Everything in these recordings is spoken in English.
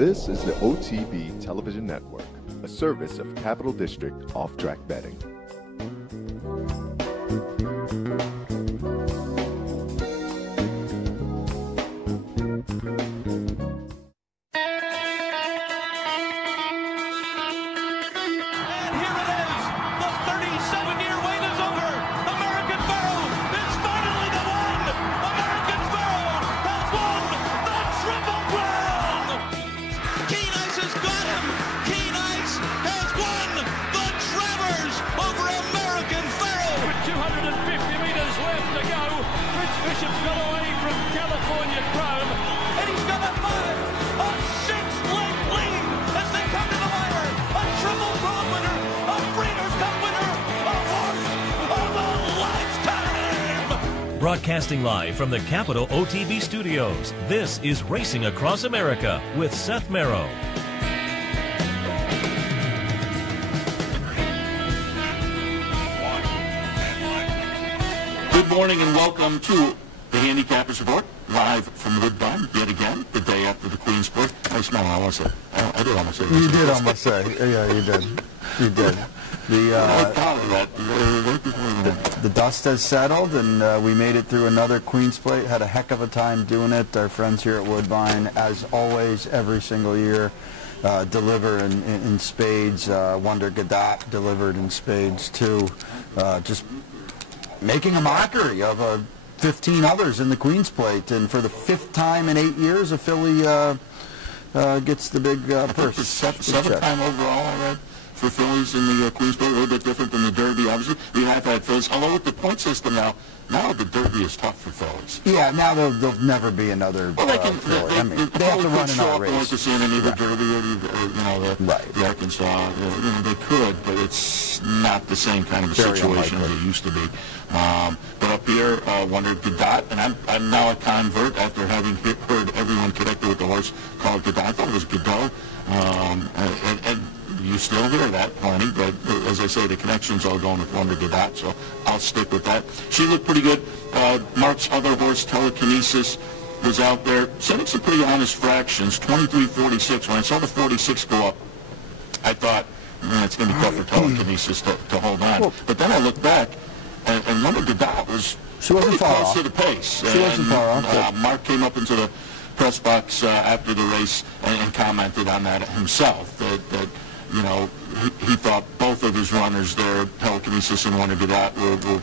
This is the OTB Television Network, a service of Capital District Off-Track Betting. Broadcasting live from the Capital OTB studios, this is Racing Across America with Seth Merrow. Good morning and welcome to the Handicappers Report, live from Woodbine, yet again, the day after the Queensport. I smell almost say. I did almost say. You did almost say. Yeah, you did. You did. The dust has settled, and we made it through another Queen's Plate. Had a heck of a time doing it. Our friends here at Woodbine, as always, every single year, deliver in spades. Wonder Gadot delivered in spades, too. Just making a mockery of 15 others in the Queen's Plate. And for the 5th time in 8 years, a Philly gets the big purse. The seventh time overall, I read, for Phillies in the Queen's Plate, a little bit different than the Derby, obviously. We have had Phillies, although with the point system now the Derby is tough for Phillies. Yeah, now there'll never be another Philly. I mean, they have to run another race. To see any of the Derby or the Arkansas, they could, but it's not the same kind of a situation as it used to be. But up here, Wonder Gadot, and I'm now a convert after having heard everyone connected with the horse called Gadot. I thought it was Godot, and you still hear that plenty, but as I say, the connection's all going with Wonder Gadot, so I'll stick with that. She looked pretty good. Mark's other horse, Telekinesis, was out there, setting some pretty honest fractions, 23.46. When I saw the 46 go up, I thought, it's going to be tough for Telekinesis to hold on. But then I looked back, and Wonder Gadot was pretty close to the pace. She wasn't far off. Mark came up into the press box after the race and commented on that himself, that he thought both of his runners there, Telekinesis and Wonder Gadot, were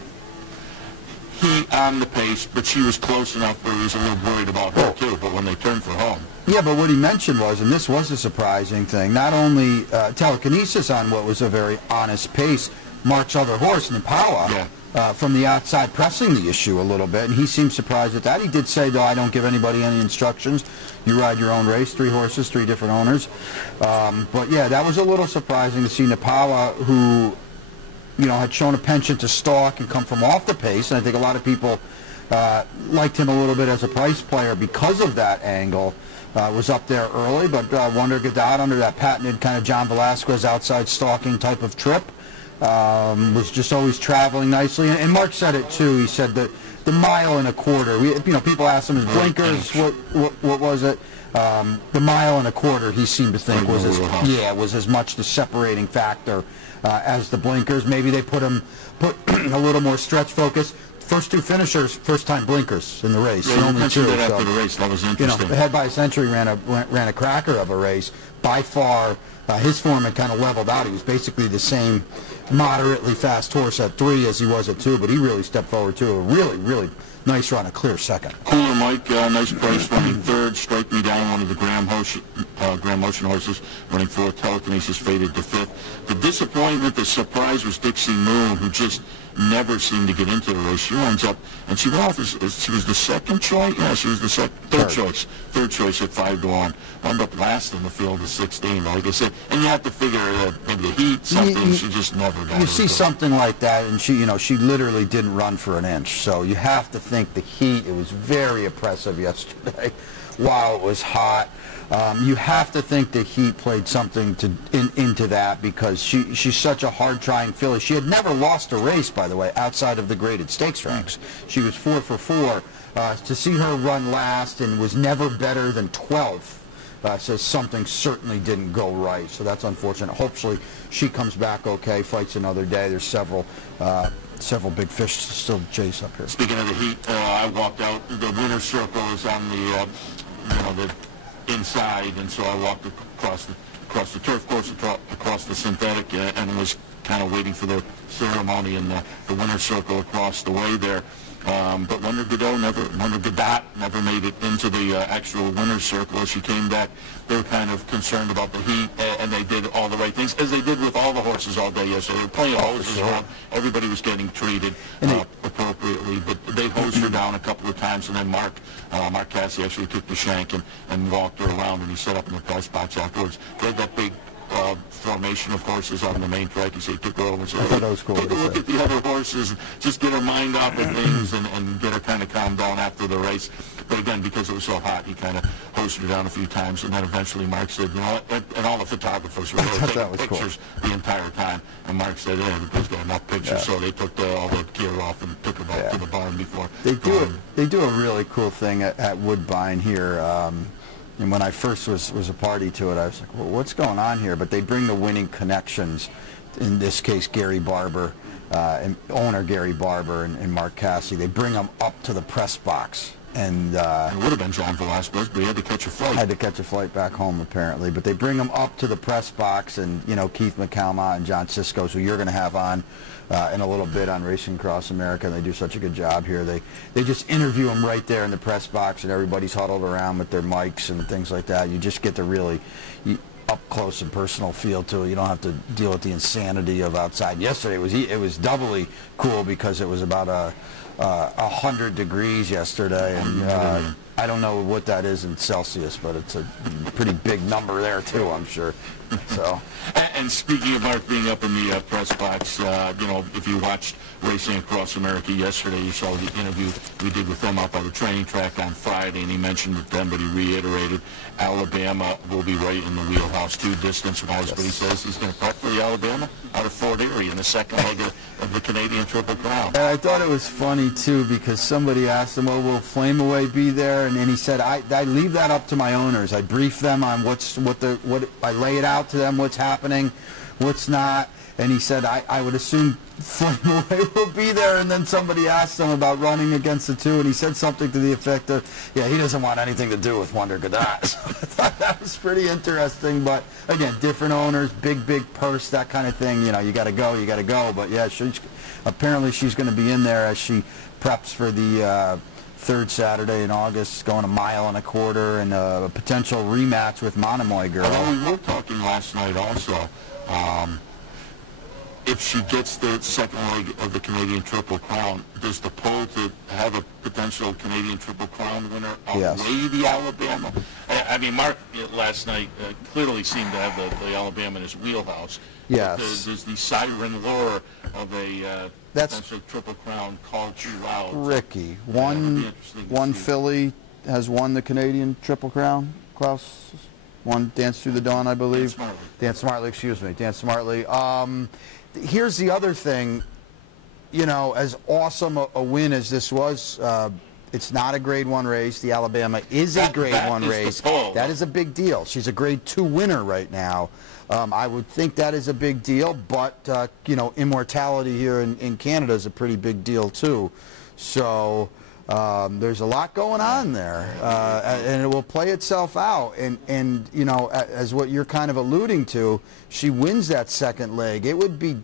on the pace, but she was close enough where he was a little worried about her too, but when they turned for home. Yeah, but what he mentioned was, and this was a surprising thing, not only Telekinesis on what was a very honest pace, Mark's other horse, Nipawa, from the outside pressing the issue a little bit, and he seemed surprised at that. He did say, though, I don't give anybody any instructions. You ride your own race, 3 horses, 3 different owners. But, yeah, that was a little surprising to see Nipawa, who, had shown a penchant to stalk and come from off the pace, and I think a lot of people liked him a little bit as a price player because of that angle. Was up there early, but Wonder Gadot under that patented kind of John Velasquez outside stalking type of trip. Was just always traveling nicely, and Mark said it too. He said that the mile and a quarter. People asked him his blinkers. What was it? The mile and a quarter. He seemed to think was as much the separating factor as the blinkers. Maybe they put a little more stretch focus. First 2 finishers, first-time blinkers in the race. Yeah, only 2. After the race, that was interesting. Ahead by a century ran a cracker of a race. By far, his form had kind of leveled out. He was basically the same moderately fast horse at 3 as he was at 2, but he really stepped forward to a really, really nice run, a clear second. Cooler Mike, nice price, running 3rd. Strike Me Down, one of the Graham Motion horses, running 4th. Telekinesis faded to 5th. The disappointment, the surprise was Dixie Moon, who just never seemed to get into the race. She runs up, and she went off. She was the second choice. Yeah, she was the third choice. Third choice at 5-1. Wound up last in the field at 16. Like I said, and you have to figure that maybe the heat, something. She just never got. You see something like that, and she literally didn't run for an inch. So you have to think the heat. It was very oppressive yesterday, while it was hot. You have to think the heat played something into that, because she's such a hard-trying filly. She had never lost a race, by the way, outside of the graded stakes ranks. She was 4 for 4. To see her run last and was never better than 12th says something certainly didn't go right. So that's unfortunate. Hopefully she comes back okay, fights another day. There's several big fish to still chase up here. Speaking of the heat, I walked out. The winner's circle is on the, the inside, and so I walked across the turf course, across the synthetic, and was kind of waiting for the ceremony and the winner's circle across the way there. But Wonder Gadot never made it into the actual winner's circle. As she came back, they were kind of concerned about the heat, and they did all the right things, as they did with all the horses all day yesterday. There were plenty of hoses around. Everybody was getting treated appropriately, but they hosed her down a couple of times, and then Mark Casse actually took the shank and walked her around, and he set up in the press box afterwards. They had that big formation of horses on the main track. He said, took her over and said, hey, take a look at the other horses, just get her mind off of things and get her kind of calmed down after the race. But again, because it was so hot, he kind of hosted her down a few times, and then eventually Mark said, and all the photographers were there taking pictures the entire time, and Mark said, yeah, everybody's got enough pictures, so they took all the gear off and took her back to the barn before. They do a really cool thing at Woodbine here. And when I first was a party to it, I was like, well, what's going on here? But they bring the winning connections, in this case Gary Barber, and owner Gary Barber and Mark Casse. They bring them up to the press box. And it would have been John Velasquez, but he had to catch a flight. Had to catch a flight back home, apparently. But they bring them up to the press box, and, Keith McCalmont and John Cisco, who you're going to have on in a little bit on Racing Across America. They do such a good job here. They just interview them right there in the press box, and everybody's huddled around with their mics and things like that. You just get the really up close and personal feel to it. You don't have to deal with the insanity of outside. Yesterday it was doubly cool because it was about 100 degrees yesterday, and I don't know what that is in Celsius, but it's a pretty big number there too, I'm sure. So. And speaking of Mark being up in the press box, if you watched Racing Across America yesterday, you saw the interview we did with him up on the training track on Friday, and he mentioned it then, but he reiterated Alabama will be right in the wheelhouse, 2 distance-wise, but he says he's going to prep for the Alabama out of Fort Erie in the second leg of the Canadian Triple Crown. And I thought it was funny, too, because somebody asked him, will Flame Away be there? And then he said, I leave that up to my owners. I brief them on what I lay it out to them, what's happening, what's not. And he said, I would assume Flame Away will be there. And then somebody asked him about running against the 2, and he said something to the effect of, yeah, he doesn't want anything to do with Wonder Gadot. So I thought that was pretty interesting. But, again, different owners, big purse, that kind of thing. You got to go. But, yeah, apparently she's going to be in there as she preps for the 3rd Saturday in August, going 1.25 miles and a potential rematch with Monomoy Girl. Well, we were talking last night also. If she gets the second leg of the Canadian Triple Crown, does the poll to have a potential Canadian Triple Crown winner outweigh the Alabama? I mean, Mark last night clearly seemed to have the Alabama in his wheelhouse. Yes. Does the siren lure of a potential Triple Crown call too loud? Tricky. One filly has won the Canadian Triple Crown, Klaus. One Dance Through the Dawn, I believe. Dan Smartley, excuse me. Dan Smartley. Here's the other thing, as awesome a win as this was, it's not a Grade 1 race. The Alabama is a Grade 1 race. That is a big deal. She's a Grade 2 winner right now. I would think that is a big deal, but, immortality here in Canada is a pretty big deal, too. So there's a lot going on there, and it will play itself out. And as what you're kind of alluding to, she wins that second leg. It would be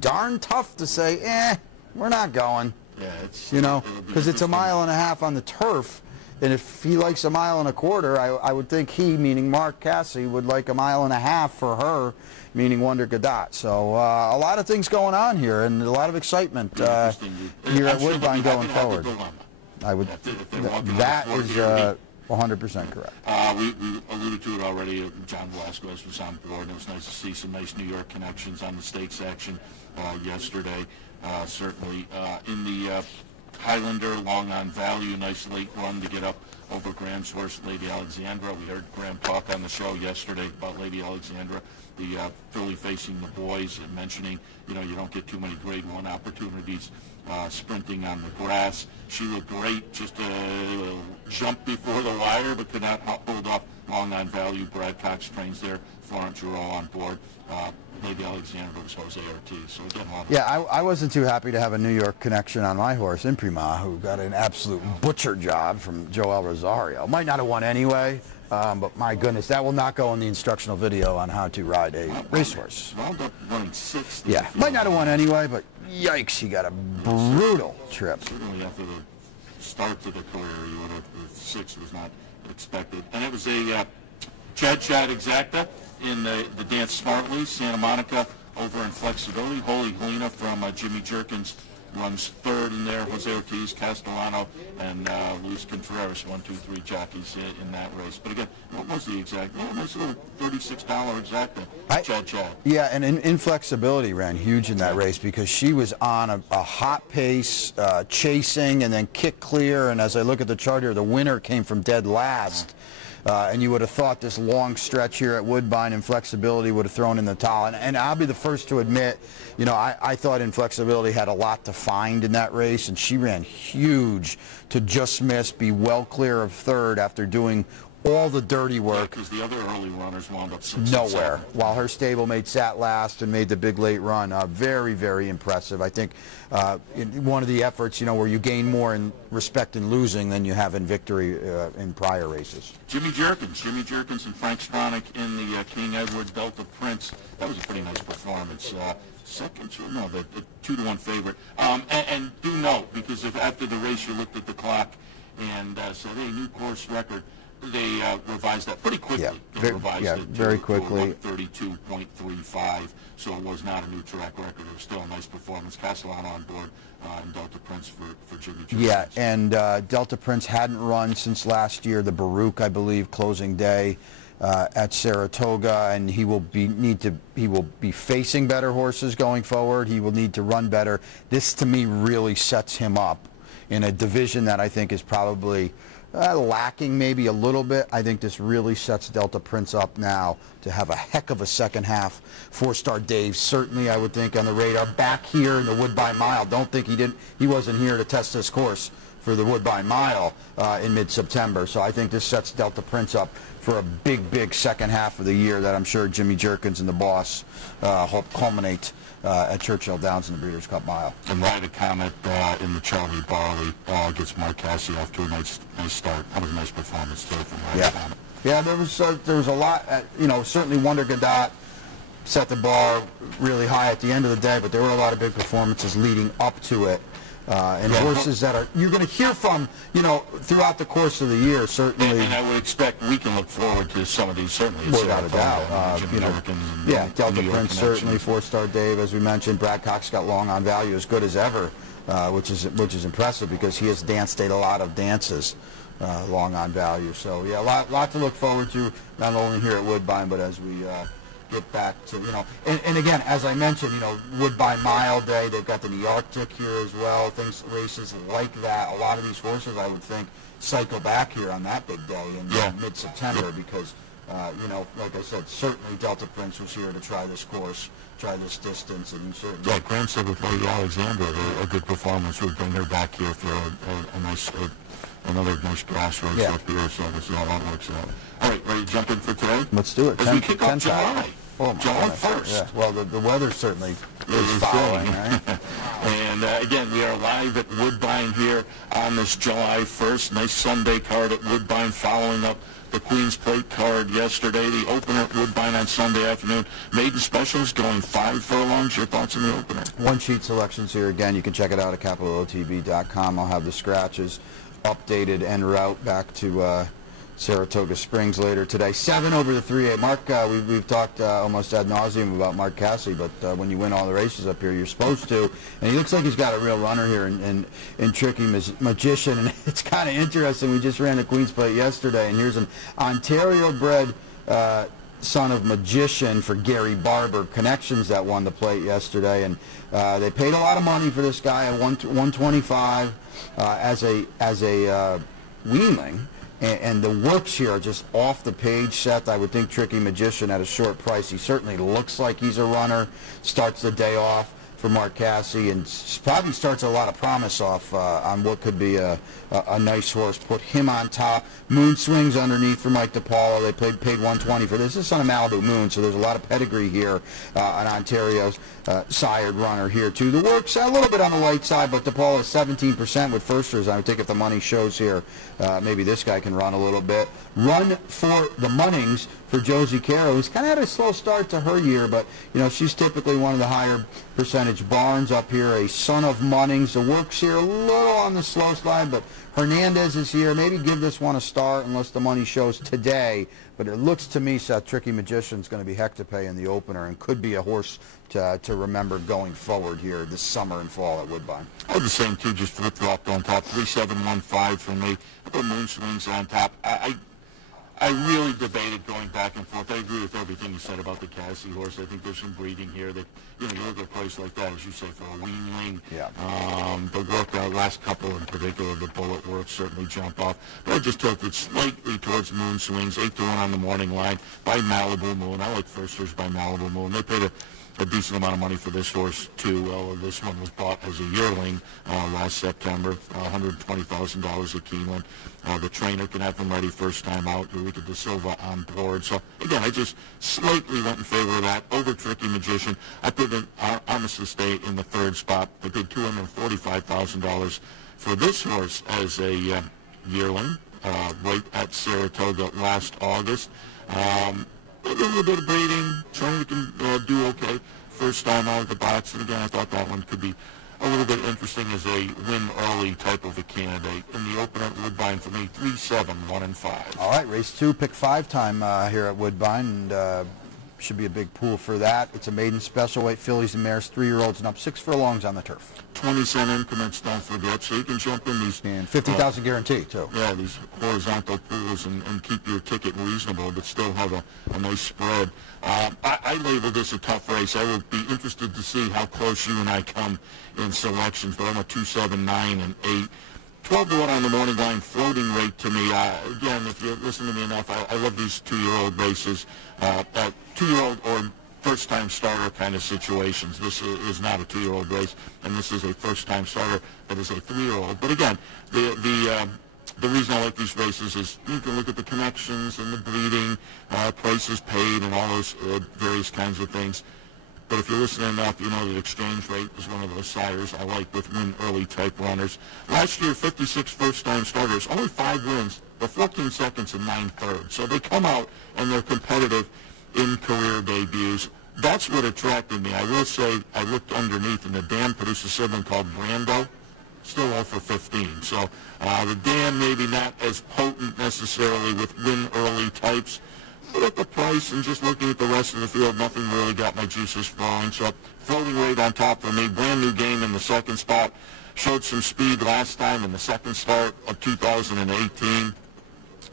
darn tough to say, we're not going. Yeah, it's because it's 1.5 miles on the turf, and if he likes 1.25 miles, I would think he, meaning Mark Casse, would like 1.5 miles for her, meaning Wonder Gadot. So a lot of things going on here, and a lot of excitement here at Woodbine going forward. I would. That is 100% correct. We alluded to it already. John Velasquez was on board, and it was nice to see some nice New York connections on the stakes action yesterday. Certainly in the Highlander, long on value, nice late run to get up over Graham's horse, Lady Alexandra. We heard Graham talk on the show yesterday about Lady Alexandra the filly facing the boys, and mentioning, you know, you don't get too many Grade 1 opportunities sprinting on the grass. She looked great, just jumped before the wire, but could not hold off long on value. Brad Cox trains there, Florent Giroux on board. Lady Alexandra was Jose Ortiz. So again, yeah, I wasn't too happy to have a New York connection on my horse, Imprima, who got an absolute butcher job from Joel Rosario. Might not have won anyway, but my goodness, that will not go in the instructional video on how to ride a racehorse. Wound up running 6th. Yeah, might not have won anyway, but yikes, he got a brutal trip. Certainly after the start to the career, you would have, 6th was not expected. And it was a Chad Exacta in the dance smartly. Santa Monica over in flexibility. Holy Helena from Jimmy Jerkins runs 3rd in there. Jose Ortiz, Castellano, and Luis Contreras, 1, 2, 3 jockeys in that race. But again, what was the exact? Oh, nice little $36 exacta. Chad. Yeah, and Inflexibility ran huge in that race because she was on a hot pace, chasing, and then kick clear. And as I look at the chart here, the winner came from dead last. And you would have thought this long stretch here at Woodbine, Inflexibility would have thrown in the towel. And I'll be the first to admit, you know, I thought Inflexibility had a lot to find in that race, and she ran huge to just miss, be well clear of 3rd after doing all the dirty work. Because the other early runners wound up nowhere, while her stablemate sat last and made the big late run. Very, very impressive. I think in one of the efforts, you know, where you gain more in respect in losing than you have in victory in prior races. Jimmy Jerkins and Frank Stronach in the King Edward Delta Prince. That was a pretty nice performance. Second, no, the 2-to-1 favorite. And do note, because if after the race you looked at the clock and said, hey, new course record, they revised that pretty quickly. Yeah, very quickly. 132.35, so it was not a new track record. It was still a nice performance. Castellano on board and Delta Prince for Jimmy Jerkins. Yeah, and Delta Prince hadn't run since last year, the Baruch, I believe, closing day at Saratoga, and he will be facing better horses going forward. He will need to run better. This, to me, really sets him up in a division that I think is probably lacking maybe a little bit. I think this really sets Delta Prince up now to have a heck of a second half. 4-star Dave, certainly I would think on the radar. Back here in the Woodbine Mile. Don't think he wasn't here to test this course for the Woodbine Mile in mid-September. So I think this sets Delta Prince up for a big, big second half of the year that I'm sure Jimmy Jerkins and the boss hope culminate at Churchill Downs in the Breeders' Cup Mile. And Ride a Comet in the Charlie Barley gets Mark Casse off to a nice start. That was a nice performance too from Ride a Comet. Yeah, there was a lot. You know, certainly Wonder Gadot set the bar really high at the end of the day, but there were a lot of big performances leading up to it. And horses that you're going to hear from, you know, throughout the course of the year, certainly. And I would expect we can look forward to some of these, certainly. Without a doubt. You know, Delta Prince, certainly. 4-star Dave, as we mentioned. Brad Cox got long on value, as good as ever, which is impressive because he has danced a lot of dances long on value. So, yeah, a lot to look forward to, not only here at Woodbine, but as we get back to, you know, and again, as I mentioned, you know, Woodbine Mile Day, they've got the New Arctic here as well, races like that. A lot of these horses, I would think, cycle back here on that big day in mid-September because, you know, like I said, certainly Delta Prince was here to try this course, try this distance, and certainly... Yeah, Graham said with Lady Alexandra, a good performance would bring her back here for a nice... another nice grass race up here, so we'll see how that works out. All right, ready to jump in for today? Let's do it. As we kick off July. July 1st. Yeah. Well, the weather certainly is following, right? And again, we are live at Woodbine here on this July 1st. Nice Sunday card at Woodbine, following up the Queen's Plate card yesterday. The opener at Woodbine on Sunday afternoon. Maiden specials going 5 furlongs. Your thoughts on the opener? One sheet selections here. Again, you can check it out at capitalotb.com. I'll have the scratches updated en route back to Saratoga Springs later today. 7 over the 3-8. Mark, we've talked almost ad nauseum about Mark Casse, but when you win all the races up here, you're supposed to. And he looks like he's got a real runner here in Tricky Magician. And it's kind of interesting. We just ran the Queen's Plate yesterday, and here's an Ontario-bred son of Magician for Gary Barber Connections that won the plate yesterday. And they paid a lot of money for this guy at $125 as a weanling. And the works here are just off the page, Seth. I would think Tricky Magician at a short price. He certainly looks like he's a runner. Starts the day off for Mark Casse, and probably starts a lot of promise off on what could be a nice horse. Put him on top. Moon Swings underneath for Mike DePaulo. They paid $120 for this. This is on a Malibu Moon, so there's a lot of pedigree here on Ontario's sired runner here too. The works a little bit on the light side, but DePaulo is 17% with firsters. I would think if the money shows here, maybe this guy can run a little bit. Run for the Munnings for Josie Caro, who's kind of had a slow start to her year, but she's typically one of the higher percentage barns up here. A Son of Munnings. The works here a little on the slow slide, but Hernandez is here. Maybe give this one a start unless the money shows today. But it looks to me, Seth, Tricky Magician's going to be heck to pay in the opener and could be a horse to remember going forward here this summer and fall at Woodbine. I had the same two, just flip-flopped on top. 3-7-1-5 for me. I put Moon Swings on top. I really debated going back and forth. I agree with everything you said about the Casse horse. I think there's some breeding here that, you look at a place like that, as you say, for a weanling. Yeah. The workout, last couple in particular, the Bullet Works certainly jump off. But I just tilted slightly towards Moon Swings, 8-1 on the morning line by Malibu Moon. I like firsters by Malibu Moon. They paid a decent amount of money for this horse, too. Well, this one was bought as a yearling last September, $120,000 at Keeneland. The trainer can have him ready first time out. Eureka Da Silva on board. So, again, I just slightly went in favor of that over Tricky Magician. I put Armistice Day in the third spot. I paid $245,000 for this horse as a yearling, right at Saratoga last August. A little bit of breeding, trainer can do okay. First time out of the box, and again, I thought that one could be a little bit interesting as a win early type of a candidate. In the opener at Woodbine for me, 3-7-1-5. All right, race 2, pick 5 time here at Woodbine, and should be a big pool for that. It's a maiden special weight, fillies and mares, 3-year-olds and up, 6 furlongs on the turf. 20-cent increments, don't forget, so you can jump in these. And 50,000 guarantee, too. Yeah, these horizontal pools and keep your ticket reasonable, but still have a nice spread. I label this a tough race. I will be interested to see how close you and I come in selections, but I'm a 2, 7, 9, and 8. 12-1 on the morning line, floating rate to me. Again, if you listen to me enough, I love these 2-year-old races. 2-year-old or first-time starter kind of situations. This is not a 2-year-old race, and this is a first-time starter that is a 3-year-old. But again, the reason I like these races is you can look at the connections and the breeding, prices paid, and all those various kinds of things. But if you're listening enough, you know that Exchange Rate is one of those sires I like with win early type runners. Last year, 56 first-time starters, only 5 wins, but 14 seconds and 9 thirds. So they come out and they're competitive in career debuts. That's what attracted me. I will say I looked underneath, and the dam produced a sibling called Brando, still 0 for 15. So the dam maybe not as potent necessarily with win early types. But at the price and just looking at the rest of the field, nothing really got my juices flowing. So floating rate on top for me. Brand new game in the second spot. Showed some speed last time in the second start of 2018.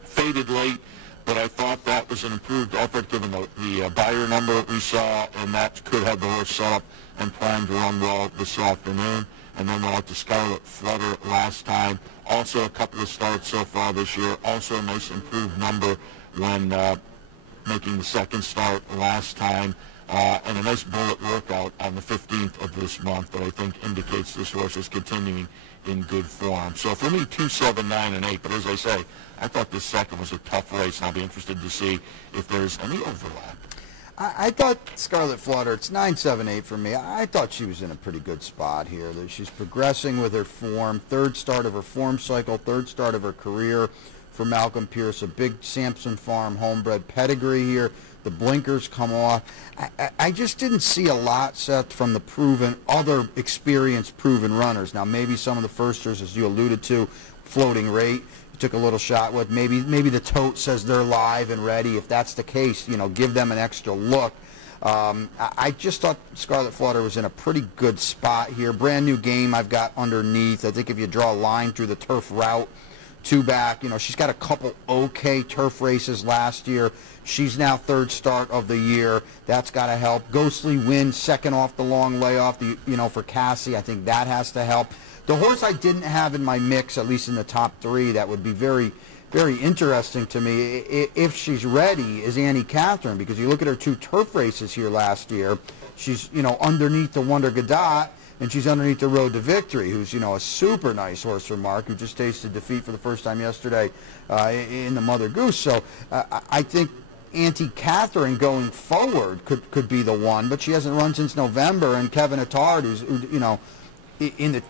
Faded late, but I thought that was an improved effort given the buyer number we saw, and that could have the horse set up and primed to run well this afternoon. And then we'll have to Scarlet Flutter last time. Also a couple of starts so far this year. Also a nice improved number when making the second start last time, and a nice bullet workout on the 15th of this month that I think indicates this horse is continuing in good form. So for me, 2, 7, 9, and 8. But as I say, I thought this second was a tough race, and I'll be interested to see if there's any overlap. I thought Scarlet Flutter, it's 9, 7, 8 for me. I thought she was in a pretty good spot here. She's progressing with her form. Third start of her form cycle, third start of her career for Malcolm Pierce, a big Sampson Farm homebred pedigree here. The blinkers come off. I just didn't see a lot, Seth, from the other experienced proven runners. Now, maybe some of the firsters, as you alluded to, floating rate, you took a little shot with. Maybe the tote says they're live and ready. If that's the case, give them an extra look. I just thought Scarlet Flutter was in a pretty good spot here. Brand new game I've got underneath. I think if you draw a line through the turf route, 2 back, she's got a couple okay turf races last year. She's now third start of the year. That's got to help. Ghostly wins, second off the long layoff, for Casse. I think that has to help. The horse I didn't have in my mix, at least in the top 3, that would be very very interesting to me, if she's ready, is Annie Catherine, because you look at her 2 turf races here last year, she's, you know, underneath the Wonder Gadot, and she's underneath the Road to Victory, who's, you know, a super nice horse for Mark, who just tasted defeat for the first time yesterday in the Mother Goose. So I think Auntie Catherine going forward could be the one, but she hasn't run since November, and Kevin Attard, who's, you know,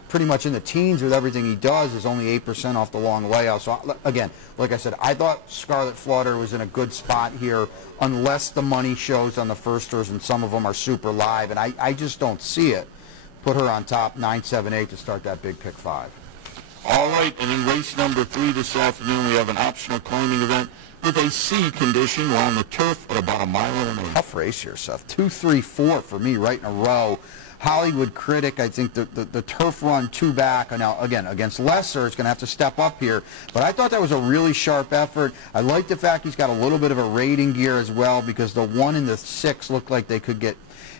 pretty much in the teens with everything he does, is only 8% off the long layout. So again, like I said, I thought Scarlet Flutter was in a good spot here, unless the money shows on the firsters, and some of them are super live, and I just don't see it. Put her on top, 9-7-8 to start that big pick 5. All right, and in race number 3 this afternoon, we have an optional claiming event with a C condition. We're on the turf at about 1.5 miles. Tough race here, Seth. 2, 3, 4 for me right in a row. Hollywood Critic, I think the turf run 2 back. Now, again, against Lesser, it's going to have to step up here. But I thought that was a really sharp effort. I like the fact he's got a little bit of a rating gear as well, because the 1 and the 6 look like they could get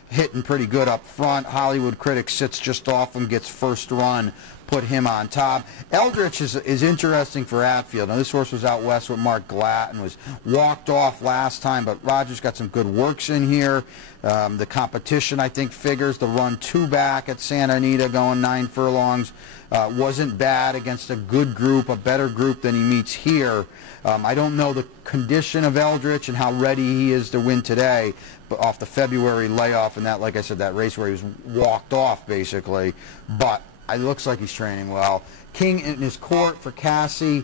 hitting pretty good up front. Hollywood Critic sits just off him, gets first run, put him on top. Eldritch is interesting for Atfield. Now, this horse was out west with Mark Glatt and was walked off last time, but Rogers got some good works in here. The competition, I think, figures. The run 2 back at Santa Anita going 9 furlongs wasn't bad against a good group, a better group than he meets here. I don't know the condition of Eldritch and how ready he is to win today, but off the February layoff and that, like I said, that race where he was walked off basically. But it looks like he's training well. King in his court for Cassie.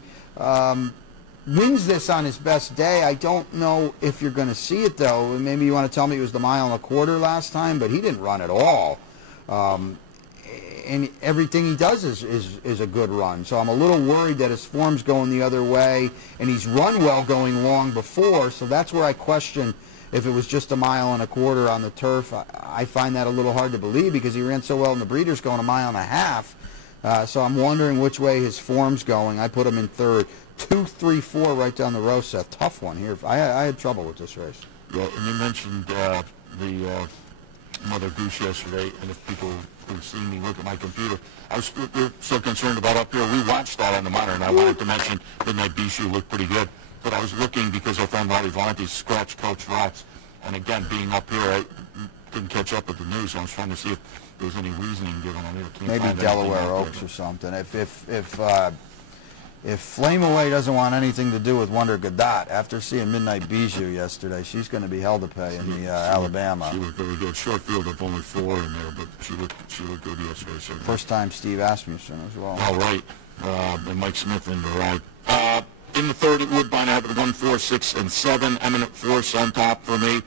Wins this on his best day. I don't know if you're going to see it, though. Maybe you want to tell me it was the 1.25 miles last time, but he didn't run at all. And everything he does is a good run. So I'm a little worried that his form's going the other way, and he's run well going long before, so that's where I question if it was just 1.25 miles on the turf. I find that a little hard to believe, because he ran so well in the Breeders' going 1.5 miles. So I'm wondering which way his form's going. I put him in third. 2, 3, 4 right down the row, Seth. Tough one here. I had trouble with this race. Yeah, and you mentioned the Mother Goose yesterday, and if people who've seen me look at my computer, I was so concerned about up here. We watched that on the monitor, and I wanted to mention Midnight Bijou looked pretty good. But I was looking because our friend Larry Valenti scratched Coach Rocks, and again, being up here, I didn't catch up with the news, so I was trying to see if there was any reasoning given. I mean, maybe Delaware Oaks or something. If Flame Away doesn't want anything to do with Wonder Gadot, after seeing Midnight Bijou yesterday, she's going to be hell to pay in the Alabama. She looked very good. Short field of only 4 in there, but she looked good yesterday. Certainly. First time Steve Asmussen as well. All right. And Mike Smith in the ride. In the third at Woodbine, I have it 1, 4, 6, and 7. Eminent Force on top for me.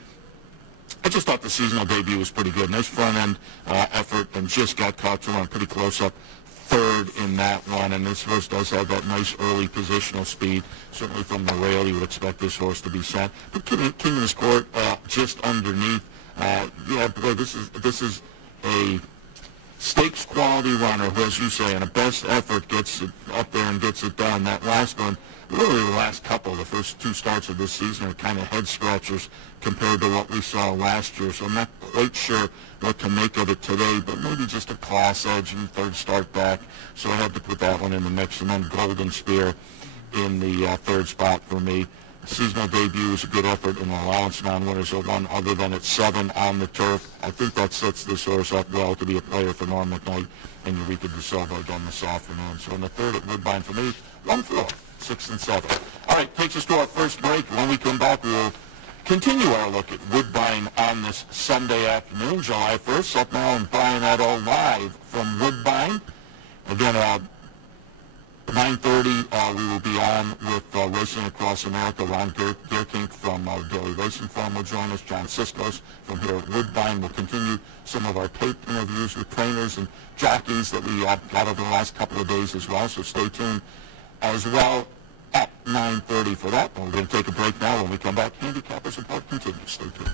I just thought the seasonal debut was pretty good. Nice front-end effort, and just got caught to run pretty close up third in that one, and this horse does have that nice early positional speed. Certainly from the rail, you would expect this horse to be set. But King in his court, just underneath. Yeah, boy, this is a stakes quality runner who, as you say, in a best effort gets it up there and gets it done. That last one, really the last couple, the first 2 starts of this season are kind of head scratchers compared to what we saw last year. So I'm not quite sure what to make of it today, but maybe just a class edge in third start back. So I had to put that one in the mix. And then Golden Spear in the third spot for me. Seasonal debut was a good effort, and allowance non-winners are one other than at 7 on the turf. I think that sets this horse up well to be a player for Norm McKnight and Eureka De Silva again this afternoon. So in the third at Woodbine for me, 1, 4, 6, and 7. All right, takes us to our first break. When we come back, we'll continue our look at Woodbine on this Sunday afternoon, July 1st. Seth Merrill and Brian Addo live from Woodbine. Again, 9:30, we will be on with Racing Across America. Ron Geerkink from Daily Racing Form will join us. John Siskos from here at Woodbine will continue some of our taped interviews with trainers and jockeys that we got over the last couple of days as well. So stay tuned as well at 9:30 for that. We're going to take a break now. When we come back, Handicappers Report continues. Stay tuned.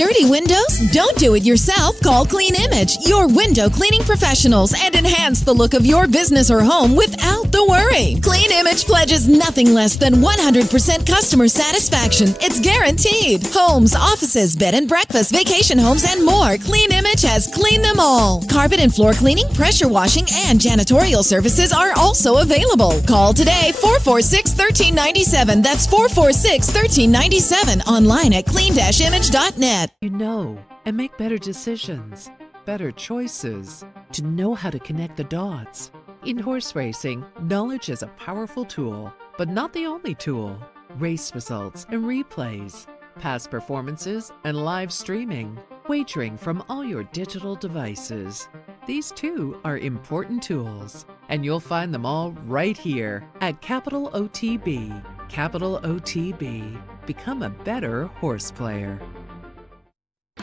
Dirty windows? Don't do it yourself. Call Clean Image, your window cleaning professionals, and enhance the look of your business or home without the worry. Clean Image pledges nothing less than 100% customer satisfaction. It's guaranteed. Homes, offices, bed and breakfast, vacation homes, and more. Clean Image has cleaned them all. Carpet and floor cleaning, pressure washing, and janitorial services are also available. Call today, 446-1397. That's 446-1397. Online at clean-image.net. You know, and make better decisions, better choices, to know how to connect the dots. In horse racing, knowledge is a powerful tool, but not the only tool. Race results and replays, past performances and live streaming, wagering from all your digital devices. These too are important tools, and you'll find them all right here at Capital OTB. Capital OTB. Become a better horse player.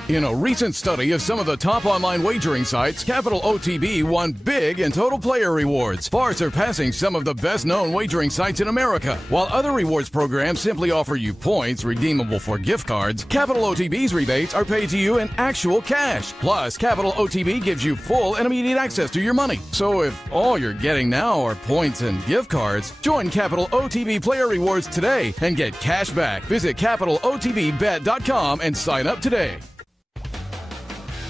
In a recent study of some of the top online wagering sites, Capital OTB won big in total player rewards, far surpassing some of the best-known wagering sites in America. While other rewards programs simply offer you points redeemable for gift cards, Capital OTB's rebates are paid to you in actual cash. Plus, Capital OTB gives you full and immediate access to your money. So if all you're getting now are points and gift cards, join Capital OTB Player Rewards today and get cash back. Visit CapitalOTBBet.com and sign up today.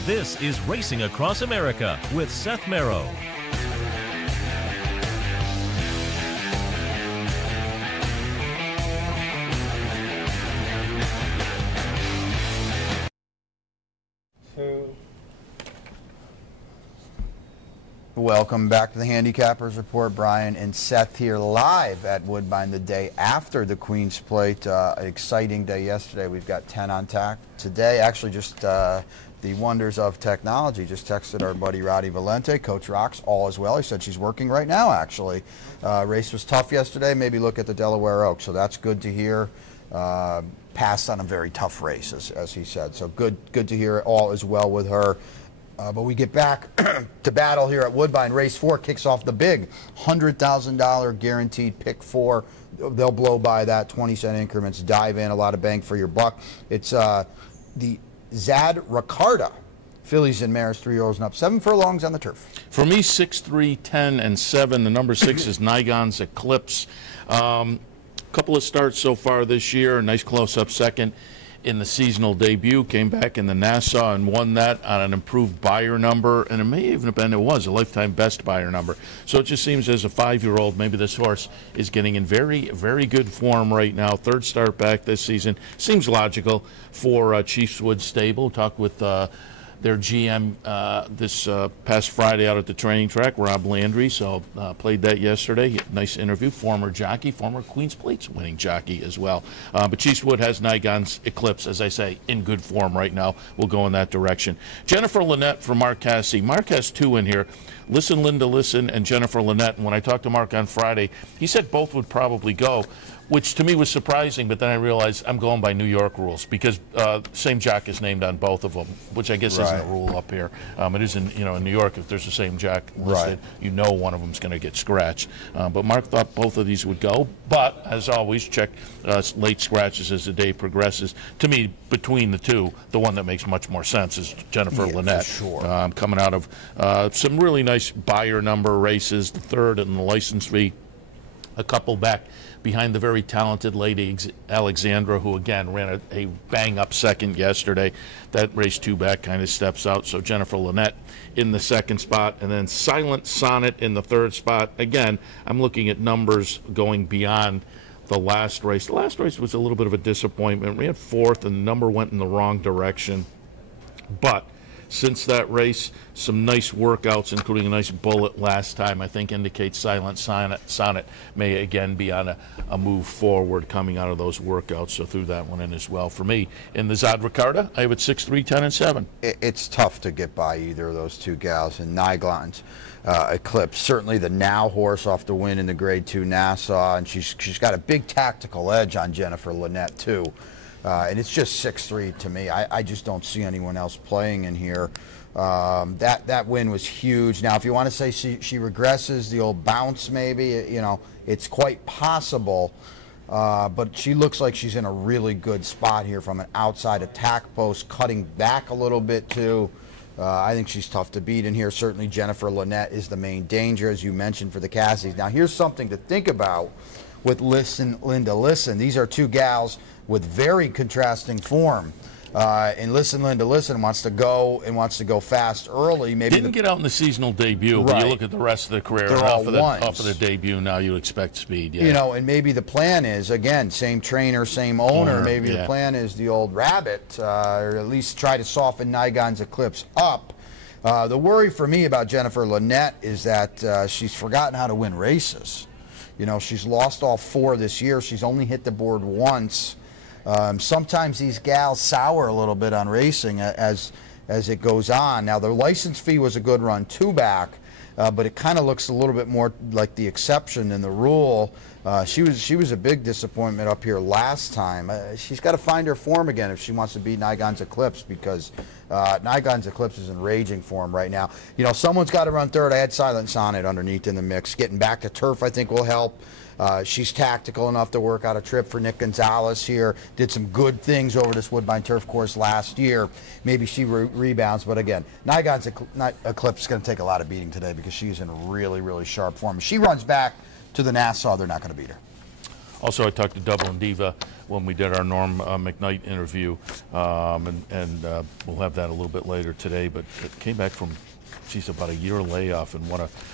This is Racing Across America with Seth Merrow. Welcome back to the Handicappers Report. Brian and Seth here live at Woodbine the day after the Queen's Plate. An exciting day yesterday. We've got 10 on tap today. Actually, just the wonders of technology. Just texted our buddy Roddy Valente. Coach Rocks, all is well. He said she's working right now, actually. Race was tough yesterday. Maybe look at the Delaware Oaks. So that's good to hear. Passed on a very tough race, as he said. So good to hear all is well with her. But we get back to battle here at Woodbine. Race 4 kicks off the big $100,000 guaranteed pick 4. They'll blow by that 20-cent increments. Dive in, a lot of bang for your buck. It's the Zad Ricarda fillies and mares, 3-year-olds and up. 7 furlongs on the turf. For me, 6, 3, 10, and 7. The number 6 is Nigon's Eclipse. Couple of starts so far this year. A nice close-up second in the seasonal debut, came back in the Nassau and won that on an improved buyer number, and it may even have been, it was a lifetime best buyer number. So it just seems as a 5-year-old, maybe this horse is getting in very, very good form right now. Third start back this season. Seems logical for Chiefswood Stable. Talked with their GM this past Friday out at the training track, Rob Landry. So played that yesterday. Nice interview. Former jockey, former Queen's Plates winning jockey as well. But Chiefswood has Nigon's Eclipse, as I say, in good form right now. We'll go in that direction. Jennifer Lynette for Mark Cassidy. Mark has 2 in here. Listen, Linda, Listen, and Jennifer Lynette. And when I talked to Mark on Friday, he said both would probably go, which to me was surprising, but then I realized I'm going by New York rules because same jock is named on both of them, which I guess isn't a rule up here. It is in New York. If there's the same jock listed, you know one of them's going to get scratched. But Mark thought both of these would go. But as always, check late scratches as the day progresses. To me, between the two, the one that makes much more sense is Jennifer Lynette. For sure. Coming out of some really nice buyer number races, the third in the license fee, a couple back behind the very talented Lady Alexandra, who again ran a bang-up second yesterday. That race 2 back kind of steps out. So Jennifer Lynette in the second spot, and then Silent Sonnet in the third spot. Again, I'm looking at numbers going beyond the last race. The last race was a little bit of a disappointment. Ran 4th, and the number went in the wrong direction. But since that race, some nice workouts, including a nice bullet last time, I think indicates Silent Sonnet may again be on a move forward coming out of those workouts. So threw that one in as well. For me, in the Zad Ricarda, I have it 6, 3, 10, and 7. It's tough to get by either of those two gals. And Nigon's Eclipse, certainly the now horse off the win in the Grade 2 Nassau, and she's got a big tactical edge on Jennifer Lynette too. And it's just 6-3 to me. I just don't see anyone else playing in here. That win was huge. Now, if you want to say she regresses, the old bounce maybe, it's quite possible. but she looks like she's in a really good spot here from an outside attack post, cutting back a little bit too. I think she's tough to beat in here. Certainly Jennifer Linette is the main danger, as you mentioned, for the Cassies. Now here's something to think about with Linda Lisson. These are two gals with very contrasting form. And Linda Lisson wants to go fast early. Maybe didn't get out in the seasonal debut, but you look at the rest of the career. They're all ones. Off of the debut, now you expect speed. Yeah. You know, and maybe the plan is, again, same trainer, same owner. Maybe the plan is the old rabbit, or at least try to soften Nygon's Eclipse up. The worry for me about Jennifer Linette is that she's forgotten how to win races. You know, she's lost all 4 this year. She's only hit the board once. Sometimes these gals sour a little bit on racing as it goes on. Now, the license fee was a good run 2-back, but it kind of looks a little bit more like the exception than the rule. She was a big disappointment up here last time. She's got to find her form again if she wants to beat Nygon's Eclipse, because Nygon's Eclipse is in raging form right now. You know, someone's got to run third. I had Silent Sonnet underneath in the mix. Getting back to turf, I think, will help. She's tactical enough to work out a trip for Nick Gonzalez here. Did some good things over this Woodbine turf course last year. Maybe she rebounds, but again, Nygon's Eclipse is going to take a lot of beating today because she's in really, really sharp form. If she runs back to the Nassau, they're not going to beat her. Also, I talked to Dublin Diva when we did our Norm McKnight interview, and we'll have that a little bit later today, but it came back from, she's about a year layoff and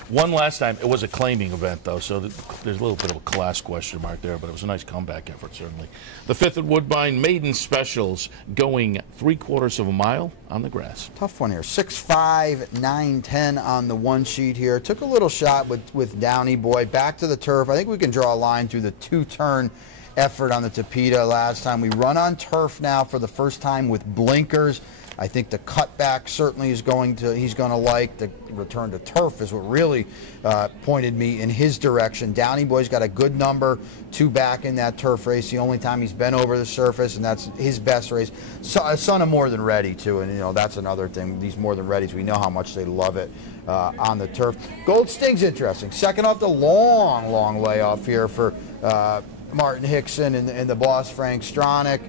won last time. It was a claiming event, though, so there's a little bit of a class question mark there, but it was a nice comeback effort, certainly. The 5th at Woodbine Maiden Specials going 3/4 of a mile on the grass. Tough one here. 6'5", 9'10" on the one sheet here. Took a little shot with Downey Boy. Back to the turf. I think we can draw a line through the 2-turn effort on the Tapeta last time. We run on turf now for the first time with blinkers. I think the cutback certainly is he's going to like. The return to turf is what really pointed me in his direction. Downey Boy's got a good number 2 back in that turf race. The only time he's been over the surface, and that's his best race. So, a son of More Than Ready, too, and, you know, that's another thing. These More Than Readies, we know how much they love it on the turf. Gold Sting's interesting. Second off the long layoff here for Martin Hickson and the boss, Frank Stronach.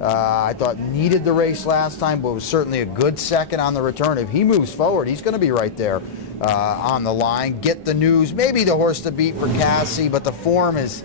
I thought needed the race last time, but was certainly a good second on the return. If he moves forward, he's going to be right there on the line. Get the News, maybe the horse to beat for Cassie, but the form has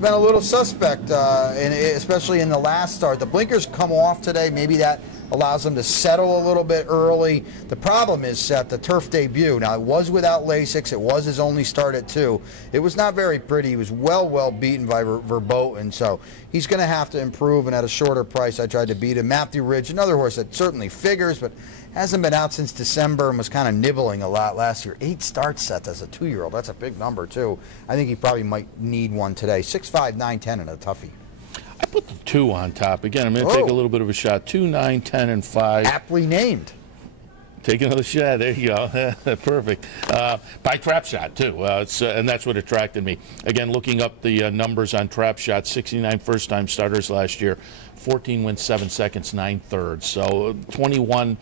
been a little suspect, especially in the last start. The blinkers come off today. Maybe that allows them to settle a little bit early. The problem is, Seth, the turf debut. Now, it was without Lasix. It was his only start at 2. It was not very pretty. He was well beaten by Verboten, so he's going to have to improve, and at a shorter price, I tried to beat him. Matthew Ridge, another horse that certainly figures, but hasn't been out since December and was kind of nibbling a lot last year. 8 starts, Seth, as a 2-year-old. That's a big number, too. I think he probably might need one today. 6'5", 9'10", and a toughie. I put the 2 on top. Again, I'm going to take a little bit of a shot. 2, 9, 10, and 5. Aptly named. Take another shot. There you go. Perfect. By Trap Shot, too. And that's what attracted me. Again, looking up the numbers on Trap Shot, 69 first-time starters last year. 14 wins, 7 seconds, 9 thirds. So 21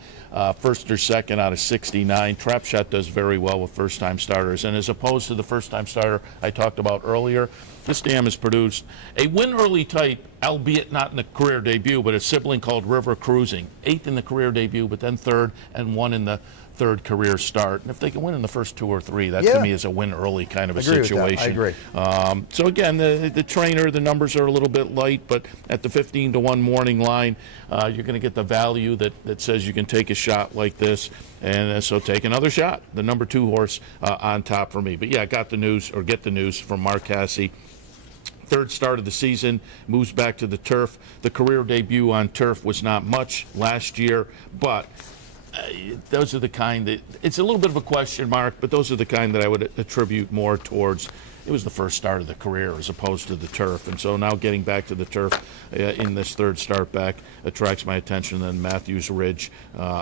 first or second out of 69. Trap Shot does very well with first-time starters. And as opposed to the first-time starter I talked about earlier, this dam has produced a win-early type, albeit not in the career debut, but a sibling called River Cruising. 8th in the career debut, but then 3rd, and 1 in the 3rd career start. And if they can win in the first 2 or 3, that to me is a win early kind of a situation. I agree. So again, the trainer, the numbers are a little bit light, but at the 15-to-1 morning line, you're going to get the value that says you can take a shot like this. And so take another shot. The number 2 horse on top for me. But yeah, get the news from Mark Cassie. 3rd start of the season, moves back to the turf. The career debut on turf was not much last year, but those are the kind that, it's a little bit of a question mark, but those are the kind that I would attribute more towards, it was the first start of the career as opposed to the turf. And so now getting back to the turf in this 3rd start back attracts my attention. Then Matthews Ridge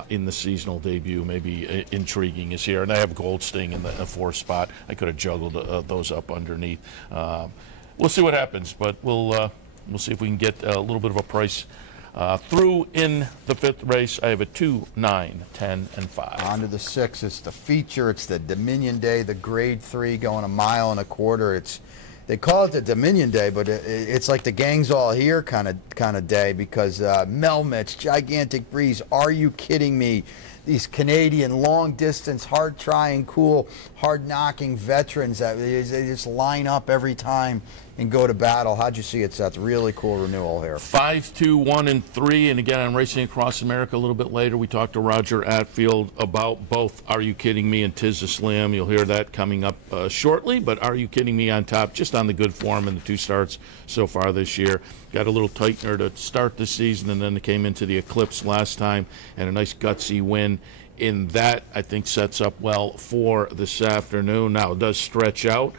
in the seasonal debut, maybe intriguing, is here. And I have Gold Sting in the 4th spot. I could have juggled those up underneath. We'll see what happens, but we'll see if we can get a little bit of a price through in the 5th race. I have a 2, 9, 10, and 5. On to the 6. It's the feature. It's the Dominion Day, the Grade 3, going 1.25 miles. They call it the Dominion Day, but it's like the gang's all here kind of day, because Melmich, Gigantic Breeze, Are You Kidding Me? These Canadian long-distance, hard-trying, cool, hard-knocking veterans that they just line up every time and go to battle. How'd you see it, Seth? Really cool renewal here. 5-2-1-3, and again, on Racing Across America a little bit later, we talked to Roger Atfield about both Are You Kidding Me and Tiz the Slam. You'll hear that coming up shortly, but Are You Kidding Me on top, just on the good form in the 2 starts so far this year. Got a little tightener to start the season, and then they came into the Eclipse last time, and a nice gutsy win in that, I think, sets up well for this afternoon. Now, it does stretch out,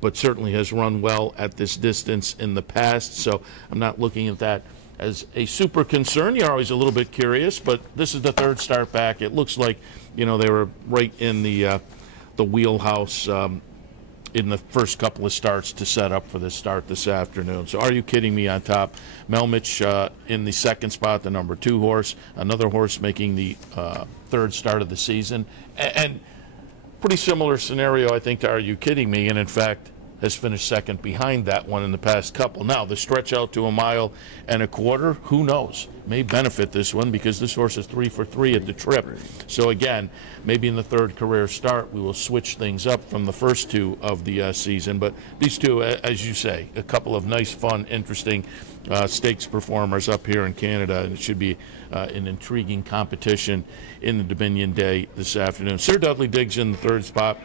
but certainly has run well at this distance in the past, so I'm not looking at that as a super concern. You're always a little bit curious, but this is the 3rd start back. It looks like, they were right in the wheelhouse in the first couple of starts to set up for this start this afternoon. So Are You Kidding Me on top? Melmich in the 2nd spot, the number 2 horse. Another horse making the 3rd start of the season. And pretty similar scenario, I think, to Are You Kidding Me? And in fact, has finished 2nd behind that one in the past couple. Now, the stretch out to 1.25 miles, who knows? May benefit this one, because this horse is 3 for 3 at the trip. So again, maybe in the 3rd career start, we will switch things up from the first 2 of the season. But these 2, as you say, a couple of nice, fun, interesting stakes performers up here in Canada, and it should be an intriguing competition in the Dominion Day this afternoon. Sir Dudley Diggs in the 3rd spot.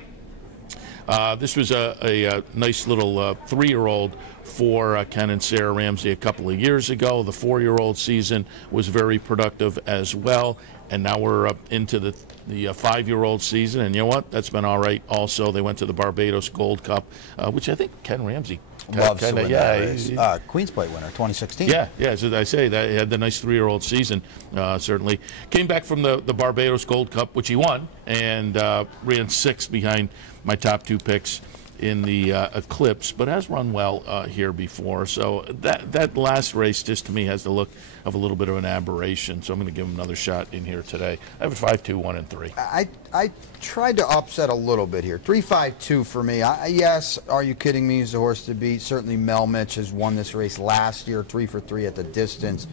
This was a nice little 3-year-old for Ken and Sarah Ramsey a couple of years ago. The 4-year-old season was very productive as well, and now we're up into the 5-year-old season, and you know what? That's been all right also. They went to the Barbados Gold Cup, which I think Ken Ramsey loves to win that race. Queen's Plate winner, 2016. Yeah, as I say, that he had the nice 3-year-old season, certainly. Came back from the Barbados Gold Cup, which he won, and ran 6th behind my top 2 picks in the Eclipse, but has run well here before. So that last race just to me has the look of a little bit of an aberration. So I'm going to give him another shot in here today. I have a 5-2-1-3. I tried to upset a little bit here. 3-5-2 for me. Yes, Are You Kidding Me is the horse to beat. Certainly Melmich has won this race last year, 3 for 3 at the distance.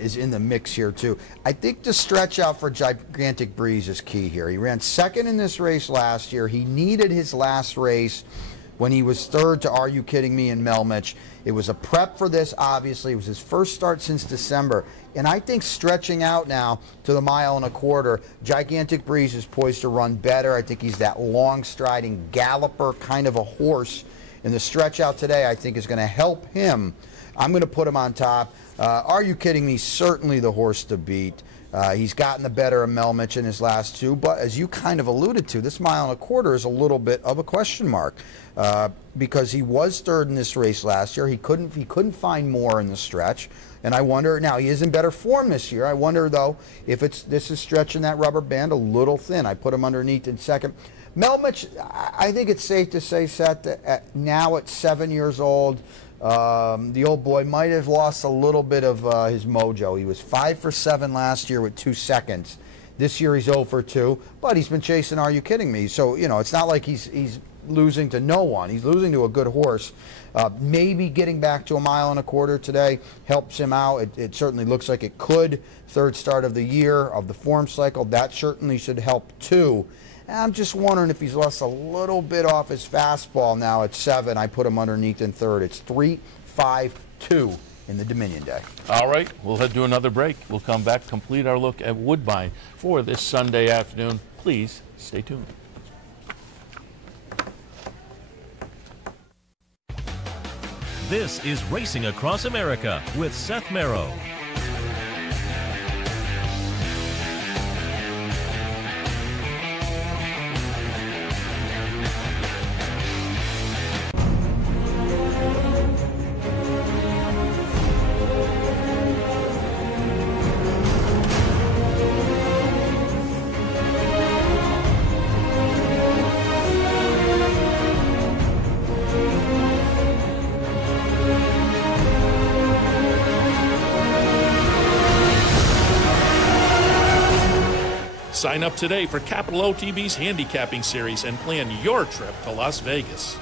Is in the mix here too. I think the stretch out for Gigantic Breeze is key here. He ran 2nd in this race last year. He needed his last race when he was 3rd to Are You Kidding Me and Melmich. It was a prep for this, obviously. It was his first start since December. And I think stretching out now to the 1.25 miles, Gigantic Breeze is poised to run better. I think he's that long striding galloper kind of a horse. And the stretch out today, I think, is going to help him. I'm going to put him on top. Are You Kidding Me? Certainly the horse to beat. He's gotten the better of Melmich in his last 2, but as you kind of alluded to, this 1.25 miles is a little bit of a question mark because he was 3rd in this race last year. He couldn't find more in the stretch, and I wonder now he is in better form this year. I wonder though if this is stretching that rubber band a little thin. I put him underneath in 2nd. Melmich, I think it's safe to say, Seth, that now at 7 years old, the old boy might have lost a little bit of his mojo. He was 5 for 7 last year with 2 seconds. This year he's 0 for 2, but he's been chasing Are You Kidding Me? So, it's not like he's losing to no one. He's losing to a good horse. Maybe getting back to 1.25 miles today helps him out. It certainly looks like it could. 3rd start of the year of the form cycle. That certainly should help too. And I'm just wondering if he's lost a little bit off his fastball now at 7. I put him underneath in 3rd. It's 3-5-2 in the Dominion Day. All right, we'll head to another break. We'll come back, complete our look at Woodbine for this Sunday afternoon. Please stay tuned. This is Racing Across America with Seth Merrow. Sign up today for Capital OTB's handicapping series and plan your trip to Las Vegas.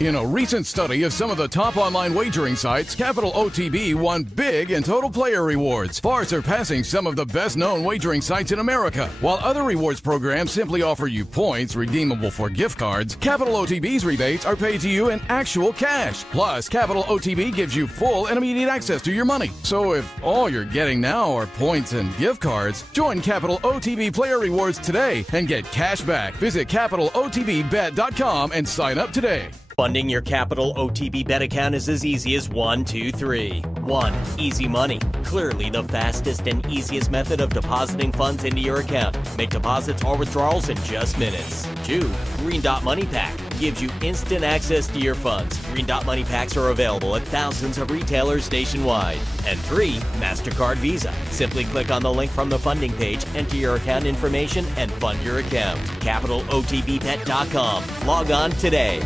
In a recent study of some of the top online wagering sites, Capital OTB won big in total player rewards, far surpassing some of the best-known wagering sites in America. While other rewards programs simply offer you points redeemable for gift cards, Capital OTB's rebates are paid to you in actual cash. Plus, Capital OTB gives you full and immediate access to your money. So if all you're getting now are points and gift cards, join Capital OTB Player Rewards today and get cash back. Visit CapitalOTBBet.com and sign up today. Funding your Capital OTB bet account is as easy as 1, 2, 3. 1. Easy Money. Clearly the fastest and easiest method of depositing funds into your account. Make deposits or withdrawals in just minutes. 2. Green Dot Money Pack. Gives you instant access to your funds. Green Dot Money Packs are available at thousands of retailers nationwide. And 3. MasterCard Visa. Simply click on the link from the funding page, enter your account information, and fund your account. CapitalOTBBet.com. Log on today.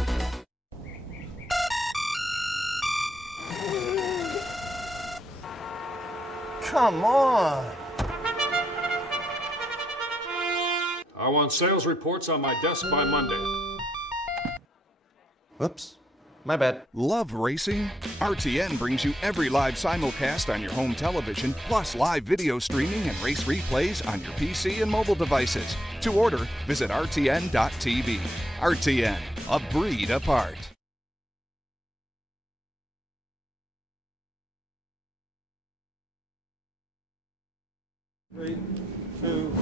Come on. I want sales reports on my desk by Monday. Whoops. My bad. Love racing? RTN brings you every live simulcast on your home television, plus live video streaming and race replays on your PC and mobile devices. To order, visit rtn.tv. RTN, a breed apart. 3, 2.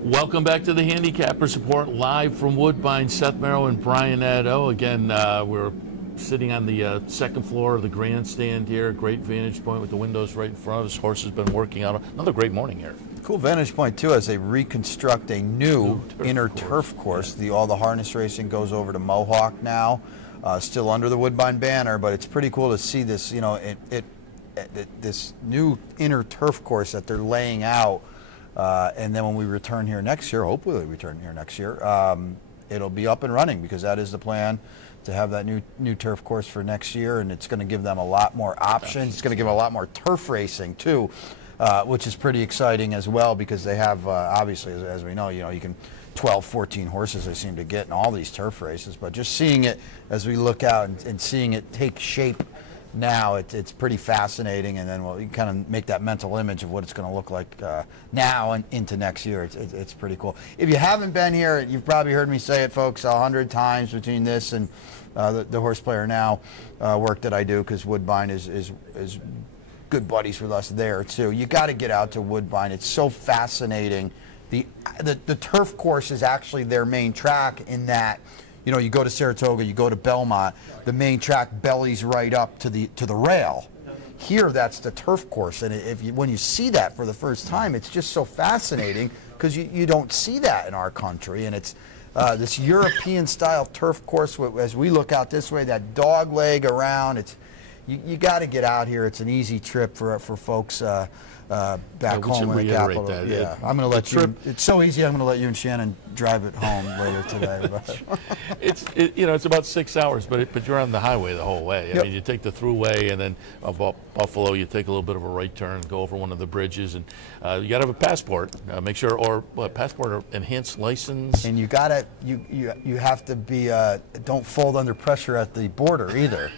Welcome back to the Handicappers Report, live from Woodbine. Seth Merrow and Brian Nadeau. Again, we're sitting on the second floor of the grandstand here. Great vantage point with the windows right in front of us. Horse has been working out. Another great morning here. Cool vantage point, too, as they reconstruct a new inner turf course. All the harness racing goes over to Mohawk now, still under the Woodbine banner, but it's pretty cool to see this, you know, this new inner turf course that they're laying out, and then when we return here next year, hopefully we return here next year, it'll be up and running, because that is the plan, to have that new turf course for next year, and it's going to give them a lot more options. It's going to give them a lot more turf racing too, which is pretty exciting as well, because they have obviously, as we know, you can 12, 14 horses they seem to get in all these turf races, but just seeing it as we look out and seeing it take shape now, it's pretty fascinating, and then we'll kind of make that mental image of what it's going to look like now and into next year. It's pretty cool. If you haven't been here, you've probably heard me say it, folks, 100 times between this and the Horse Player Now work that I do, because Woodbine is good buddies with us there too. You got to get out to Woodbine. It's so fascinating. The turf course is actually their main track, in that, you know, you go to Saratoga, you go to Belmont, the main track bellies right up to the rail. Here, that's the turf course, and when you see that for the first time, it's just so fascinating, because you don't see that in our country, and it's this European-style turf course. As we look out this way, that dog leg around, you got to get out here. It's an easy trip for folks back home in the capital. That. Yeah, I'm going to let you. It's so easy. I'm going to let you and Shannon drive it home later today. It's about 6 hours, but you're on the highway the whole way. I mean, you take the throughway, and then Buffalo, you take a little bit of a right turn, go over one of the bridges, and you got to have a passport. Make sure, or passport or enhanced license. And you have to be don't fold under pressure at the border either.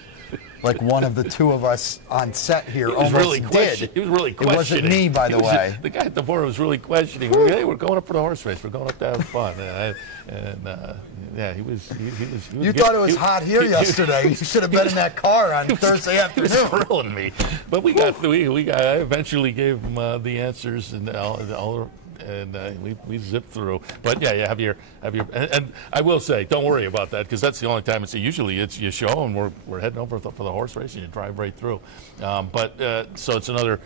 Like one of the two of us on set here almost did. He was really questioning. It wasn't me, by the way. The guy at the border was really questioning. Hey, we're going up for the horse race. We're going up to have fun. He was. You thought it was hot here yesterday. You should have been in that car on Thursday afternoon. He was thrilling me. But we got. I eventually gave him the answers and all. And we zipped through, but yeah, you have your and I will say, don't worry about that, because that's the only time usually it's you show and we're heading over for the horse race and you drive right through, so it's another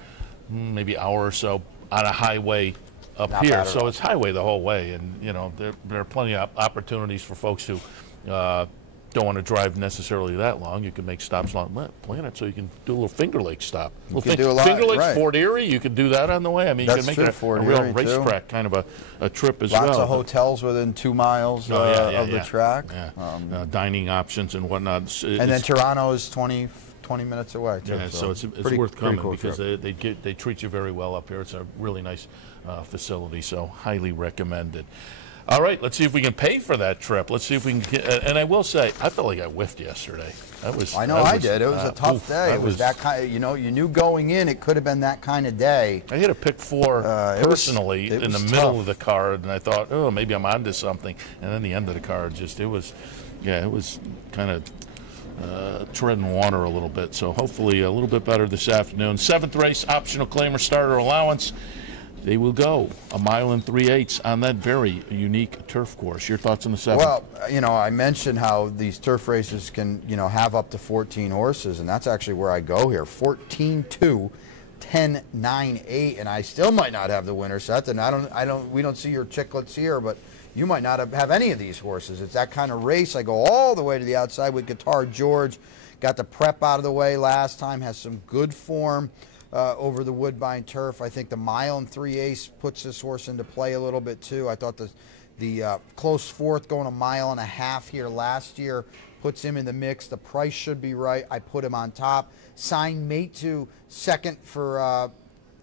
maybe hour or so on a highway up Not here, bad so it's highway the whole way, and there are plenty of opportunities for folks who don't want to drive necessarily that long. You can make stops along Planet, so you can do a little Finger Lake stop. Do a lot, Finger Lakes, right. Fort Erie, you could do that on the way. I mean, you can make it a real racetrack kind of a trip as well. Lots of hotels within 2 miles of the track. Yeah. Dining options and whatnot. And then Toronto is 20 minutes away, too. Yeah, so it's worth coming, because they treat you very well up here. It's a really nice facility, so highly recommended. All right, let's see if we can pay for that trip. Let's see if we can get, and I will say, I felt like I whiffed yesterday. I know I did. It was a tough day. It was that kind. You knew going in it could have been that kind of day. I hit a pick 4 personally in the middle of the card, and I thought, oh, maybe I'm onto something. And then the end of the card, it was kind of treading water a little bit. So hopefully a little bit better this afternoon. 7th race, optional claimer starter allowance. They will go 1 3/8 on that very unique turf course. Your thoughts on the 7th? Well, I mentioned how these turf races can, have up to 14 horses, and that's actually where I go here. 14-2, 10-9-8, and I still might not have the winner set. And we don't see your chicklets here, but you might not have any of these horses. It's that kind of race. I go all the way to the outside with Guitar George. Got the prep out of the way last time. Has some good form. Over the Woodbine turf. I think the 1 3/8 puts this horse into play a little bit too. I thought the close 4th going 1.5 miles here last year puts him in the mix. The price should be right. I put him on top. Signed Mate to 2nd for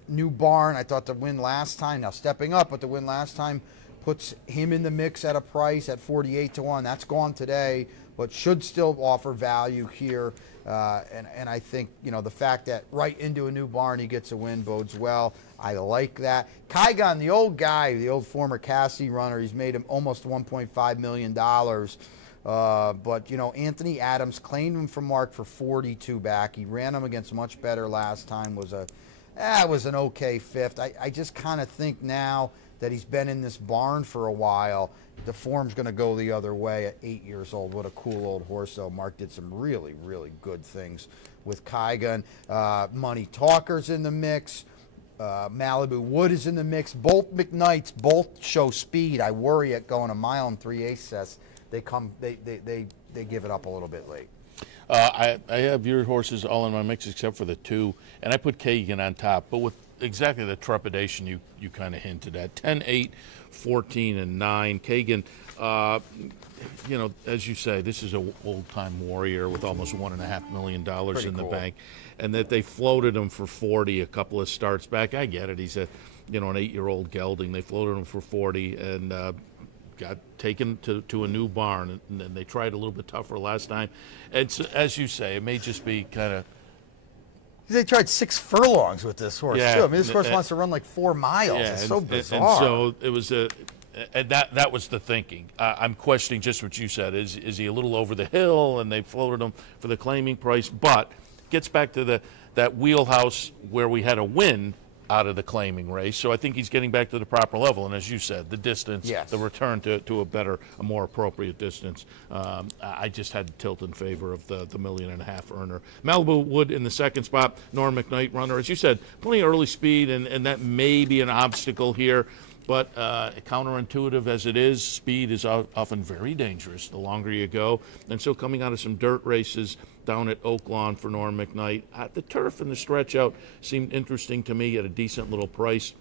New Barn. I thought the win last time, now stepping up, but the win last time puts him in the mix at a price at 48-1. That's gone today, but should still offer value here. And I think, the fact that right into a New Barn he gets a win bodes well. I like that. Kygon, the old guy, the old former Cassie runner, he's made him almost $1.5 million. But, Anthony Adams claimed him from Mark for 42 back. He ran him against much better last time. Was an okay 5th. I just kind of think now that he's been in this barn for a while, the form's going to go the other way at 8 years old. What a cool old horse, though. Mark did some really, really good things with Kygon. Money Talker's in the mix. Malibu Wood is in the mix. Both McKnights both show speed. I worry at going 1 3/8 cess. They give it up a little bit late. I have your horses all in my mix except for the 2, and I put Kagan on top, but with exactly the trepidation you kind of hinted at. 10-8, 14 and 9. Kagan, as you say, this is an old-time warrior with almost $1.5 million in the bank, and that they floated him for 40 a couple of starts back. I get it. He's an 8-year-old gelding. They floated him for 40 and got taken to a New Barn, and then they tried a little bit tougher last time. And so, as you say, it may just be kind of. They tried 6 furlongs with this horse, too. I mean, this horse wants to run like 4 miles. Yeah, it's so bizarre. And so it was that was the thinking. I'm questioning just what you said. Is he a little over the hill, and they floated him for the claiming price? But gets back to that wheelhouse where we had a win out of the claiming race. So I think he's getting back to the proper level. And as you said, the distance, the return to a more appropriate distance. I just had to tilt in favor of the $1.5 million earner. Malibu Wood in the 2nd spot. Norm McKnight runner. As you said, plenty of early speed, and that may be an obstacle here. But counterintuitive as it is, speed is often very dangerous the longer you go. And so coming out of some dirt races down at Oaklawn for Norm McKnight, the turf and the stretch out seemed interesting to me at a decent little price.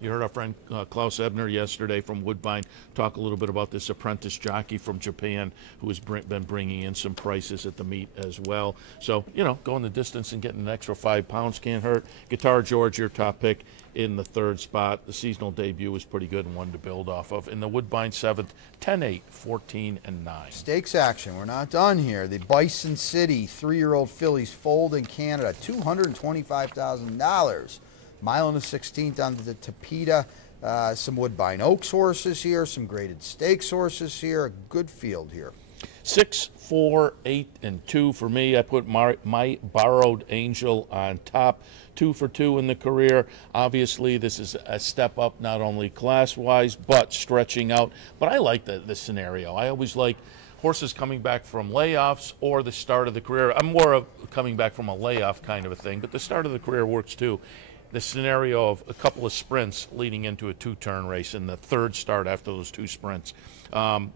You heard our friend Klaus Ebner yesterday from Woodbine talk a little bit about this apprentice jockey from Japan who has been bringing in some prices at the meet as well. So, going the distance and getting an extra 5 pounds can't hurt. Guitar George, your top pick in the 3rd spot. The seasonal debut was pretty good and one to build off of. In the Woodbine 7th, 10-8, 14 and 9. Stakes action. We're not done here. The Bison City 3-year-old fillies foaled in Canada, $225,000. 1 16th on the Tapeta. Some Woodbine Oaks horses here, some graded stakes horses here. A good field here. 6, 4, 8, and 2 for me. I put my Borrowed Angel on top. 2 for 2 in the career. Obviously, this is a step up not only class-wise, but stretching out. But I like the scenario. I always like horses coming back from layoffs or the start of the career. I'm more of coming back from a layoff kind of a thing, but the start of the career works too. The scenario of a couple of sprints leading into a 2-turn race and the 3rd start after those 2 sprints. So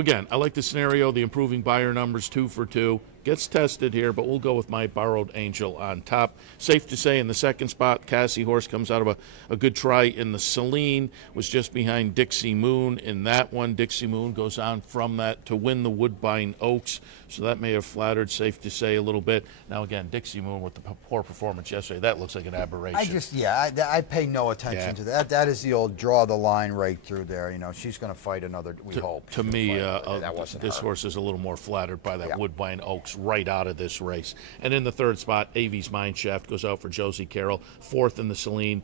again, I like the scenario, the improving buyer numbers, 2 for 2. gets tested here, but we'll go with My Borrowed Angel on top. Safe to say in the second spot, Cassie horse comes out of a good try in the Celine, was just behind Dixie Moon in that one. Dixie Moon goes on from that to win the Woodbine Oaks, so that may have flattered, safe to say, a little bit. Now, again, Dixie Moon with the poor performance yesterday, that looks like an aberration. I pay no attention to that. That is the old draw the line right through there. You know, she's going to fight another, we hope. To me, this horse is a little more flattered by that Woodbine Oaks right out of this race. And in the third spot, Avies Mineshaft goes out for Josie Carroll. Fourth in the Celine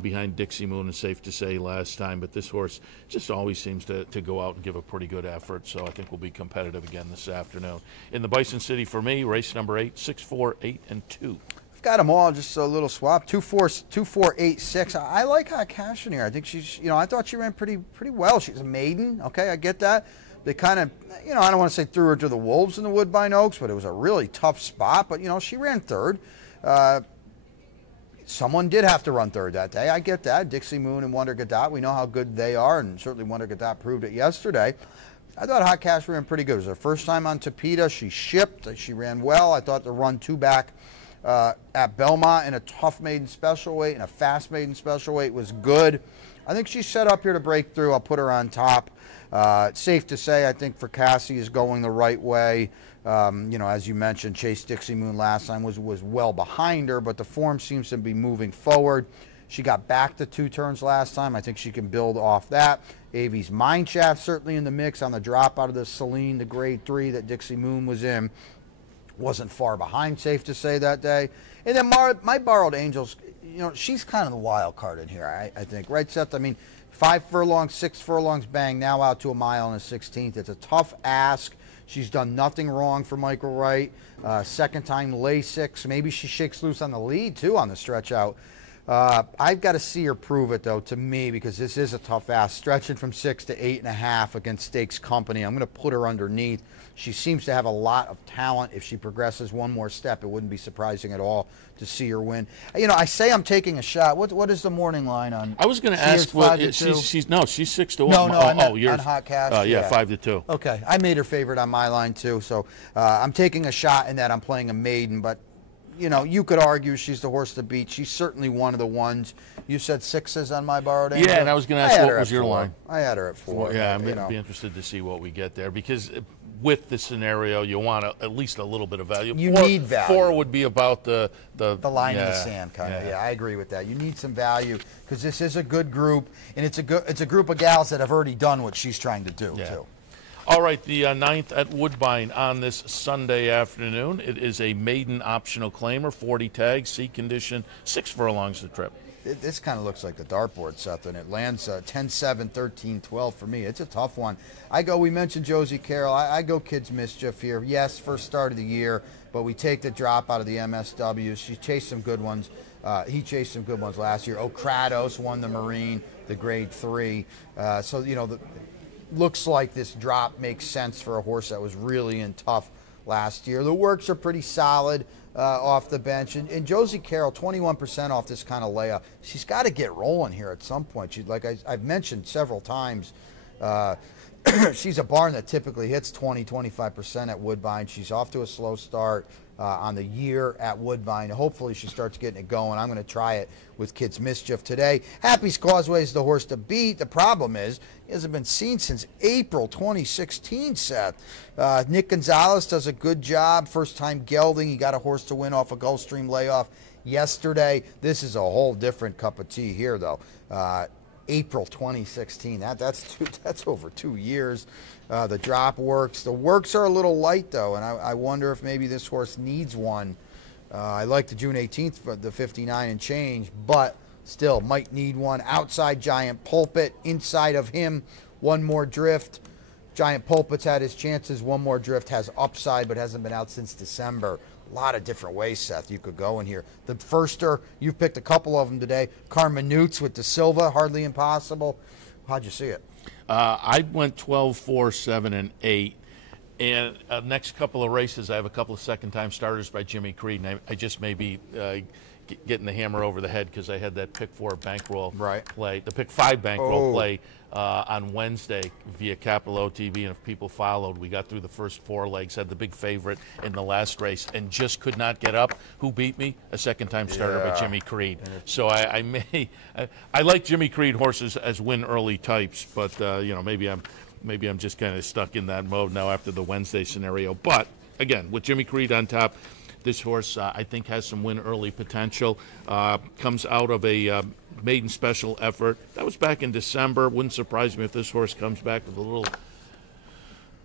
behind Dixie Moon, and safe to say last time. But this horse just always seems to go out and give a pretty good effort. So I think we'll be competitive again this afternoon. In the Bison City for me, race number 8, 6, 4, 8, and 2. Got them all, just a little swap. 2, 4, 8, 6. I like Hot Cash in here. I think she's, I thought she ran pretty well. She's a maiden. Okay, I get that. They kind of, I don't want to say threw her to the wolves in the Woodbine Oaks, but it was a really tough spot. But, she ran third. Someone did have to run third that day. I get that. Dixie Moon and Wonder Gadot, we know how good they are, and certainly Wonder Gadot proved it yesterday. I thought Hot Cash ran pretty good. It was her first time on Tapeta. She shipped. She ran well. I thought the run 2 back at Belmont in a tough maiden special weight and a fast maiden special weight was good. I think she's set up here to break through. I'll put her on top. Safe to say, I think for Cassie is going the right way. As you mentioned, Chase Dixie Moon last time was well behind her, but the form seems to be moving forward. She got back to 2 turns last time. I think she can build off that. Avies Mineshaft certainly in the mix on the drop out of the Celine, the grade 3 that Dixie Moon was in. Wasn't far behind, safe to say, that day. And then My Borrowed Angels, she's kind of the wild card in here, I think. Right, Seth? I mean, 5 furlongs, 6 furlongs, bang, now out to a mile and a 16th. It's a tough ask. She's done nothing wrong for Michael Wright. Second time Lasix. Maybe she shakes loose on the lead, too, on the stretch out. I've got to see her prove it, though, to me, because this is a tough ask. Stretching from 6 to 8.5 against Stakes Company. I'm going to put her underneath. She seems to have a lot of talent. If she progresses one more step, it wouldn't be surprising at all to see her win. I say I'm taking a shot. What is the morning line on? I was going to ask what she's 6 to 1. No, on Hot Cash. Yeah, 5 to 2. Okay, I made her favorite on my line too. So I'm taking a shot in that. I'm playing a maiden, but you could argue she's the horse to beat. She's certainly one of the ones. You said 6s on My Borrowed Angel? Yeah, and I was going to ask what was your line. I had her at 4. Yeah, I'm going to be interested to see what we get there, because with the scenario, you want at least a little bit of value. You need value. 4 would be about the line in the sand, kind of. Yeah, I agree with that. You need some value, because this is a good group, and it's a group of gals that have already done what she's trying to do, too. All right, the 9th at Woodbine on this Sunday afternoon. It is a maiden optional claimer, 40 tags, C condition, 6 furlongs the trip. This kind of looks like the dartboard, Seth, and it lands 10-7, 13-12 for me. It's a tough one. We mentioned Josie Carroll. I go Kids Mischief here. Yes, first start of the year, but we take the drop out of the MSWs. She chased some good ones. He chased some good ones last year. Okratos won the Marine, the grade 3. Looks like this drop makes sense for a horse that was really in tough last year. The works are pretty solid off the bench. And Josie Carroll, 21% off this kind of layup. She's got to get rolling here at some point. I've mentioned several times, she's a barn that typically hits 20-25% at Woodbine. She's off to a slow start on the year at Woodbine. Hopefully she starts getting it going. I'm going to try it with Kids Mischief today. Happy's Causeway is the horse to beat. The problem is he hasn't been seen since April 2016, Seth. Nick Gonzalez does a good job. First time gelding. He got a horse to win off a Gulfstream layoff yesterday. This is a whole different cup of tea here, though. April 2016. That's over 2 years. The drop works. The works are a little light, though, and I wonder if maybe this horse needs one. I like the June 18th, the 59 and change, but still might need one. Outside Giant Pulpit. Inside of him, one more drift. Giant Pulpit's had his chances. One more drift has upside, but hasn't been out since December. A lot of different ways, Seth, you could go in here. The firster, you've picked a couple of them today. Carmen Newts with the Silva, Hardly Impossible. How'd you see it? I went 12, 4, 7, and 8. And next couple of races, I have a couple of second-time starters by Jimmy Creed, and I just may be getting the hammer over the head because I had that pick 4 bankroll play, the pick 5 bankroll play on Wednesday via Capital OTB, and if people followed, we got through the first 4 legs, had the big favorite in the last race, and just could not get up. Who beat me? A second-time starter by Jimmy Creed. So I like Jimmy Creed horses as win early types, but maybe I'm just kind of stuck in that mode now after the Wednesday scenario. But again, with Jimmy Creed on top, this horse, I think, has some win early potential. Comes out of a maiden special effort. That was back in December. Wouldn't surprise me if this horse comes back with a little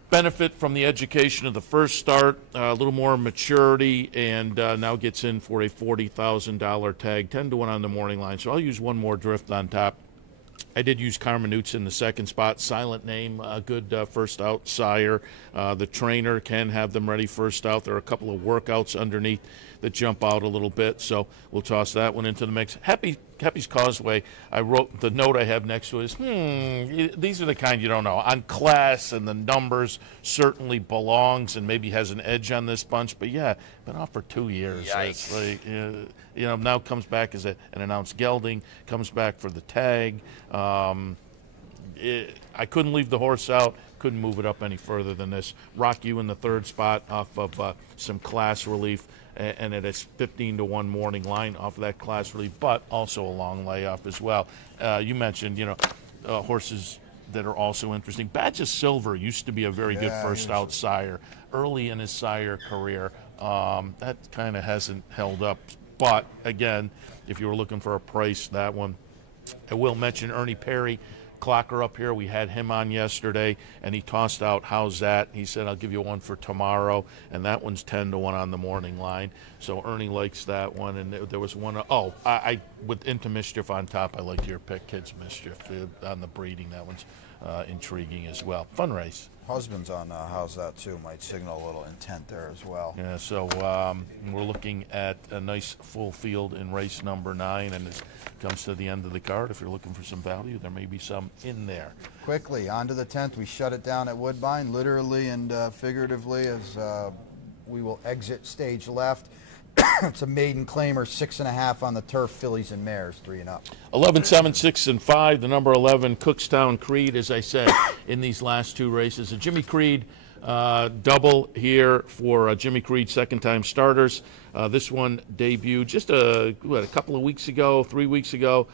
benefit from the education of the first start, a little more maturity, and now gets in for a $40,000 tag, 10-1 on the morning line. So I'll use one more drift on top. I did use Carmenutes in the second spot. Silent Name, a good first out sire. The trainer can have them ready first out. There are a couple of workouts underneath that jump out a little bit, so we'll toss that one into the mix. Happy's Causeway, I wrote, the note I have next to it is, these are the kind you don't know. On class and the numbers, certainly belongs and maybe has an edge on this bunch, but yeah, been off for 2 years. It's like, now comes back as an announced gelding, comes back for the tag. I couldn't leave the horse out, couldn't move it up any further than this. Rock You in the third spot off of some class relief, and at a 15-1 morning line off of that class relief, but also a long layoff as well. You mentioned, horses that are also interesting. Badge of Silver used to be a very good first out sire early in his sire career. That kind of hasn't held up. But again, if you were looking for a price, that one. I will mention Ernie Perry, clocker up here. We had him on yesterday, and he tossed out How's That. He said, I'll give you one for tomorrow, and that one's 10-1 on the morning line. So Ernie likes that one, and there was one. I with Into Mischief on top. I like your pick, Kids Mischief, on the breeding. That one's intriguing as well. Fun race. Husband's on How's That too, might signal a little intent there as well. Yeah, so we're looking at a nice full field in race number 9, and it comes to the end of the card. If you're looking for some value, there may be some in there. Quickly, on to the 10th. We shut it down at Woodbine, literally and figuratively, as we will exit stage left. It's a maiden claimer, 6.5 on the turf, fillies and mares, 3 and up. 11, 7, 6, and 5. The number 11, Cookstown Creed, as I said, in these last 2 races. A Jimmy Creed double here for Jimmy Creed second-time starters. This one debuted just a couple of weeks ago, 3 weeks ago.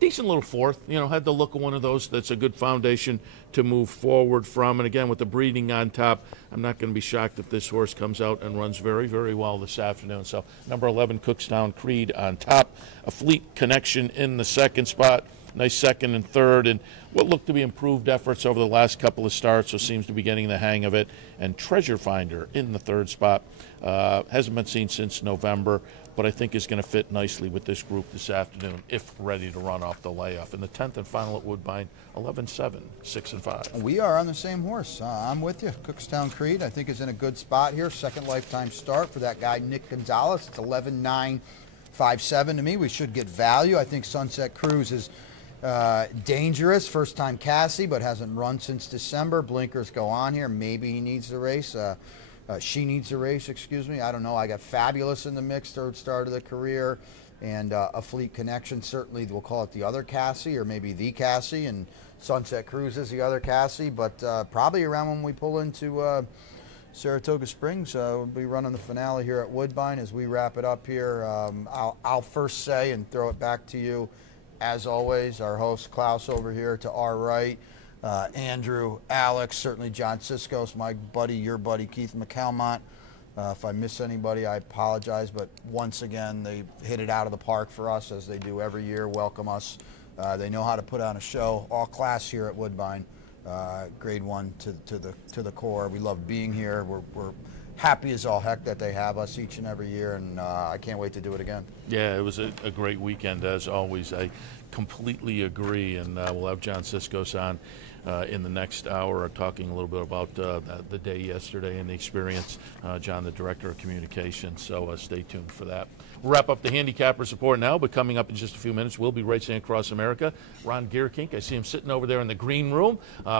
Decent little fourth, had the look of one of those that's a good foundation to move forward from. And again, with the breeding on top, I'm not going to be shocked if this horse comes out and runs very, very well this afternoon. So number 11, Cookstown Creed on top. A Fleet Connection in the second spot. Nice second and third, and what looked to be improved efforts over the last couple of starts, so seems to be getting the hang of it. And Treasure Finder in the third spot. Hasn't been seen since November, but I think is going to fit nicely with this group this afternoon if ready to run off the layoff. In the 10th and final at Woodbine, 11, 7, 6, and 5. We are on the same horse. I'm with you. Cookstown Creed, I think, is in a good spot here. Second lifetime start for that guy, Nick Gonzalez. It's 11, 9, 5, 7 to me. We should get value. I think Sunset Cruise is dangerous. First time Cassie, but hasn't run since December. Blinkers go on here. Maybe he needs the race. She needs a race, excuse me. I don't know. I got Fabulous in the mix, third start of the career, and a Fleet Connection. Certainly, we'll call it the other Cassie, or maybe the Cassie, and Sunset Cruise is the other Cassie. But probably around when we pull into Saratoga Springs, we'll be running the finale here at Woodbine as we wrap it up here. I'll first say and throw it back to you, as always, our host Klaus over here to our right. Andrew, Alex, certainly John Siskos, my buddy, your buddy, Keith McCalmont. If I miss anybody, I apologize, but once again, they hit it out of the park for us, as they do every year, welcome us. They know how to put on a show, all class here at Woodbine, grade 1 to the core. We love being here. We're happy as all heck that they have us each and every year, and I can't wait to do it again. Yeah, it was a great weekend, as always. I completely agree, and we'll have John Siskos on in the next hour, talking a little bit about the day yesterday and the experience. John, the Director of Communications, so stay tuned for that. wrap up the Handicappers Report now, but coming up in just a few minutes, we'll be racing across America. Ron Gierkink, I see him sitting over there in the green room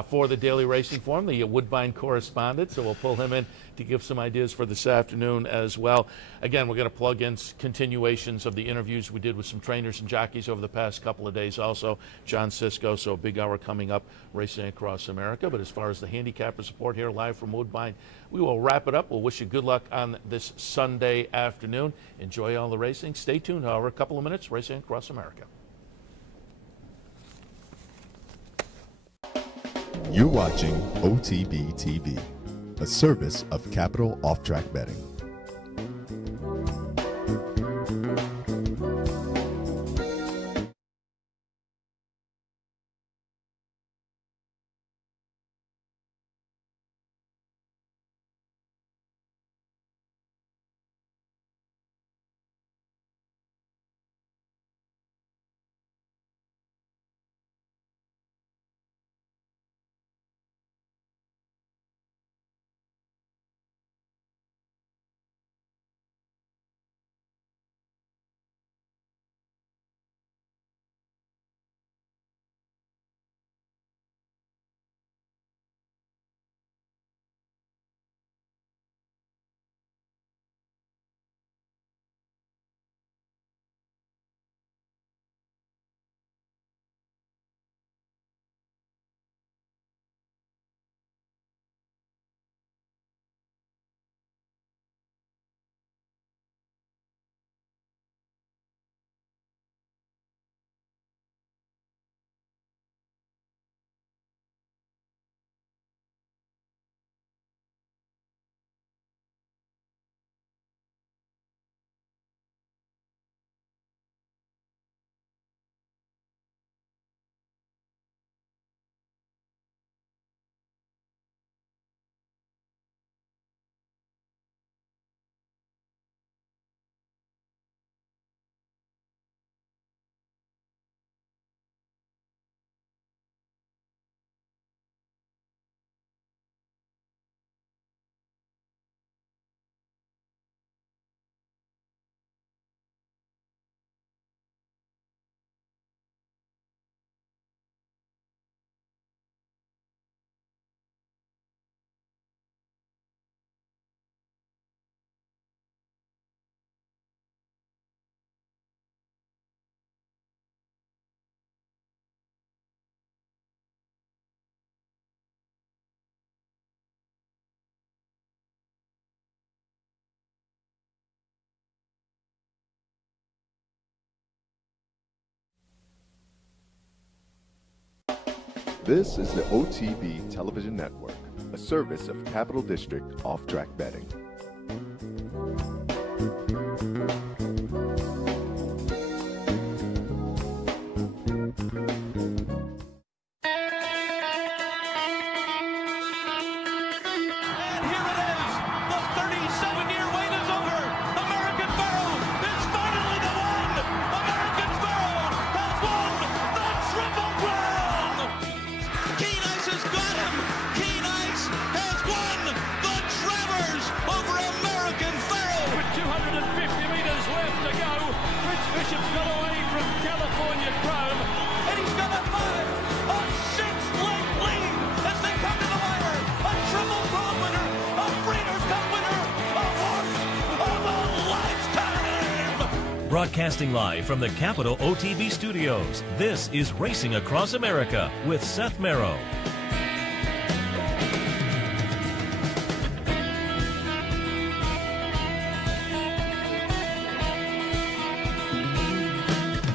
for the Daily Racing Form, the Woodbine correspondent, so we'll pull him in to give some ideas for this afternoon as well. Again, we're going to plug in continuations of the interviews we did with some trainers and jockeys over the past couple of days also. John Cisco, so a big hour coming up racing across America. But as far as the Handicappers Report here live from Woodbine, we will wrap it up. We'll wish you good luck on this Sunday afternoon. Enjoy all the racing. Stay tuned, however, a couple of minutes, racing across America. You're watching OTB TV, a service of Capital Off Track Betting. This is the OTB Television Network, a service of Capital District Off Track Betting. Broadcasting live from the Capital OTB Studios, this is Racing Across America with Seth Merrow.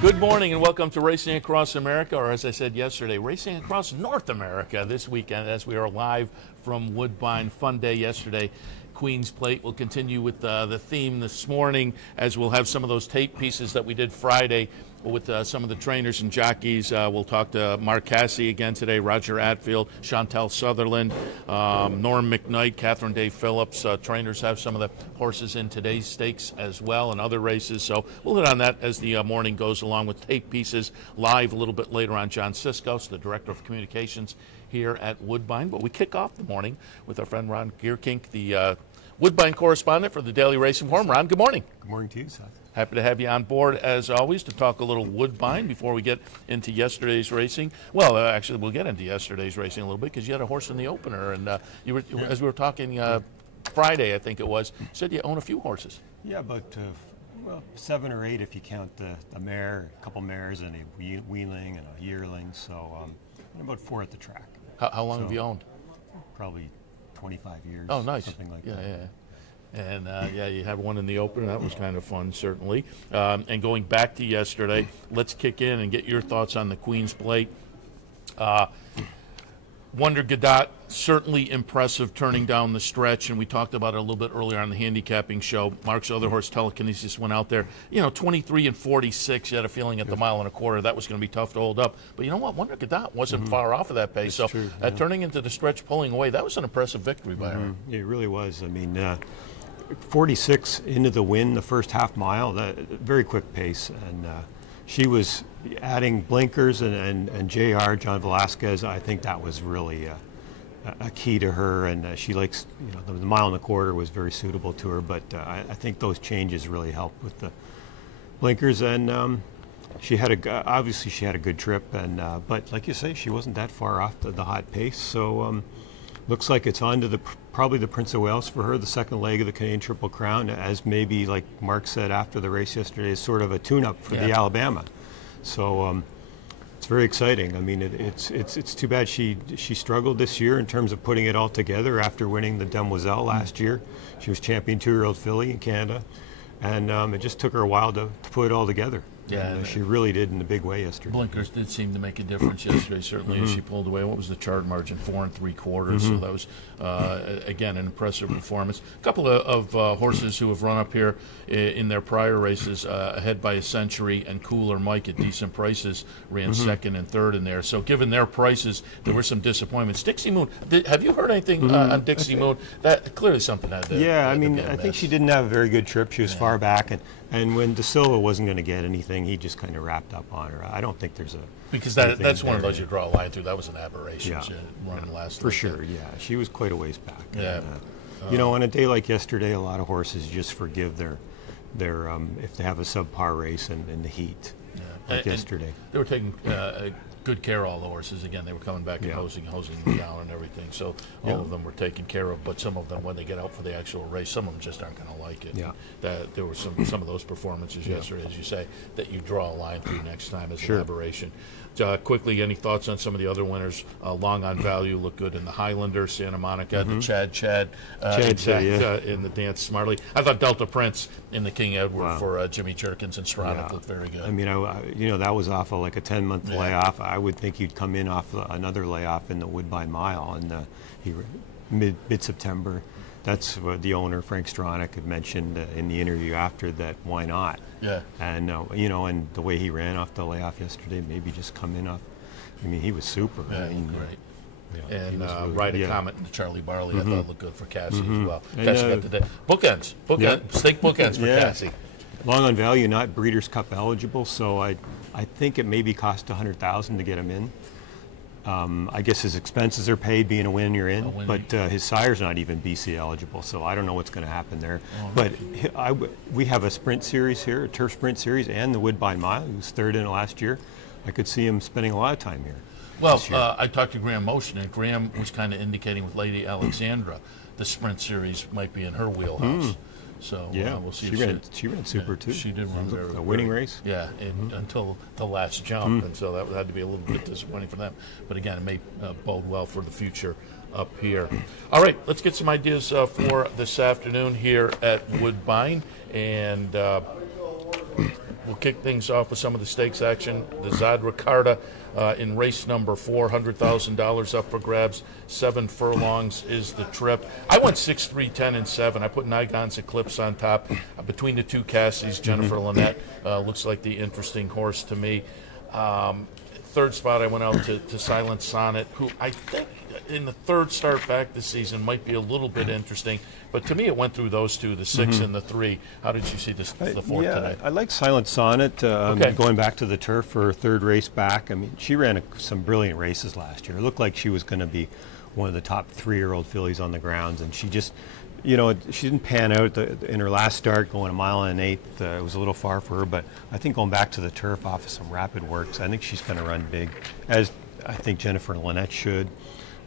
Good morning and welcome to Racing Across America, or as I said yesterday, Racing Across North America this weekend as we are live from Woodbine. Fun day yesterday. Queen's Plate will continue with the theme this morning, as we'll have some of those tape pieces that we did Friday with some of the trainers and jockeys. We'll talk to Mark Cassidy again today, Roger Atfield, Chantel Sutherland, Norm McKnight, Catherine Day Phillips. Trainers have some of the horses in today's stakes as well and other races. So we'll hit on that as the morning goes along with tape pieces live a little bit later on. John Cisco, the Director of Communications here at Woodbine. But we kick off the morning with our friend Ron Gierkink, the Woodbine correspondent for the Daily Racing Forum. Ron, good morning. Good morning to you, Seth. Happy to have you on board, as always, to talk a little Woodbine before we get into yesterday's racing. Well, actually, we'll get into yesterday's racing a little bit because you had a horse in the opener. And you were, as we were talking Friday, I think it was, you said you own a few horses. Yeah, about 7 or 8 if you count the mare, a couple mares, and a weanling and a yearling. So and about 4 at the track. How long have you owned? Probably 25 years. Oh, nice. Something like that. Yeah. And you had one in the opener. That was kind of fun, certainly. And going back to yesterday, let's kick in and get your thoughts on the Queen's Plate. Wonder Gadot, certainly impressive turning down the stretch, and we talked about it a little bit earlier on the handicapping show. Mark's other horse, Telekinesis, went out there. 23 and 46, you had a feeling at the mile and a quarter that was going to be tough to hold up. But you know what? Wonder Gadot wasn't far off of that pace. That's so true, turning into the stretch, pulling away, that was an impressive victory by her. Yeah, it really was. I mean, 46 into the win, the first half mile, very quick pace. And she was adding blinkers and JR, John Velasquez. I think that was really a key to her. And she likes, the mile and a quarter was very suitable to her. But I think those changes really helped with the blinkers. And she had obviously she had a good trip. And but like you say, she wasn't that far off the hot pace. So looks like it's on to probably the Prince of Wales for her, the second leg of the Canadian Triple Crown, as maybe, like Mark said after the race yesterday, is sort of a tune-up for the Alabama. So it's very exciting. I mean, it's too bad she struggled this year in terms of putting it all together after winning the Demoiselle last year. She was champion 2-year-old filly in Canada, and it just took her a while to put it all together. Yeah, and she really did in a big way yesterday. Blinkers did seem to make a difference yesterday, certainly, as she pulled away. What was the chart margin? 4 3/4. So that was, again, an impressive performance. A couple of horses who have run up here in their prior races, ahead by a century, and Cooler Mike at decent prices ran second and third in there. So given their prices, there were some disappointments. Dixie Moon, have you heard anything on Dixie Moon? That clearly something out there. Yeah, I mean, I think she didn't have a very good trip. She was far back, and when De Silva wasn't going to get anything, he just kind of wrapped up on her. I don't think there's a... Because that's one of those you draw a line through. That was an aberration. Yeah. Running last for sure, yeah. She was quite a ways back. Yeah. And, on a day like yesterday, a lot of horses just forgive their if they have a subpar race in the heat, like yesterday. They were taking good care of all the horses. Again, they were coming back and hosing them down and everything. So all of them were taken care of. But some of them, when they get out for the actual race, some of them just aren't going to like it. Yeah. That there were some of those performances yesterday, as you say, that you draw a line through next time as an aberration. Quickly, any thoughts on some of the other winners? Long on Value looked good in the Highlander, Santa Monica, the Chad in the Dance Smartly. I thought Delta Prince in the King Edward for Jimmy Jerkins and Stronach looked very good. I mean, that was off of like a 10-month layoff. I would think he'd come in off another layoff in the Woodbine Mile, and he mid-September. That's what the owner, Frank Stronach, had mentioned in the interview after that. Why not? Yeah. And and the way he ran off the layoff yesterday, maybe just come in off. I mean, he was super. Yeah, I mean, great. And really Ride a Comet and Charlie Barley, I thought looked good for Cassie as well. Cassie got today. Bookends, steak bookends for Cassie. Long on Value, not Breeders' Cup eligible, so I think it maybe cost $100,000 to get him in. I guess his expenses are paid being a win, you're in, but his sire's not even BC eligible, so I don't know what's going to happen there. But we have a sprint series here, a turf sprint series, and the Woodbine Mile. He was third in it last year. I could see him spending a lot of time here. Well, I talked to Graham Motion, and Graham was kind of indicating with Lady Alexandra the sprint series might be in her wheelhouse. So we'll see. She ran super too. She did run very a winning race. Yeah, until the last jump, and so that had to be a little bit disappointing for them. But again, it may bode well for the future up here. All right, let's get some ideas for this afternoon here at Woodbine, and we'll kick things off with some of the stakes action. The Zadra Carta in race number 4, $100,000 up for grabs. 7 furlongs is the trip. I went 6, 3, 10, and 7. I put Nigon's Eclipse on top. Between the two Cassies, Jennifer Lynette looks like the interesting horse to me. Third spot, I went out to Silent Sonnet, who I think in the third start back this season might be a little bit interesting. But to me, it went through those two, the 6 and the 3. How did you see the 4th today? I like Silent Sonnet going back to the turf for her third race back. I mean, she ran some brilliant races last year. It looked like she was going to be one of the top 3-year-old fillies on the grounds, and she just you know, she didn't pan out in her last start, going a mile and an eighth. It was a little far for her, but I think going back to the turf off of some rapid works, I think she's going to run big, as I think Jennifer Lynette should.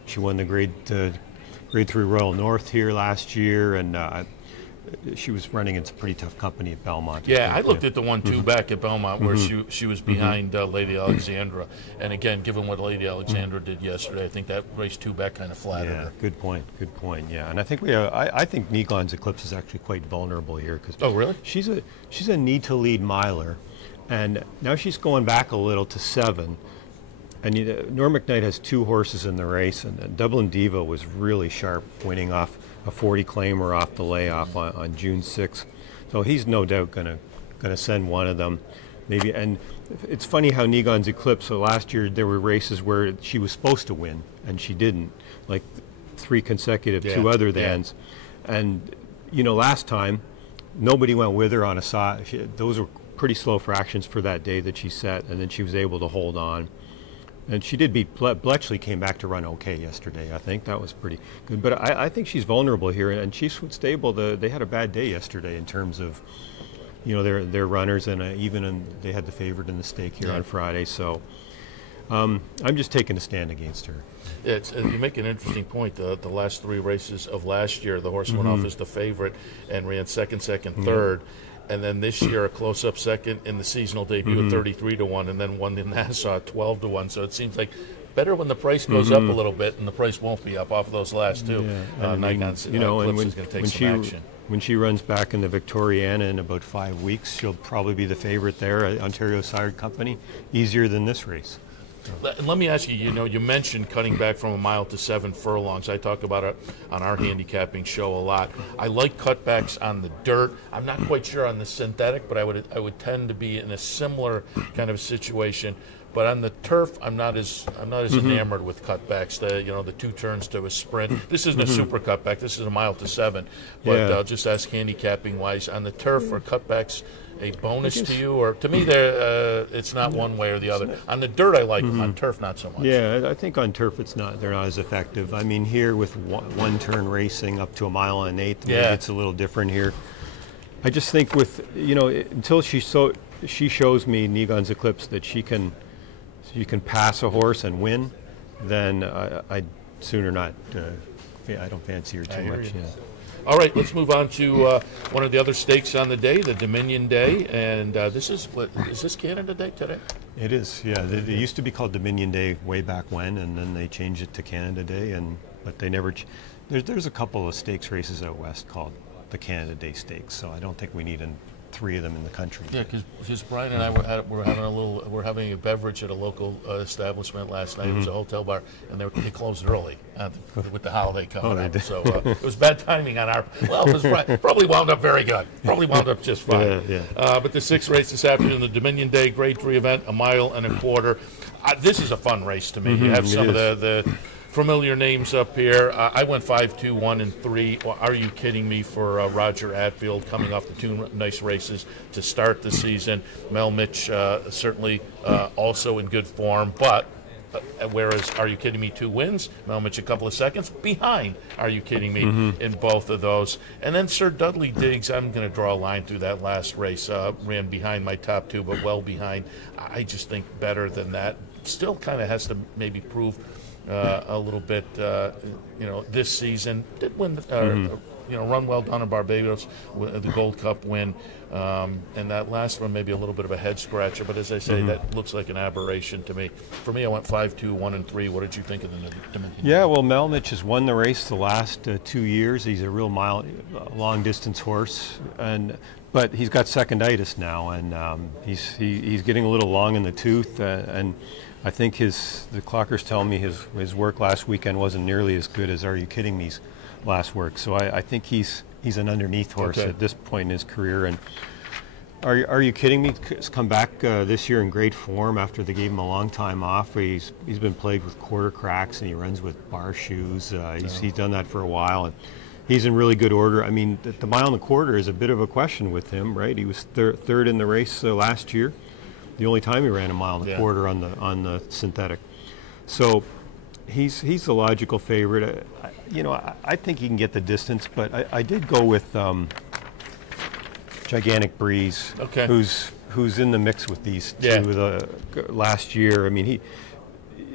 She won the Grade 3 Royal North here last year, and she was running in some pretty tough company at Belmont. Yeah, I looked at the 1-2 back at Belmont where she was behind Lady Alexandra. And again, given what Lady Alexandra did yesterday, I think that race 2 back kind of flattered her. Good point. Yeah, and I think I think Nikon's Eclipse is actually quite vulnerable here because really? She's a need to lead miler, and now she's going back a little to 7. And Norm McKnight has 2 horses in the race, and Dublin Diva was really sharp, winning off a 40 claimer off the layoff on June 6th. So he's no doubt going to send one of them. Maybe. And it's funny how Nikon's Eclipse, so last year there were races where she was supposed to win, and she didn't, like 3 consecutive 2 other thans. And, you know, last time, nobody went with her on a side. Those were pretty slow fractions for that day that she set, and then she was able to hold on. And she did beat Bletchley, came back to run okay yesterday. I think that was pretty good. But I think she's vulnerable here. And Chiefswood Stable, they had a bad day yesterday in terms of, you know, their runners, and they had the favorite in the stake here on Friday. So I'm just taking a stand against her. You make an interesting point. The last 3 races of last year, the horse went off as the favorite and ran second, third. And then this year, a close-up second in the seasonal debut at 33-1, and then won in Nassau at 12-1. So it seems like better when the price goes up a little bit, and the price won't be up off of those last 2. Nikon's Eclipse is going to take some action. When she runs back in the Victoriana in about 5 weeks, she'll probably be the favorite there at Ontario Sired Company. Easier than this race. Let me ask you, you mentioned cutting back from a mile to 7 furlongs. I talk about it on our handicapping show a lot. I like cutbacks on the dirt. I'm not quite sure on the synthetic, but I would tend to be in a similar kind of situation. But on the turf, I'm not as enamored with cutbacks. The 2 turns to a sprint. This isn't a super cutback. This is a mile to 7. But I'll just ask handicapping wise, on the turf, are cutbacks a bonus to you, or to me, it's not one way or the other. On the dirt, I like them. On turf, not so much. Yeah, I think on turf, they're not as effective. I mean, here with one turn racing up to a mile and an eighth, maybe it's a little different here. I just think until she shows me Nikon's Eclipse that she can pass a horse and win, then I'd sooner not. I don't fancy her too much. Yeah. All right, let's move on to one of the other stakes on the day, the Dominion Day, and is this Canada Day today? It is, yeah. It used to be called Dominion Day way back when, and then they changed it to Canada Day, but they never. There's a couple of stakes races out west called the Canada Day Stakes, so I don't think we need 3 of them in the country. Yeah, because Brian and I were having a beverage at a local establishment last night. It was a hotel bar, and they closed early with the holiday coming up. So it was bad timing on our. Well, it was probably wound up very good. Probably wound up just fine. But the 6th race this afternoon, the Dominion Day Grade 3 event, a mile and a quarter. This is a fun race to me. You have some of the familiar names up here. I went 5, 2, 1, and 3. Well, are you kidding me for Roger Atfield coming off the 2 nice races to start the season? Mel Mitch certainly also in good form, but whereas Are You Kidding Me 2 wins, Mel Mitch a couple of seconds behind Are You Kidding Me in both of those. And then Sir Dudley Diggs, I'm going to draw a line through that last race, ran behind my top 2, but well behind. I just think better than that. Still kind of has to maybe prove a little bit, this season. Did win, run well down in Barbados, the Gold Cup win. And that last one, maybe a little bit of a head scratcher. But as I say, that looks like an aberration to me. For me, I went 5, 2, 1, and 3. What did you think of the Dominion? Yeah, well, Mel Mitch has won the race the last 2 years. He's a real long-distance horse, but he's got seconditis now, and he's getting a little long in the tooth, and I think the clockers tell me his work last weekend wasn't nearly as good as Are You Kidding Me's last work. So I think he's an underneath horse at this point in his career. And Are You Kidding Me has come back this year in great form after they gave him a long time off. He's been plagued with quarter cracks, and he runs with bar shoes. He's done that for a while, and he's in really good order. I mean, the mile and a quarter is a bit of a question with him, right? He was third in the race last year. The only time he ran a mile and a quarter on the synthetic. So He's the logical favorite. I think he can get the distance, but I did go with Gigantic Breeze, who's in the mix with these two last year. I mean,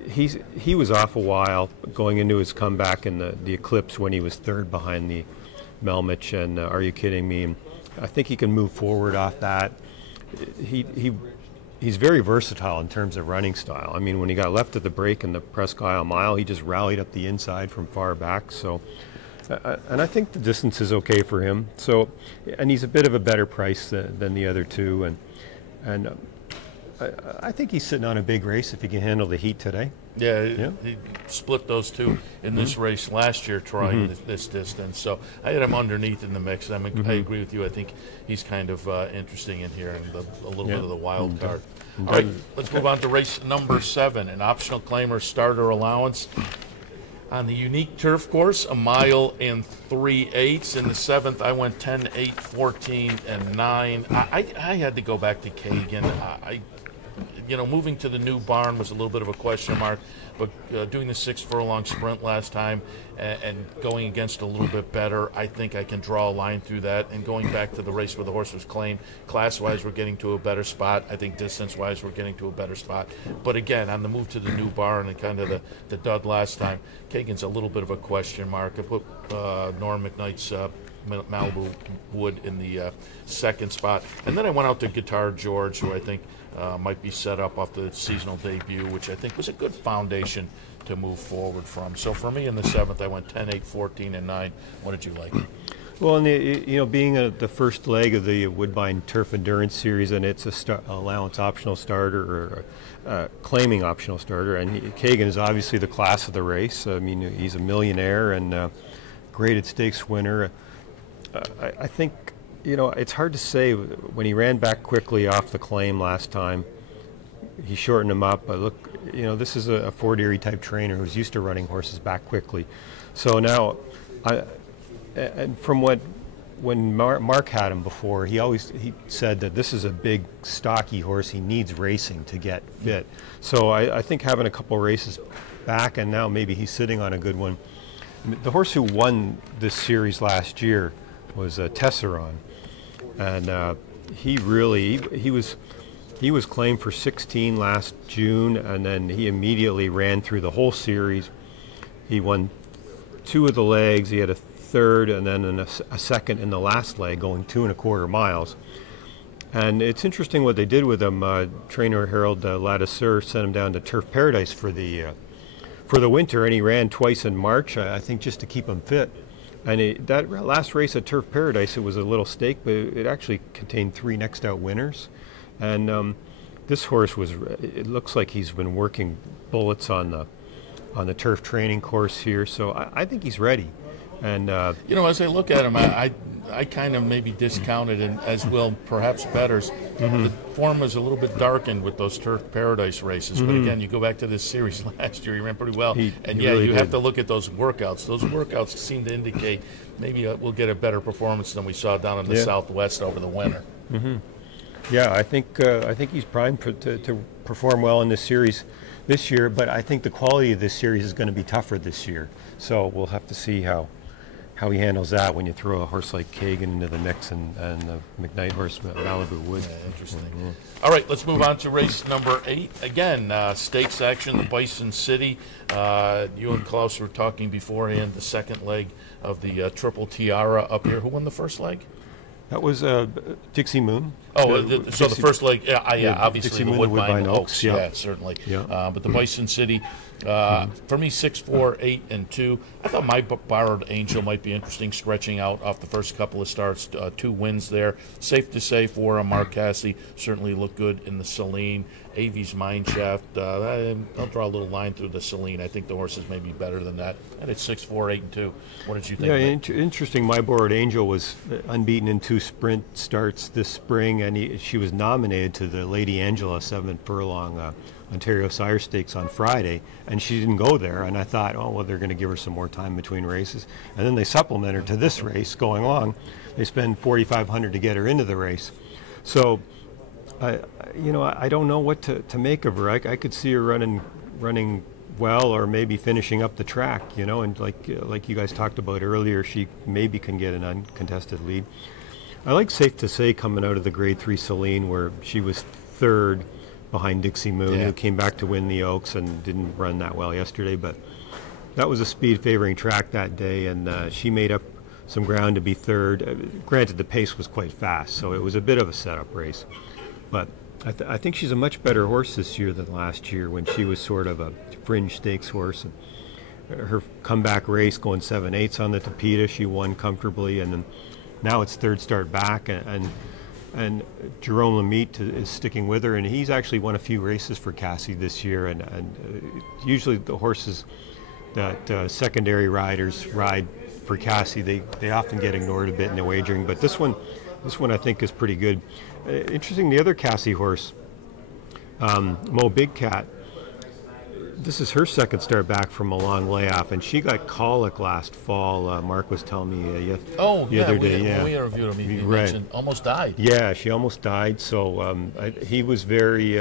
he was off a while going into his comeback in the Eclipse when he was third behind the Melmich, and Are You Kidding Me? And I think he can move forward off that. He's very versatile in terms of running style. I mean, when he got left at the break in the Presque Isle Mile, he just rallied up the inside from far back. So, and I think the distance is okay for him. So, and he's a bit of a better price than the other two, and I think he's sitting on a big race if he can handle the heat today. Yeah, he split those two in this race last year trying this distance. So I had him underneath in the mix. I agree with you. I think he's kind of interesting in here and a little bit of the wild card. All right, let's move on to race number 7, an optional claimer starter allowance. On the unique turf course, 1 mile and 3/8. In the 7th, I went 10, 8, 14, and 9. I had to go back to Kagan. Moving to the new barn was a little bit of a question mark, but doing the 6 furlong sprint last time and going against a little bit better, I think I can draw a line through that. And going back to the race where the horse was claimed, class-wise, we're getting to a better spot. I think distance-wise, we're getting to a better spot. But again, on the move to the new barn and kind of the dud last time, Kagan's a little bit of a question mark. I put Norm McKnight's Malibu Wood in the 2nd spot. And then I went out to Guitar George, who I think might be set up off the seasonal debut, which I think was a good foundation to move forward from. So for me in the 7th, I went 10, 8, 14, and 9. What did you like? Well, being the first leg of the Woodbine Turf Endurance Series, and it's a allowance optional starter or claiming optional starter, and Kagan is obviously the class of the race. I mean, he's a millionaire and graded stakes winner. I think, it's hard to say. When he ran back quickly off the claim last time, he shortened him up. But look, this is a Fort Erie type trainer who's used to running horses back quickly. So now, and from when Mark had him before, he said that this is a big, stocky horse. He needs racing to get fit. So I think having a couple races back, and now maybe he's sitting on a good one. The horse who won this series last year was Tesseron, and he was claimed for 16 last June, and then he immediately ran through the whole series. He won 2 of the legs. He had a 3rd and then a 2nd in the last leg, going 2 1/4 miles. And it's interesting what they did with him. Trainer Harold Ladouceur sent him down to Turf Paradise for the winter, and he ran twice in March, I think, just to keep him fit. And that last race at Turf Paradise, it was a little stake, but it actually contained 3 next out winners. And this horse it looks like he's been working bullets on the turf training course here, so I think he's ready. And as I look at him, I kind of maybe discounted, and as will perhaps bettors. The form was a little bit darkened with those Turf Paradise races. But again, you go back to this series last year, he ran pretty well. He really have to look at those workouts. Those workouts seem to indicate maybe we'll get a better performance than we saw down in the Southwest over the winter. Yeah, I think he's primed to perform well in this series this year, but I think the quality of this series is going to be tougher this year. So we'll have to see how he handles that when you throw a horse like Kagan into the mix and the McKnight horse Malibu Wood. Yeah, interesting. All right, let's move on to race number 8. Again, stakes action, the Bison City. You and Klaus were talking beforehand, the 2nd leg of the Triple Tiara up here. Who won the first leg? That was Dixie Moon. Oh, so the first leg, obviously Dixie the Moon, Woodbine Oaks, certainly. Yeah. But the Bison City, for me, 6, 4, 8, and 2. I thought My Borrowed Angel might be interesting, stretching out off the first couple of starts. 2 wins there. Safe to say for Mark Cassidy, certainly looked good in the Celine. Avi's Mineshaft, I'll draw a little line through the Celine. I think the horse is maybe better than that. And it's 6, 4, 8, and 2. What did you think? Yeah, interesting. My Borrowed Angel was unbeaten in 2 sprint starts this spring, and she was nominated to the Lady Angela 7 furlong Ontario Sire Stakes on Friday, and she didn't go there. And I thought, they're going to give her some more time between races. And then they supplement her to this race going along. They spend $4,500 to get her into the race. So, I don't know what to make of her. I could see her running well, or maybe finishing up the track, you know, and like you guys talked about earlier, she maybe can get an uncontested lead. I like Safe to Say coming out of the Grade 3 Celine, where she was third behind Dixie Moon, who came back to win the Oaks and didn't run that well yesterday, but that was a speed favoring track that day, and she made up some ground to be third. Granted, the pace was quite fast, so it was a bit of a setup race, but I think she's a much better horse this year than last year when she was sort of a fringe stakes horse. And her comeback race going 7/8 on the Tapeta, she won comfortably, and then now it's third start back, and Jerome Lemitte is sticking with her, and he's actually won a few races for Cassie this year, and usually the horses that secondary riders ride for Cassie, they often get ignored a bit in the wagering, but this one I think is pretty good. Interesting, the other Cassie horse, Mo Big Cat, this is her second start back from a long layoff, and she got colic last fall. Mark was telling me the other day. When we interviewed him, he mentioned almost died. Yeah, she almost died. So he was very.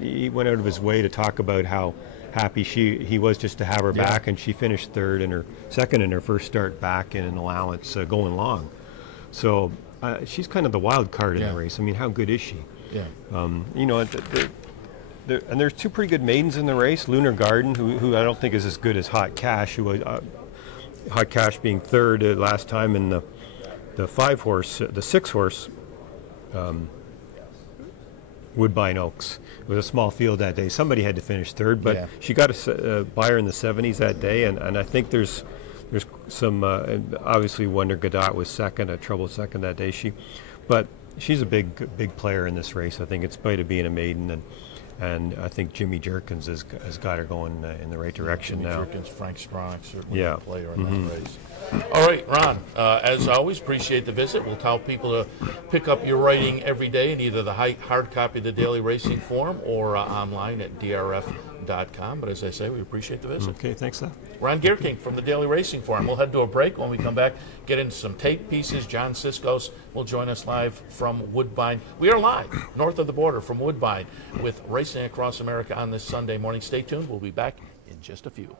He went out of his way to talk about how happy he was just to have her back, and she finished third in her first start back in an allowance going long. So she's kind of the wild card in the race. I mean, how good is she? Yeah. You know. And there's two pretty good maidens in the race. Lunar Garden, who I don't think is as good as Hot Cash, who was Hot Cash being third last time in the 6-horse Woodbine Oaks. It was a small field that day. Somebody had to finish third, but she got a buyer in the 70s that day, and I think there's some obviously Wonder Godot was second, a troubled second that day. But she's a big player in this race. I think, in spite of being a maiden, and I think Jimmy Jerkins has got her going in the right direction now. Jimmy Jerkins, Frank Stronach, certainly a player in that race. All right, Ron, as always, appreciate the visit. We'll tell people to pick up your writing every day in either the hard copy of the Daily Racing Form or online at drf.com. But as I say, we appreciate the visit. Okay, thanks, Seth. Ron Gierking from the Daily Racing Forum. We'll head to a break. When we come back, get into some tape pieces. John Siskos will join us live from Woodbine. We are live north of the border from Woodbine with Racing Across America on this Sunday morning. Stay tuned. We'll be back in just a few.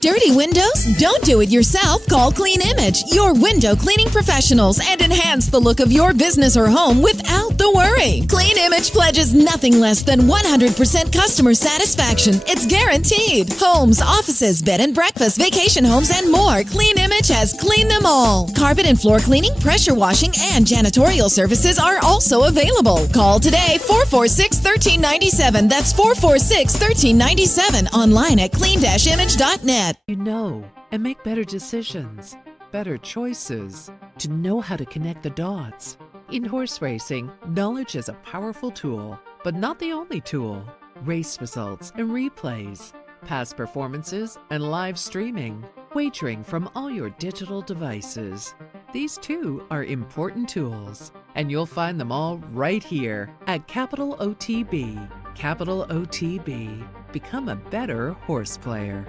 Dirty windows? Don't do it yourself. Call Clean Image, your window cleaning professionals, and enhance the look of your business or home without the worry. Clean Image pledges nothing less than 100% customer satisfaction. It's guaranteed. Homes, offices, bed and breakfast, vacation homes, and more. Clean Image has cleaned them all. Carpet and floor cleaning, pressure washing, and janitorial services are also available. Call today, 446-1397. That's 446-1397. Online at clean-image.net. You know, and make better decisions, better choices, to know how to connect the dots. In horse racing, knowledge is a powerful tool, but not the only tool. Race results and replays, past performances and live streaming, wagering from all your digital devices. These too are important tools, and you'll find them all right here at Capital OTB. Capital OTB. Become a better horse player.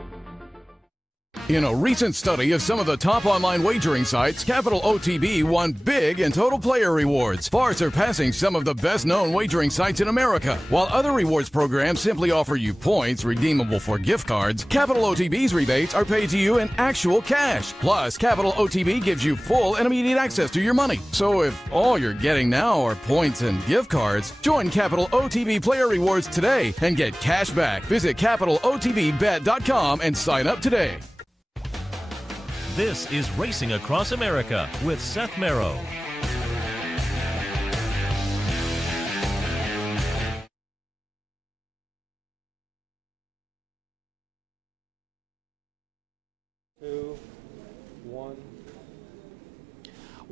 In a recent study of some of the top online wagering sites, Capital OTB won big in total player rewards, far surpassing some of the best-known wagering sites in America. While other rewards programs simply offer you points redeemable for gift cards, Capital OTB's rebates are paid to you in actual cash. Plus, Capital OTB gives you full and immediate access to your money. So if all you're getting now are points and gift cards, join Capital OTB Player Rewards today and get cash back. Visit CapitalOTBBet.com and sign up today. This is Racing Across America with Seth Merrow.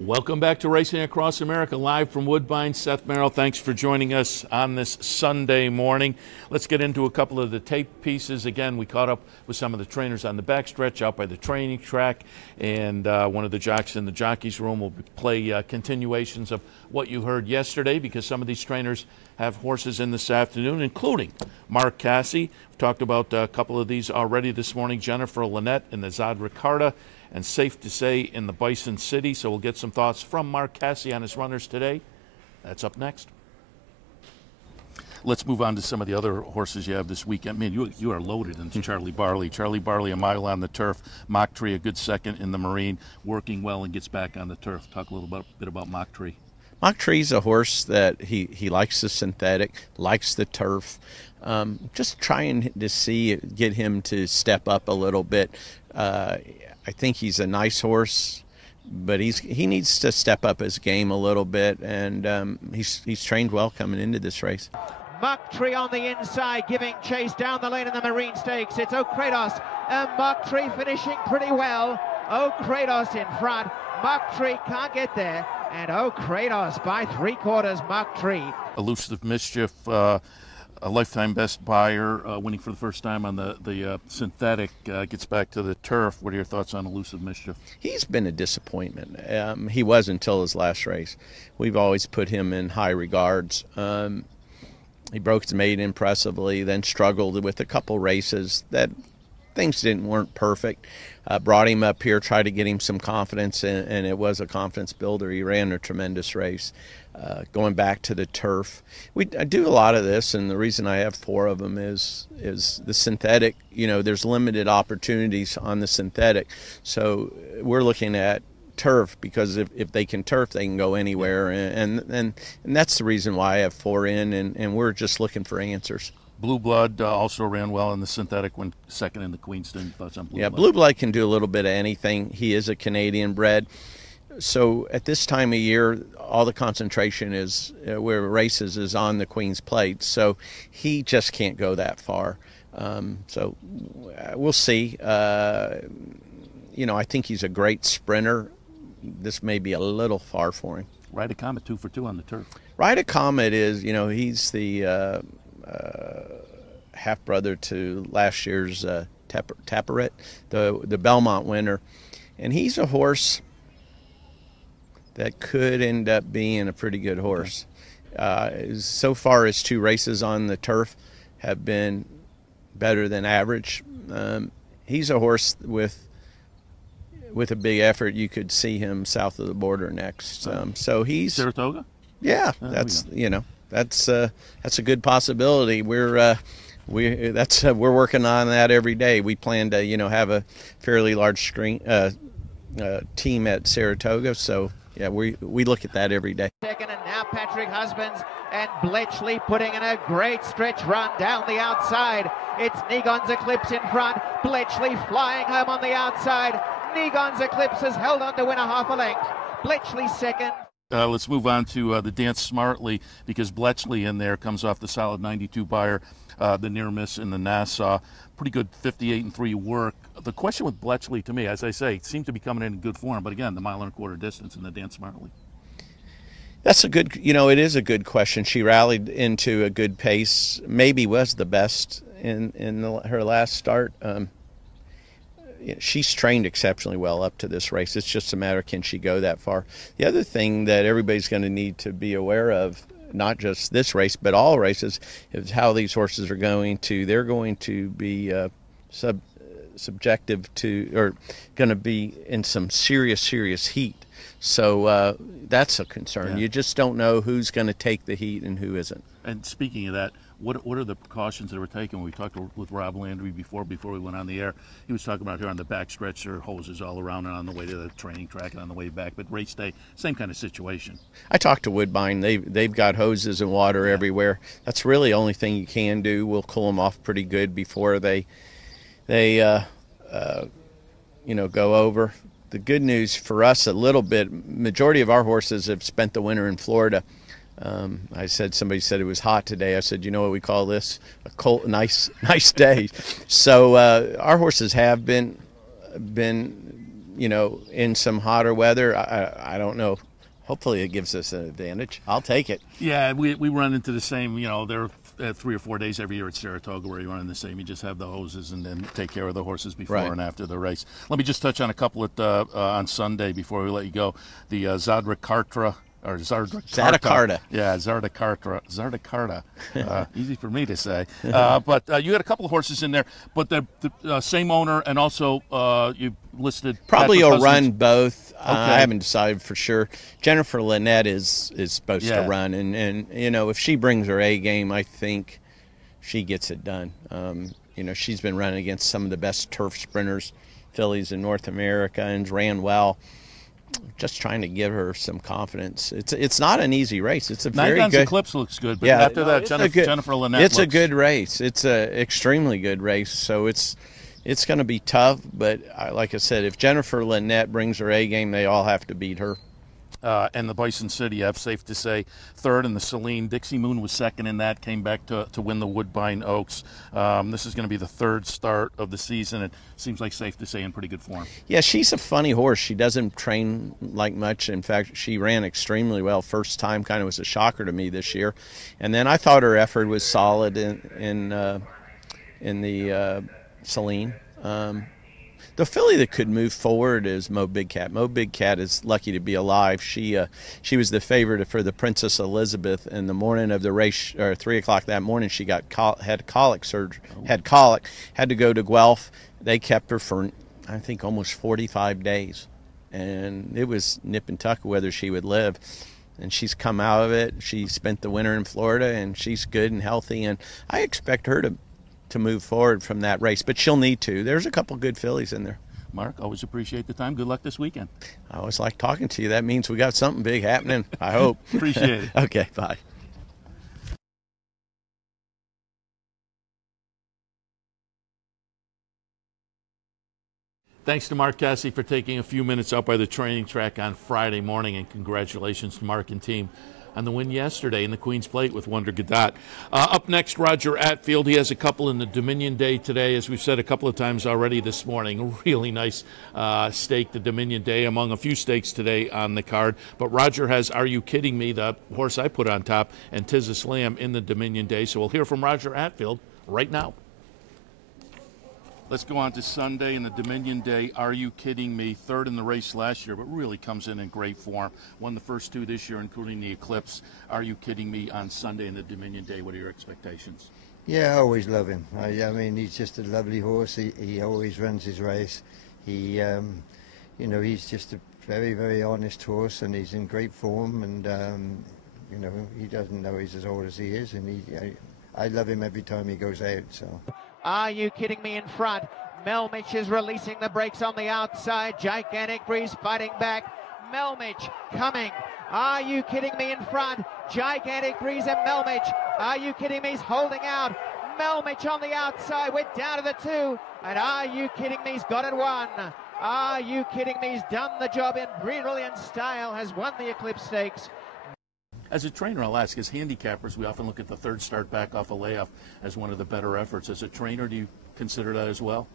Welcome back to Racing Across America, live from Woodbine. Seth Merrow, thanks for joining us on this Sunday morning. Let's get into a couple of the tape pieces. Again, we caught up with some of the trainers on the backstretch out by the training track, and one of the jocks in the jockey's room will play continuations of what you heard yesterday, because some of these trainers have horses in this afternoon, including Mark Casse. We've talked about a couple of these already this morning. Jennifer Linette in the Zod Ricarda, and Safe to Say in the Bison City. So we'll get some thoughts from Mark Casse on his runners today. That's up next. Let's move on to some of the other horses you have this weekend. Man, you are loaded in Charlie Barley. Charlie Barley, a mile on the turf. Mock Tree, a good second in the Marine, working well and gets back on the turf. Talk a little bit about Mock Tree. Mock Tree's a horse that he likes the synthetic, likes the turf. Just trying to get him to step up a little bit. I think he's a nice horse, but he needs to step up his game a little bit, and he's trained well coming into this race. Mock Tree on the inside, giving chase down the lane in the Marine Stakes. It's O'Kratos, and Mock Tree finishing pretty well. O'Kratos in front. Mock Tree can't get there, and O'Kratos by 3/4. Mock Tree. Elusive Mischief, a lifetime best buyer, winning for the first time on the synthetic, gets back to the turf. What are your thoughts on Elusive Mischief? He's been a disappointment. He was until his last race. We've always put him in high regards. He broke his maiden impressively, then struggled with a couple races that things weren't perfect. Brought him up here, tried to get him some confidence, and it was a confidence builder. He ran a tremendous race. Going back to the turf, I do a lot of this, and the reason I have 4 of them is the synthetic. There's limited opportunities on the synthetic, so we're looking at turf, because if they can turf, they can go anywhere, and that's the reason why I have 4 in, and we're just looking for answers. Blue Blood also ran well in the synthetic, when second in the Queenston. Thoughts on Blue Blood? Blue Blood can do a little bit of anything. He is a Canadian bred. So at this time of year, all the concentration is where races is on the Queen's Plate. So he just can't go that far. So we'll see. I think he's a great sprinter. This may be a little far for him. Ride a Comet 2 for 2 on the turf. Ride a Comet is, he's the half brother to last year's Tapparet, the Belmont winner, and he's a horse that could end up being a pretty good horse. So far, his 2 races on the turf have been better than average. He's a horse with a big effort. You could see him south of the border next. So he's Saratoga. Yeah, that's a good possibility. We're working on that every day. We plan to have a fairly large team at Saratoga. So yeah, we look at that every day. Second, and now Patrick Husbands and Bletchley putting in a great stretch run down the outside. It's Negon's Eclipse in front. Bletchley flying home on the outside. Negon's Eclipse has held on to win a half a length. Bletchley second. Let's move on to the Dance Smartly, because Bletchley in there comes off the solid 92 buyer, the near miss in the Nassau. Pretty good 58-3 work. The question with Bletchley, to me, as I say, seemed to be coming in good form, but again, the 1.25 mile distance in the Dance Smartly. That's a good, it is a good question. She rallied into a good pace, maybe was the best in her last start. She's trained exceptionally well up to this race. It's just a matter of, can she go that far? The other thing that everybody's going to need to be aware of, not just this race, but all races, is how these horses are going to be subjective to, or going to be in some serious heat. So that's a concern. Yeah. You just don't know who's going to take the heat and who isn't. And speaking of that, what are the precautions that were taken? When we talked with Rob Landry before we went on the air, he was talking about here on the back stretch, there are hoses all around and on the way to the training track and on the way back. But race day, same kind of situation. I talked to Woodbine. They've got hoses and water everywhere. That's really the only thing you can do. We'll cool them off pretty good before they go over. The good news for us, a little bit, majority of our horses have spent the winter in Florida. Somebody said it was hot today. I said, you know what we call this? A cold, nice day. So our horses have been in some hotter weather. I don't know. Hopefully it gives us an advantage. I'll take it. Yeah, we run into the same, there are 3 or 4 days every year at Saratoga where you run in the same. You just have the hoses and then take care of the horses before and after the race. Let me just touch on a couple on Sunday before we let you go. The Zadra Kartra or Zardakarta. Zardakarta. Yeah, Zardakarta. Easy for me to say. But you had a couple of horses in there, but the same owner, and also you listed probably Patrick will Cousins. run both. Okay. I haven't decided for sure. Jennifer Lynette is supposed Yeah. to run, and you know, if she brings her A game, I think she gets it done. You know, she's been running against some of the best turf sprinters, fillies in North America, and ran well. Just trying to give her some confidence. It's not an easy race. It's a very Nine Guns good. Eclipse looks good, but Yeah, after that, it's a good- Jennifer Lynette. It's a looks- good race. It's a extremely good race. So it's going to be tough. But like I said, if Jennifer Lynette brings her A game, they all have to beat her. And the Bison City, F, safe to say, third in the Celine. Dixie Moon was second in that, came back to win the Woodbine Oaks. This is going to be the third start of the season. It seems like safe to say in pretty good form. Yeah, she's a funny horse. She doesn't train like much. In fact, she ran extremely well first time. Kind of was a shocker to me this year. And then I thought her effort was solid in the Celine. The filly that could move forward is Mo Big Cat. Mo Big Cat is lucky to be alive. She was the favorite for the Princess Elizabeth, and the morning of the race, or 3 o'clock that morning, she had colic surgery. Had to go to Guelph. They kept her for, I think, almost 45 days, and it was nip and tuck whether she would live. And she's come out of it. She spent the winter in Florida, and she's good and healthy, and I expect her to move forward from that race, but she'll need to. There's a couple good fillies in there. Mark, always appreciate the time. Good luck this weekend. I always like talking to you. That means we got something big happening, I hope. Appreciate it. Okay, bye. Thanks to Mark Casse for taking a few minutes out by the training track on Friday morning, and congratulations to Mark and team on the win yesterday in the Queen's Plate with Wonder Gadot. Up next, Roger Attfield. He has a couple in the Dominion Day today, as we've said a couple of times already this morning. A really nice stake, the Dominion Day, among a few stakes today on the card. But Roger has Are You Kidding Me, the horse I put on top, and Tiz a Slam in the Dominion Day. So we'll hear from Roger Attfield right now. Let's go on to Sunday in the Dominion Day. Are You Kidding Me? Third in the race last year, but really comes in great form. Won the first two this year, including the Eclipse. Are You Kidding Me on Sunday in the Dominion Day? What are your expectations? Yeah, I always love him. I mean, he's just a lovely horse. He always runs his race. He, you know, he's just a very, very honest horse, and he's in great form. And you know, he doesn't know he's as old as he is, and I love him every time he goes out. So. Are You Kidding Me in front? Melmich is releasing the brakes on the outside. Gigantic Breeze fighting back. Melmich coming. Are You Kidding Me in front? Gigantic Breeze and Melmich. Are You Kidding Me's holding out. Melmich on the outside. We're down to the 2. And Are You Kidding Me's got it 1. Are You Kidding Me's done the job in brilliant style. Has won the Eclipse Stakes. As a trainer, I'll ask, as handicappers, we often look at the third start back off a layoff as one of the better efforts. As a trainer, do you consider that as well?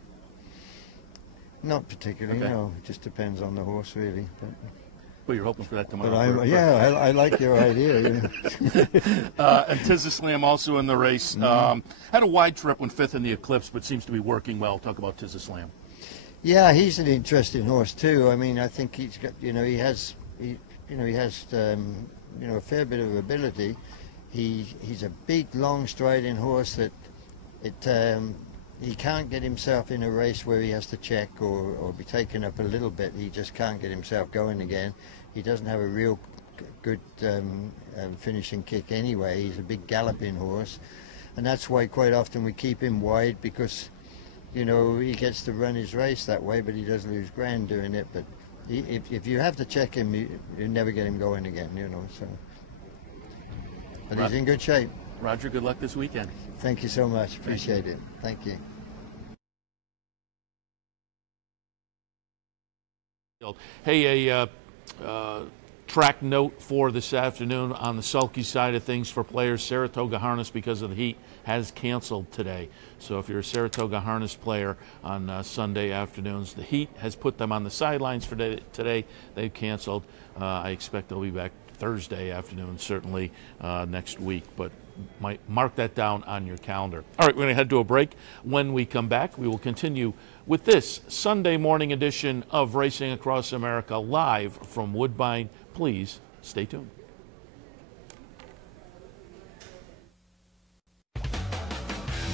Not particularly, Okay. no. It just depends on the horse, really. But you're hoping for that tomorrow. But I like your idea. Yeah. And Tiz a Slam also in the race. Had a wide trip when fifth in the Eclipse, but seems to be working well. Talk about Tiz a Slam. Yeah, he's an interesting horse too. I mean, I think he's got, he has a fair bit of ability. He's a big, long striding horse that he can't get himself in a race where he has to check or be taken up a little bit. He just can't get himself going again. He doesn't have a real good finishing kick anyway. He's a big galloping horse, and that's why quite often we keep him wide, because he gets to run his race that way, but he does lose ground doing it. But if you have to check him, you never get him going again, so. But he's in good shape. Roger, good luck this weekend. Thank you so much. Appreciate it. Thank you. Hey, a track note for this afternoon on the sulky side of things for players. Saratoga Harness, because of the heat, has canceled today. So if you're a Saratoga Harness player on Sunday afternoons, the heat has put them on the sidelines for today. They've canceled. I expect they'll be back Thursday afternoon, certainly next week, but might mark that down on your calendar. All right, we're going to head to a break. When we come back, we will continue with this Sunday morning edition of Racing Across America, live from Woodbine. Please Stay tuned.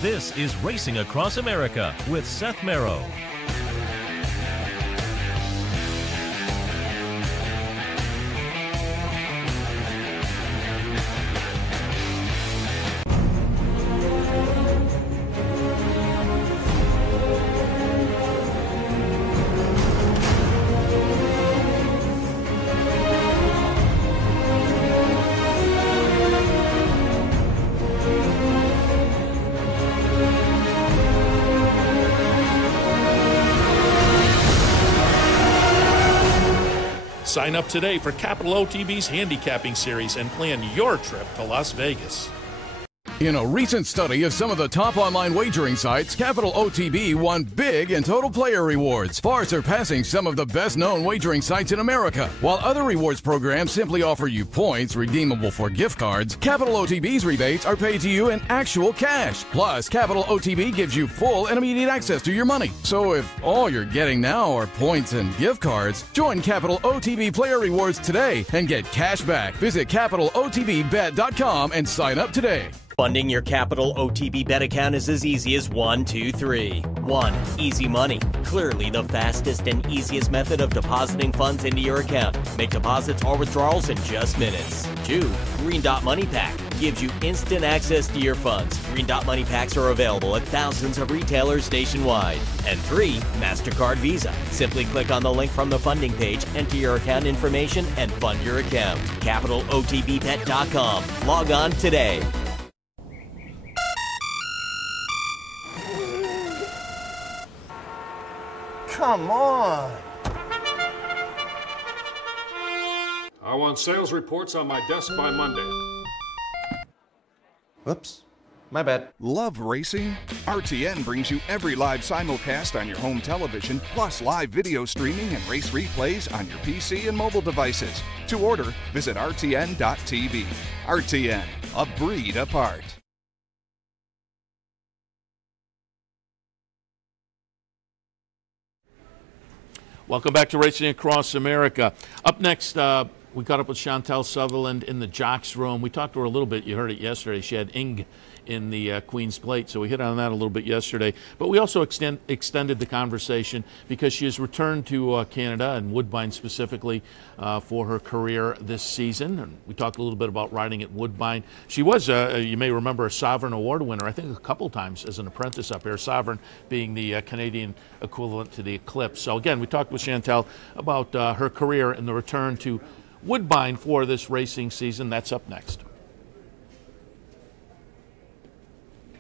This is Racing Across America with Seth Merrow. Sign up today for Capital OTB's handicapping series and plan your trip to Las Vegas. In a recent study of some of the top online wagering sites, Capital OTB won big in total player rewards, far surpassing some of the best-known wagering sites in America. While other rewards programs simply offer you points redeemable for gift cards, Capital OTB's rebates are paid to you in actual cash. Plus, Capital OTB gives you full and immediate access to your money. So if all you're getting now are points and gift cards, join Capital OTB Player Rewards today and get cash back. Visit CapitalOTBBet.com and sign up today. Funding your Capital OTB bet account is as easy as 1, 2, 3. 1. Easy Money. Clearly the fastest and easiest method of depositing funds into your account. Make deposits or withdrawals in just minutes. 2. Green Dot Money Pack. Gives you instant access to your funds. Green Dot Money Packs are available at thousands of retailers nationwide. And 3. MasterCard Visa. Simply click on the link from the funding page, enter your account information, and fund your account. CapitalOTBBet.com. Log on today. Come on. I want sales reports on my desk by Monday. Whoops. My bad. Love racing? RTN brings you every live simulcast on your home television, plus live video streaming and race replays on your PC and mobile devices. To order, visit rtn.tv. RTN, a breed apart. Welcome back to Racing Across America. Up next, we caught up with Chantel Sutherland in the Jocks Room. We talked to her a little bit. You heard it yesterday. She had Ing in the Queen's Plate, so we hit on that a little bit yesterday. But we also extended the conversation because she has returned to Canada and Woodbine specifically for her career this season. And we talked a little bit about riding at Woodbine. She was, you may remember, a Sovereign Award winner, I think a couple times as an apprentice up here, Sovereign being the Canadian equivalent to the Eclipse. So again, we talked with Chantel about her career and the return to Woodbine for this racing season. That's up next.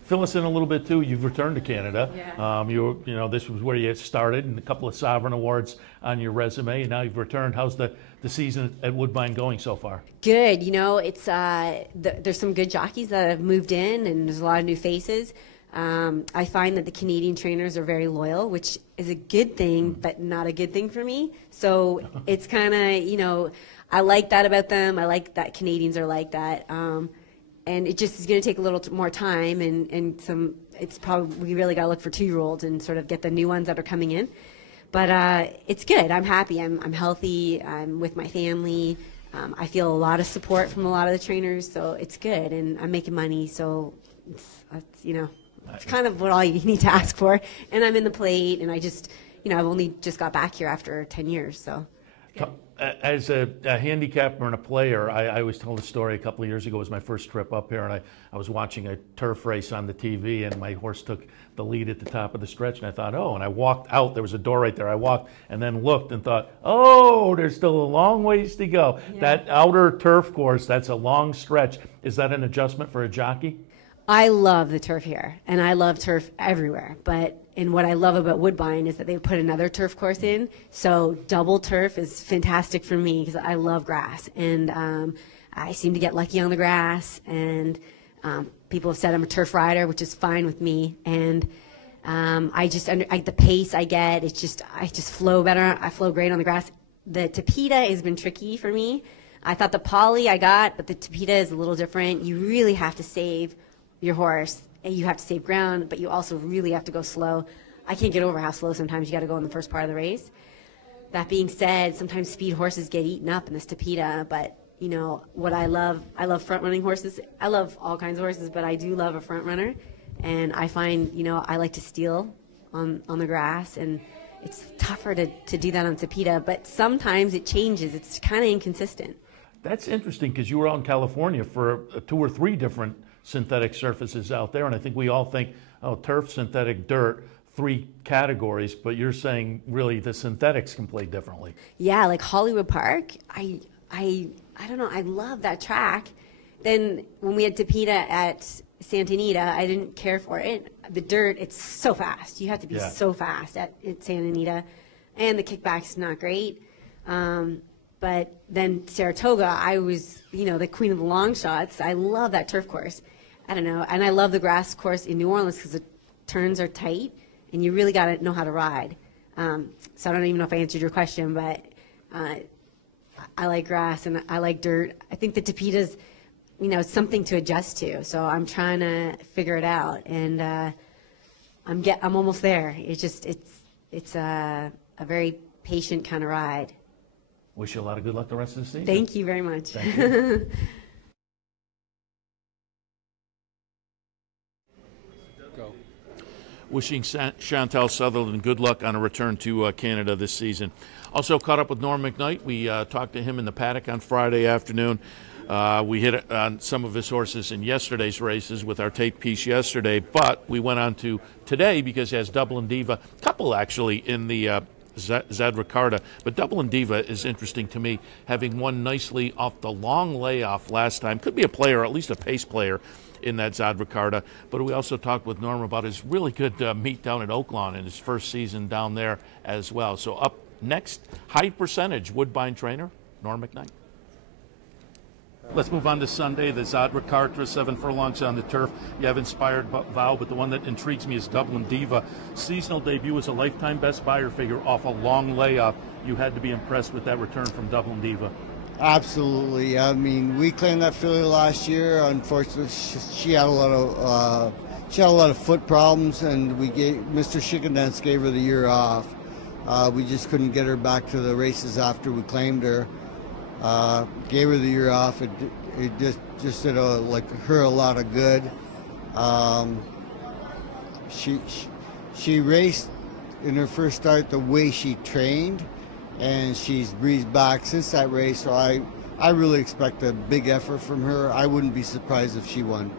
Fill us in a little bit too. You've returned to Canada. Yeah. You know, this was where you started, and a couple of Sovereign Awards on your resume, and now you've returned. How's the season at Woodbine going so far? Good. You know, it's there's some good jockeys that have moved in, and there's a lot of new faces. I find that the Canadian trainers are very loyal, which is a good thing, but not a good thing for me. So it's kind of, you know, I like that about them. I like that Canadians are like that. And it just is going to take a little more time, and some. It's probably, we really got to look for 2-year-olds and sort of get the new ones that are coming in. But it's good. I'm happy. I'm healthy. I'm with my family. I feel a lot of support from a lot of the trainers, so it's good. And I'm making money, so it's you know, it's kind of what all you need to ask for. And I'm in the plate, and I just, you know, I've only just got back here after 10 years, so. As a handicapper and a player, I always tell the story. A couple of years ago was my first trip up here, and I was watching a turf race on the TV, and my horse took the lead at the top of the stretch, and I thought, oh, and I walked out. There was a door right there. I walked and then looked and thought, oh, there's still a long ways to go. Yeah. That outer turf course, that's a long stretch. Is that an adjustment for a jockey? I love the turf here, and I love turf everywhere, and what I love about Woodbine is that they put another turf course in, so double turf is fantastic for me because I love grass, and I seem to get lucky on the grass, and people have said I'm a turf rider, which is fine with me, and the pace I get, I just flow better. I flow great on the grass. The Tapeta has been tricky for me. I thought the Poly I got, but the Tapeta is a little different. You really have to save your horse, and you have to save ground, but you also really have to go slow. I can't get over how slow sometimes you got to go in the first part of the race. That being said, sometimes speed horses get eaten up in this Tapeta, but you know, what I love front running horses. I love all kinds of horses, but I do love a front runner. And I find, you know, I like to steal on the grass, and it's tougher to do that on Tapeta, but sometimes it changes. It's kind of inconsistent. That's interesting because you were out in California for 2 or 3 different synthetic surfaces out there, and I think we all think, oh, turf, synthetic, dirt, 3 categories, but you're saying really the synthetics can play differently. Yeah, like Hollywood Park, I don't know, I love that track. Then when we had Tapeta at Santa Anita, I didn't care for it. The dirt, it's so fast. You have to be so fast at Santa Anita, and the kickback's not great. But then Saratoga, I was, you know, the queen of the long shots. I love that turf course. I don't know. And I love the grass course in New Orleans because the turns are tight and you really got to know how to ride. So I don't even know if I answered your question, but I like grass and I like dirt. I think the Tapeta's, you know, something to adjust to. So I'm trying to figure it out. And I'm almost there. It's just, it's a very patient kind of ride. Wish you a lot of good luck the rest of the season. Thank you very much. Thank you. Go. Wishing Chantal Sutherland good luck on a return to Canada this season. Also caught up with Norm McKnight. We talked to him in the paddock on Friday afternoon. We hit on some of his horses in yesterday's races with our tape piece yesterday, but we went on to today because he has Dublin Diva, a couple actually in the Zadricarta, but Dublin Diva is interesting to me, having won nicely off the long layoff last time. Could be a player, at least a pace player, in that Zadricarta. But we also talked with Norm about his really good meet down at Oaklawn in his first season down there as well. So up next, high percentage Woodbine trainer, Norm McKnight. Let's move on to Sunday, the Zadricarta, 7 furlongs on the turf. You have Inspired Vow, but the one that intrigues me is Dublin Diva. Seasonal debut as a lifetime best buyer figure off a long layoff. You had to be impressed with that return from Dublin Diva. Absolutely. I mean, we claimed that filly last year. Unfortunately, she had a lot of foot problems, and we gave Mr. Chickendance gave her the year off. We just couldn't get her back to the races after we claimed her. Gave her the year off. It just did her a lot of good. She raced in her first start the way she trained, and she's breezed back since that race. So I really expect a big effort from her. I wouldn't be surprised if she won.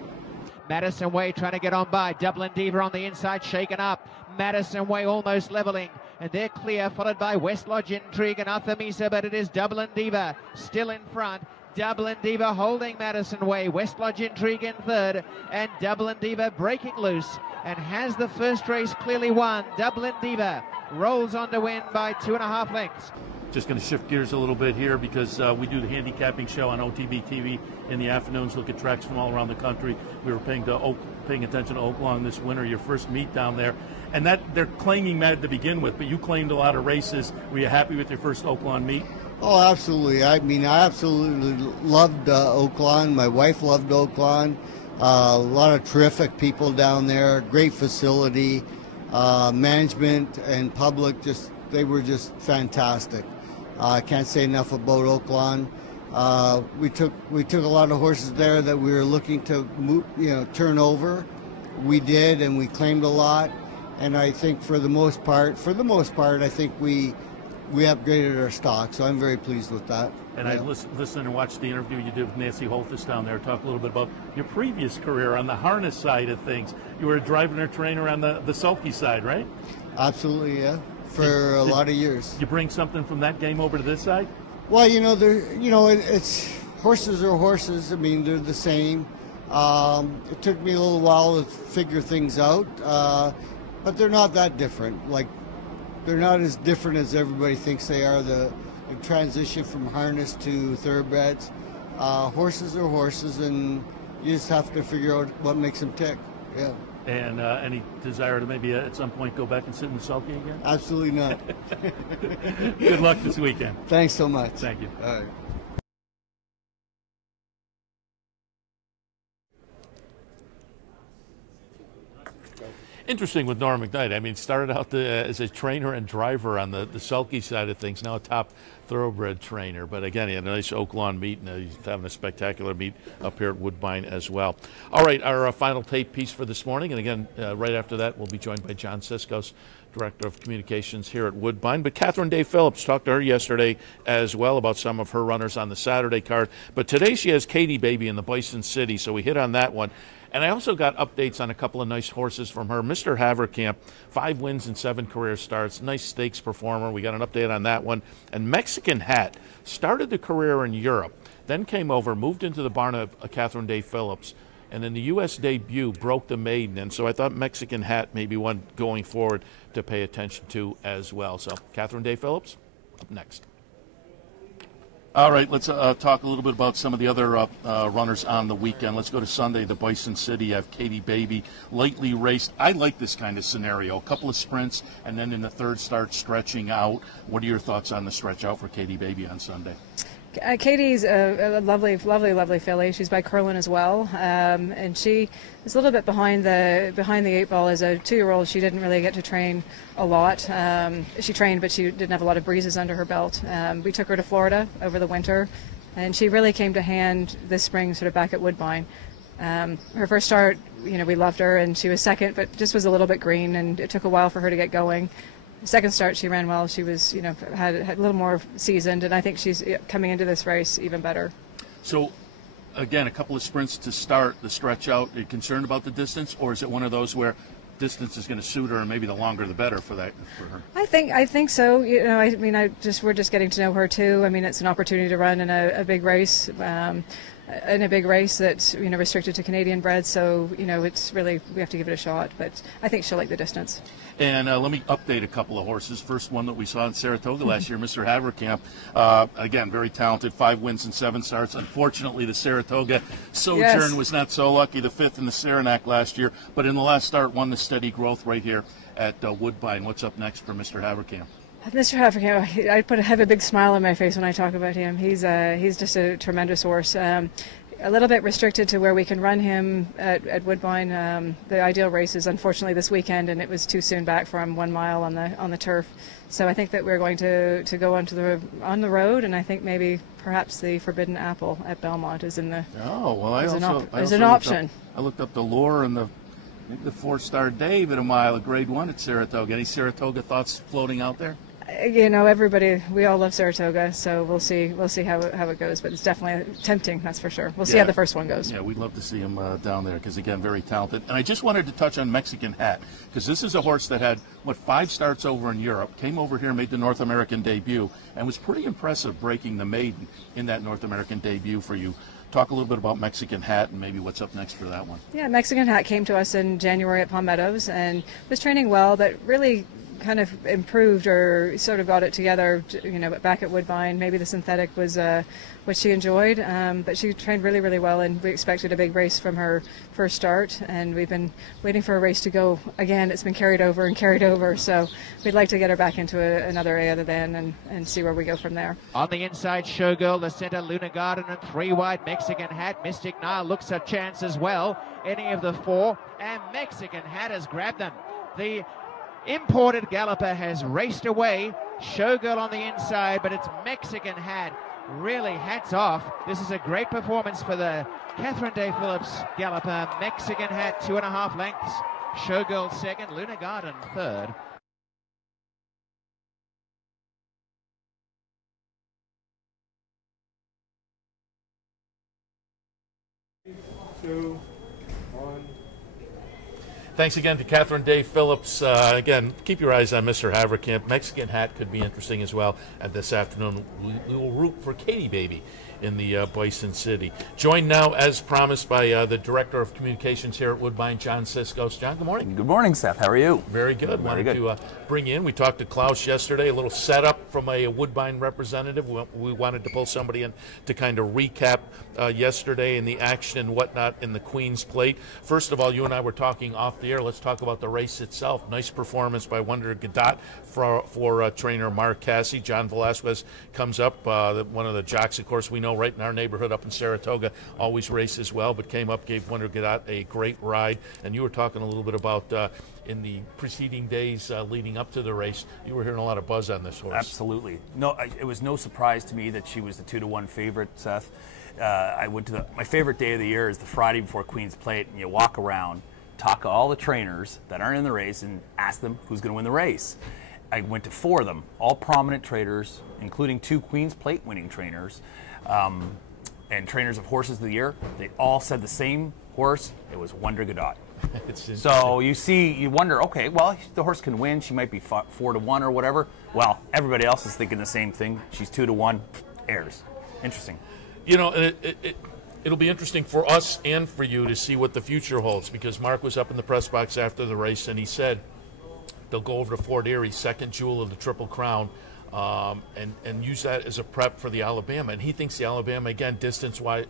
Madison Way trying to get on by. Dublin Diva on the inside, shaken up. Madison Way almost leveling. And they're clear, followed by West Lodge Intrigue and Arthemisa, but it is Dublin Diva still in front. Dublin Diva holding Madison Way. West Lodge Intrigue in third. And Dublin Diva breaking loose and has the first race clearly won. Dublin Diva rolls on to win by 2.5 lengths. Just going to shift gears a little bit here because we do the handicapping show on OTB TV in the afternoons, look at tracks from all around the country. We were paying attention to Oaklawn this winter, your first meet down there. And that they're claiming that to begin with, but you claimed a lot of races. Were you happy with your first Oaklawn meet? Oh, absolutely. I mean, I absolutely loved Oaklawn. My wife loved Oaklawn. A lot of terrific people down there, great facility, management and public, they were just fantastic. I can't say enough about Oaklawn. We took a lot of horses there that we were looking to move, turn over. We did, and we claimed a lot. And I think for the most part, I think we upgraded our stock. So I'm very pleased with that. And I listened and watched the interview you did with Nancy Holthus down there. Talk a little bit about your previous career on the harness side of things. You were driving her trainer on the sulky side, right? Absolutely, yeah. For a lot of years. You bring something from that game over to this side? Well, it's horses are horses. I mean, they're the same. It took me a little while to figure things out, but they're not that different. Like, they're not as different as everybody thinks they are. The transition from harness to thoroughbreds. Horses are horses, and you just have to figure out what makes them tick. Yeah. And any desire to maybe at some point go back and sit in the sulky again? Absolutely not. Good luck this weekend. Thanks so much. Thank you. All right. Interesting with Norm McKnight. I mean, started out as a trainer and driver on the sulky side of things, now a top thoroughbred trainer. But again, he had a nice Oaklawn meet, and he's having a spectacular meet up here at Woodbine as well. All right, our final tape piece for this morning. And again, right after that, we'll be joined by John Siskos, Director of Communications here at Woodbine. But Catherine Day Phillips, talked to her yesterday as well about some of her runners on the Saturday card. But today she has Katie Baby in the Bison City, so we hit on that one. And I also got updates on a couple of nice horses from her. Mr. Haverkamp, 5 wins and 7 career starts. Nice stakes performer. We got an update on that one. And Mexican Hat started the career in Europe, then came over, moved into the barn of Catherine Day Phillips, and in the U.S. debut broke the maiden. And so I thought Mexican Hat may be one going forward to pay attention to as well. So Catherine Day Phillips, up next. All right, let's talk a little bit about some of the other runners on the weekend. Let's go to Sunday, the Bison City. You have Katie Baby, lightly raced. I like this kind of scenario. A couple of sprints, and then in the third start, stretching out. What are your thoughts on the stretch out for Katie Baby on Sunday? Katie's a lovely filly. She's by Curlin as well, and she is a little bit behind the 8 ball. As a 2-year-old, she didn't really get to train a lot. She trained, but she didn't have a lot of breezes under her belt. We took her to Florida over the winter, and she really came to hand this spring, sort of back at Woodbine. Her first start, we loved her, and she was second, but just was a little bit green, and it took a while for her to get going. Second start, she ran well. She was, had a little more seasoned, and I think she's coming into this race even better. So, again, a couple of sprints to start the stretch out. Are you concerned about the distance, or is it one of those where distance is going to suit her, and maybe the longer the better for her? I think so. We're just getting to know her too. I mean, it's an opportunity to run in a big race. In a big race that's restricted to Canadian bred, so it's really, we have to give it a shot. But I think she'll like the distance. And let me update a couple of horses. First one that we saw in Saratoga last year, Mr. Haverkamp. Again, very talented, 5 wins and 7 starts. Unfortunately, the Saratoga Sojourn was not so lucky. The 5th in the Saranac last year, but in the last start won the steady growth right here at Woodbine. What's up next for Mr. Haverkamp? Mr. Haverkamp, I have a big smile on my face when I talk about him. He's just a tremendous horse. A little bit restricted to where we can run him at Woodbine. The ideal race is unfortunately this weekend, and it was too soon back for him, 1 mile on the turf. So I think that we're going to go on the road, and I think maybe perhaps the Forbidden Apple at Belmont is in the an option. I looked up the lure and the 4-star Dave at a mile at Grade 1 at Saratoga. Any Saratoga thoughts floating out there? Everybody, we all love Saratoga, so we'll see how it goes, but it's definitely tempting, that's for sure. We'll see how the first one goes. Yeah, we'd love to see him down there, because again, very talented. And I just wanted to touch on Mexican Hat, because this is a horse that had 5 starts over in Europe, came over here, made the North American debut, and was pretty impressive breaking the maiden in that North American debut for you. Talk a little bit about Mexican Hat and maybe what's up next for that one. Yeah, Mexican Hat came to us in January at Palm Meadows and was training well, but really kind of improved or sort of got it together, back at Woodbine. Maybe the synthetic was what she enjoyed, but she trained really, really well, and we expected a big race from her first start, and we've been waiting for a race to go again. It's been carried over, so we'd like to get her back into another A other than and see where we go from there. On the inside, Showgirl, the center, Luna Garden, and 3 wide, Mexican Hat. Mystic Nile looks a chance as well. Any of the 4, and Mexican Hat has grabbed them. The imported galloper has raced away. Showgirl on the inside, but it's Mexican Hat. Really, hats off. This is a great performance for the Catherine Day Phillips galloper. Mexican Hat, 2.5 lengths. Showgirl second, Luna Garden third. Two, one. Thanks again to Catherine Day Phillips. Again, keep your eyes on Mr. Haverkamp. Mexican Hat could be interesting as well. And this afternoon, we will root for Katie Baby in the Bison City. Joined now, as promised, by the Director of Communications here at Woodbine, John Siskos. John, good morning. Good morning, Seth. How are you? Very good. Wanted to bring you in. We talked to Klaus yesterday, a little setup from a Woodbine representative. We wanted to pull somebody in to kind of recap yesterday and the action and whatnot in the Queen's Plate. First of all, you and I were talking off the air, let's talk about the race itself. Nice performance by Wonder Gadot for trainer Mark Casse. John Velasquez comes up, one of the jocks, of course, we know right in our neighborhood up in Saratoga, always races well, but came up, gave Wonder Gadot a great ride. And you were talking a little bit about in the preceding days leading up to the race, you were hearing a lot of buzz on this horse. Absolutely. No, it was no surprise to me that she was the 2-1 favorite, Seth. I went to my favorite day of the year is the Friday before Queen's Plate, and you walk around, talk to all the trainers that aren't in the race, and ask them who's going to win the race. I went to 4 of them, all prominent traders, including 2 Queen's Plate winning trainers, and trainers of horses of the year. They all said the same horse. It was Wonder Gadot. So you wonder, okay, well, the horse can win. She might be 4-1 or whatever. Well, everybody else is thinking the same thing. She's 2-1, airs. Interesting. You know, it'll be interesting for us and for you to see what the future holds, because Mark was up in the press box after the race and he said they'll go over to Fort Erie, second jewel of the Triple Crown, and use that as a prep for the Alabama. And he thinks the Alabama, again, distance-wise,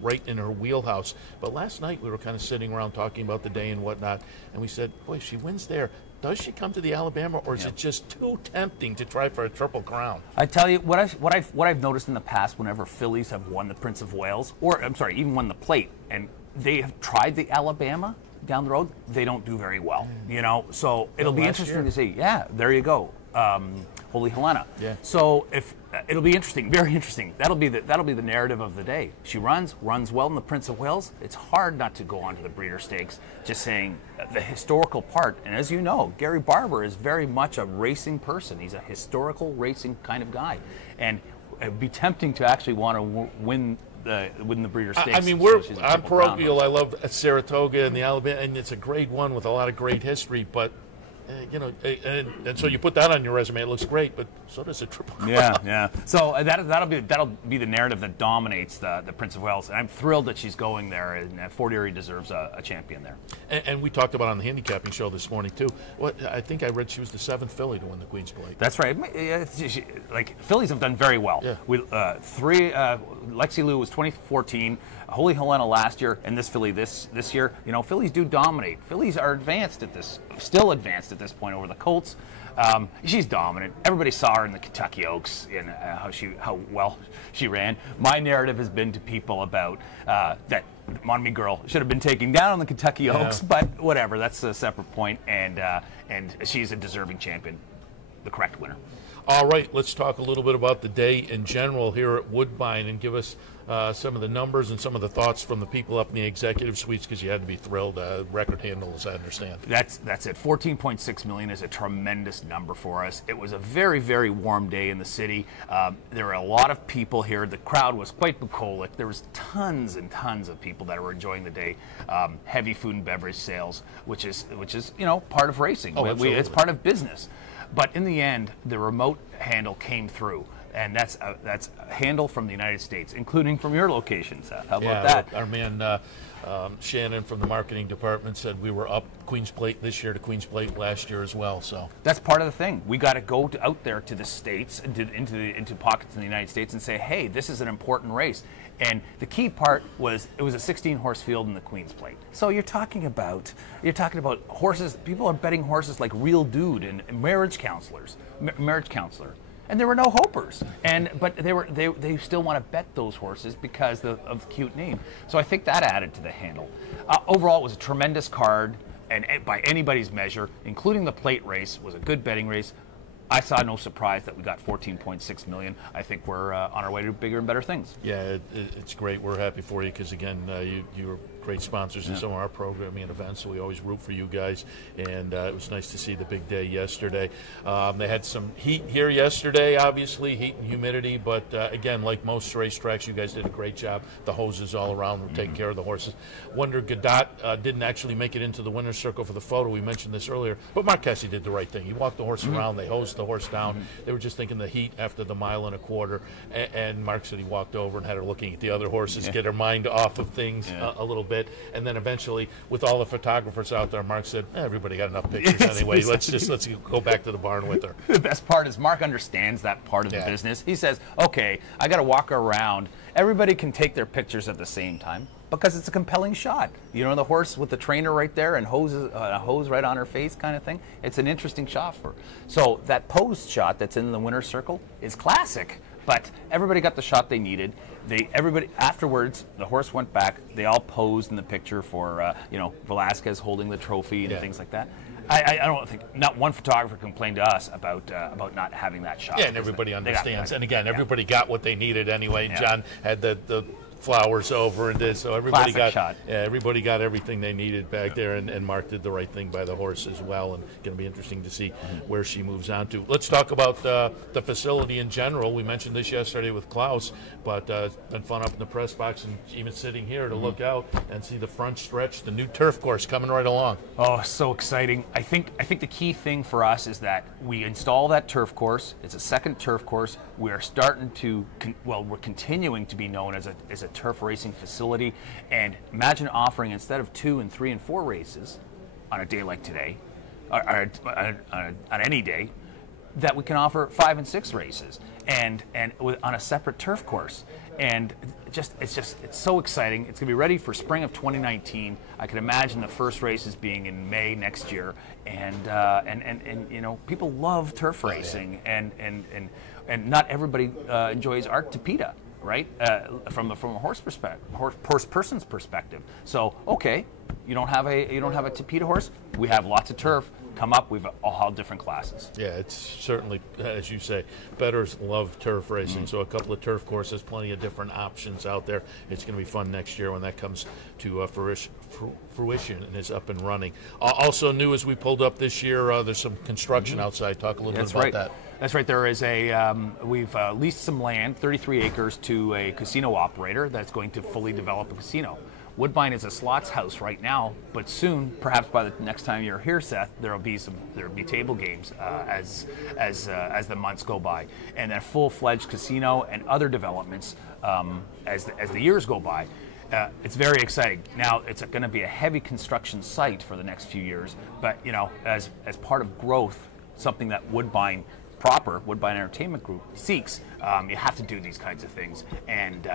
right in her wheelhouse. But last night we were kind of sitting around talking about the day and whatnot, and we said, boy, if she wins there, does she come to the Alabama, or is it just too tempting to try for a Triple Crown? I tell you, what I've noticed in the past, whenever fillies have won the Prince of Wales, or I'm sorry, even won the Plate, and they have tried the Alabama down the road, they don't do very well. You know, so it'll be interesting to see. Yeah, there you go. Holy Helena. Yeah. So it'll be interesting, very interesting. That'll be the narrative of the day. She runs well in the Prince of Wales. It's hard not to go on to the Breeder Stakes, just saying the historical part. And as you know, Gary Barber is very much a racing person. He's a historical racing kind of guy, and it'd be tempting to actually want to win the Breeder Stakes. I mean, I'm parochial. I love Saratoga and the Alabama, and it's a grade 1 with a lot of great history, but. You know, and so you put that on your resume. It looks great, but so does a Triple Crown. Yeah. So that'll be the narrative that dominates the Prince of Wales. And I'm thrilled that she's going there, and Fort Erie deserves a champion there. And we talked about on the handicapping show this morning too. I think I read she was the 7th filly to win the Queen's Plate. That's right. Fillies have done very well. Yeah. Lexi Lou was 2014. Holy Helena last year, and this filly this year. You know, fillies do dominate. Fillies are still advanced at this point over the colts. She's dominant. Everybody saw her in the Kentucky Oaks and how well she ran. My narrative has been to people about that Monomy Girl should have been taken down on the Kentucky Oaks, but whatever. That's a separate point, and she's a deserving champion, the correct winner. All right, let's talk a little bit about the day in general here at Woodbine and give us some of the numbers and some of the thoughts from the people up in the executive suites, because you had to be thrilled. Record handle, as I understand. That's it. 14.6 million is a tremendous number for us. It was a very, very warm day in the city. There were a lot of people here. The crowd was quite bucolic. There was tons and tons of people that were enjoying the day. Heavy food and beverage sales, which is part of racing. It's part of business. But in the end, the remote handle came through, and that's a handle from the United States, including from your location, Seth. How about that? Our man Shannon from the marketing department said we were up Queen's Plate this year to Queen's Plate last year as well. So that's part of the thing. We got to go out there to the states, into pockets in the United States, and say, hey, this is an important race. And the key part was it was a 16-horse field in the Queen's Plate. So you're talking about horses. People are betting horses like Real Dude and Marriage Counselor, and there were no hopers. But they still want to bet those horses because of the cute name. So I think that added to the handle. Overall, it was a tremendous card, and by anybody's measure, including the plate race, was a good betting race. I saw no surprise that we got 14.6 million. I think we're on our way to bigger and better things. Yeah, it's great. We're happy for you because, again, you're great sponsors in some of our programming and events, so we always root for you guys. And it was nice to see the big day yesterday. They had some heat here yesterday, obviously, heat and humidity. But, again, like most racetracks, you guys did a great job. The hoses all around were taking care of the horses. Wonder Gadot didn't actually make it into the winner's circle for the photo. We mentioned this earlier. But Mark Casse did the right thing. He walked the horse around. They hosed the horse down. They were just thinking the heat after the 1.25 miles, and Mark said he walked over and had her looking at the other horses, get her mind off of things a little bit, and then eventually, with all the photographers out there, Mark said, everybody got enough pictures anyway. Let's go back to the barn with her. The best part is Mark understands that part of the business. He says, okay, I got to walk around. Everybody can take their pictures at the same time. because it's a compelling shot. You know, the horse with the trainer right there and a hose right on her face kind of thing. It's an interesting shot for her. So that posed shot that's in the winner's circle is classic, but everybody got the shot they needed. Everybody afterwards, the horse went back. They all posed in the picture for Velasquez holding the trophy and things like that. I don't think not one photographer complained to us about not having that shot. Yeah, and everybody understands. And again, everybody got what they needed anyway. Yeah. John had the flowers over and this, so everybody everybody got everything they needed back there, and Mark did the right thing by the horse as well, and going to be interesting to see where she moves on to. Let's talk about the facility in general. We mentioned this yesterday with Klaus, but it's been fun up in the press box and even sitting here to look out and see the front stretch, the new turf course coming right along. Oh, so exciting. I think the key thing for us is that we install that turf course. It's a second turf course. We're starting to, we're continuing to be known as a turf racing facility, and imagine offering, instead of 2 and 3 and 4 races on a day like today, or on any day, that we can offer 5 and 6 races and on a separate turf course. And it's so exciting. It's going to be ready for spring of 2019. I can imagine the first races being in May next year, and you know, people love turf racing, and not everybody enjoys Art Tapeta, right? From a horse person's perspective. So okay, you don't have a Tapeta horse. We have lots of turf. Come up, we've all different classes. Yeah, it's certainly, as you say, bettors love turf racing. So a couple of turf courses, plenty of different options out there. It's going to be fun next year when that comes to fruition and is up and running. Also new as we pulled up this year, there's some construction outside. Talk a little bit about that. That's right. There is we've leased some land, 33 acres, to a casino operator that's going to fully develop a casino. Woodbine is a slots house right now, but soon, perhaps by the next time you're here, Seth, there'll be table games as the months go by, and then full-fledged casino and other developments as the years go by. It's very exciting. Now, it's going to be a heavy construction site for the next few years, but you know, as part of growth, something that Woodbine Entertainment Group seeks, you have to do these kinds of things, and.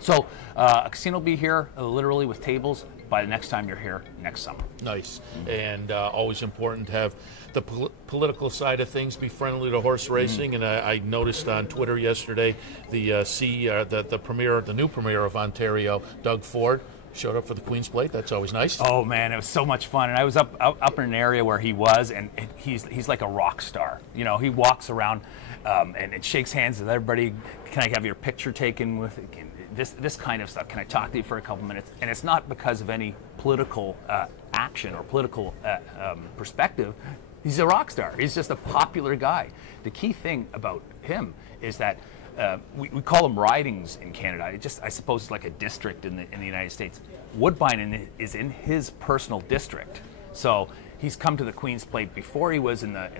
So a casino will be here literally with tables by the next time you're here next summer. Nice. And always important to have the political side of things be friendly to horse racing. And I noticed on Twitter yesterday the new premier of Ontario, Doug Ford, showed up for the Queen's Plate. That's always nice. Oh man, it was so much fun. And I was up in an area where he was, and he's like a rock star. You know, he walks around and shakes hands with everybody. Can I have your picture taken with? This kind of stuff. Can I talk to you for a couple minutes? And it's not because of any political action or political perspective. He's a rock star. He's just a popular guy. The key thing about him is that we call them ridings in Canada. I suppose it's like a district in the United States. Woodbine is in his personal district. So he's come to the Queen's Plate before he was in the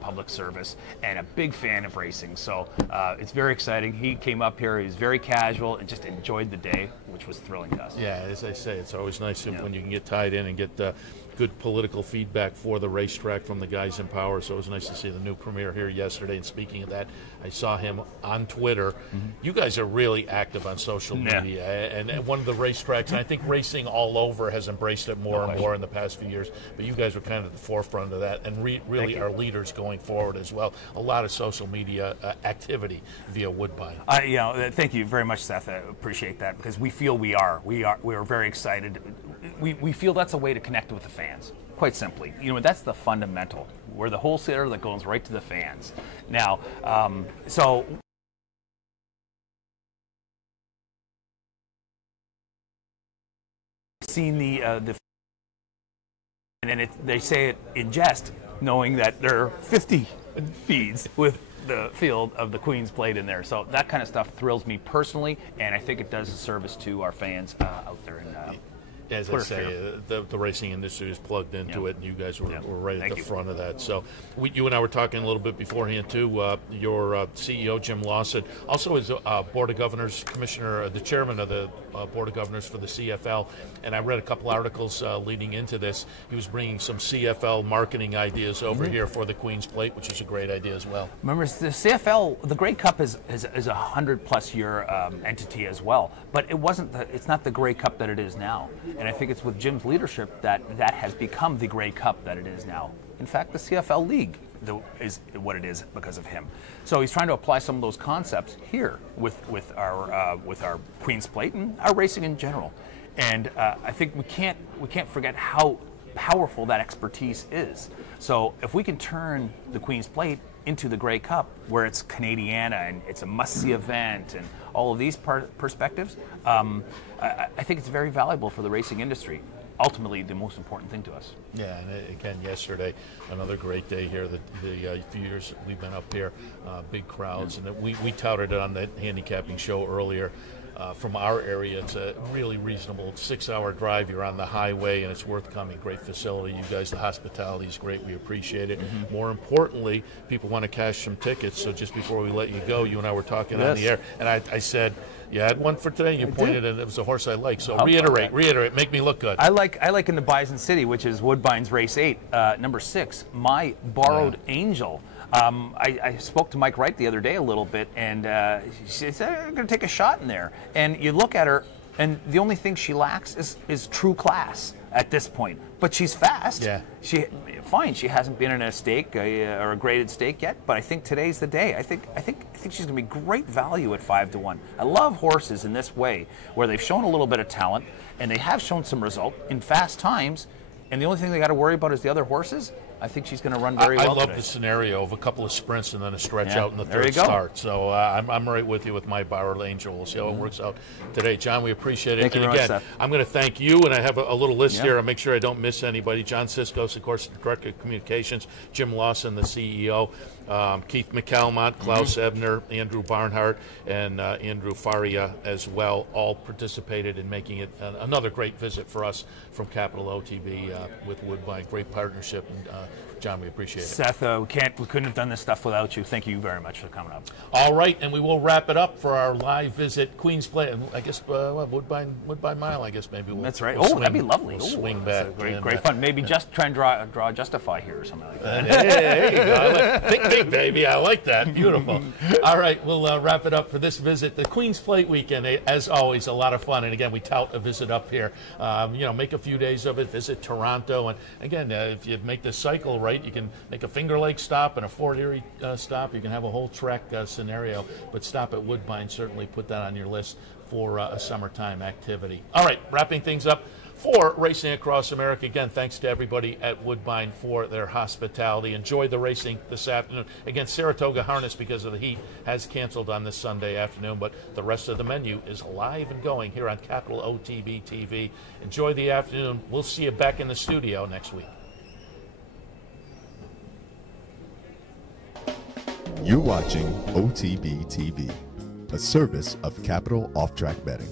public service, and a big fan of racing. So it's very exciting. He came up here. He was very casual and just enjoyed the day, which was thrilling to us. Yeah, as I say, it's always nice when you can get tied in and get good political feedback for the racetrack from the guys in power. So it was nice to see the new premier here yesterday. And speaking of that, I saw him on Twitter. You guys are really active on social media, and one of the racetracks, and I think racing all over has embraced it more and more in the past few years, but you guys were kind of at the forefront of that, and really are leaders going forward as well. A lot of social media activity via Woodbine. Thank you very much, Seth. I appreciate that, because we feel we are very excited. We feel that's a way to connect with the fans. Quite simply, you know, that's the fundamental. We're the wholesaler that goes right to the fans. Now, so seen the and then they say it in jest, knowing that there are 50 feeds with the field of the Queen's Plate in there. So that kind of stuff thrills me personally, and I think it does a service to our fans out there in as I say, the racing industry is plugged into it, and you guys were right at the front of that. So you and I were talking a little bit beforehand, too. Your CEO, Jim Lawson, also is Board of Governors Commissioner, the chairman of the Board of Governors for the CFL, and I read a couple articles leading into this. He was bringing some CFL marketing ideas over here for the Queen's Plate, which is a great idea as well. Remember, the CFL, the Grey Cup is a 100-plus year entity as well, but it's not the Grey Cup that it is now. And I think it's with Jim's leadership that has become the Grey Cup that it is now. In fact, the CFL League is what it is because of him. So he's trying to apply some of those concepts here with our Queen's Plate and our racing in general. And I think we can't forget how powerful that expertise is. So if we can turn the Queen's Plate into the Grey Cup, where it's Canadiana and it's a must-see event and all of these perspectives, I think it's very valuable for the racing industry. Ultimately, the most important thing to us. Yeah, and again, yesterday, another great day here. The few years we've been up here, big crowds, and we touted it on the handicapping show earlier. From our area, it's a really reasonable 6-hour drive. You're on the highway, and it's worth coming. Great facility. You guys, the hospitality is great. We appreciate it. More importantly, people want to cash some tickets. So just before we let you go, you and I were talking on the air, and I said, you had one for today. You pointed, and it was a horse I like. So reiterate, make me look good. I like in the Bison City, which is Woodbine's race 8, number 6, My Borrowed Angel. I spoke to Mike Wright the other day a little bit, and she said, I'm going to take a shot in there. And you look at her, and the only thing she lacks is true class at this point. But she's fast. Yeah. She hasn't been in a stake or a graded stake yet, but I think today's the day. I think she's going to be great value at 5-1. I love horses in this way, where they've shown a little bit of talent, and they have shown some result in fast times, and the only thing they got to worry about is the other horses. I think she's going to run very well I love today. the scenario of a couple of sprints and then a stretch out in the third start. So I'm right with you with My Borrowed Angel. We'll see how it works out today. John, we appreciate it. Thank you very much, Seth. I'm going to thank you, and I have a little list here. I'll make sure I don't miss anybody. John Siskos, of course, Director of Communications. Jim Lawson, the CEO. Keith McCalmont, Klaus Ebner, Andrew Barnhart, and Andrew Faria as well, all participated in making it another great visit for us from Capital OTB with Woodbine. Great partnership, and John, we appreciate it. Seth, we couldn't have done this stuff without you. Thank you very much for coming up. All right, and we will wrap it up for our live visit, Queen's Plate. I guess Woodbine Mile. I guess maybe we'll. That's right. We'll that'd be lovely. We'll swing back. Great fun. Maybe just try and draw Justify here or something like that. There you go. Think big, baby. I like that. Beautiful. All right, we'll wrap it up for this visit. The Queen's Plate weekend, as always, a lot of fun. And again, we tout a visit up here. Make a few days of it. Visit Toronto, and again, if you make the cycle right, you can make a Finger Lake stop and a Fort Erie stop. You can have a whole trek scenario, but stop at Woodbine. Certainly put that on your list for a summertime activity. All right, wrapping things up for Racing Across America. Again, thanks to everybody at Woodbine for their hospitality. Enjoy the racing this afternoon. Again, Saratoga Harness, because of the heat, has canceled on this Sunday afternoon, but the rest of the menu is alive and going here on Capital OTB TV. Enjoy the afternoon. We'll see you back in the studio next week. You're watching OTB TV, a service of Capital Off Track Betting.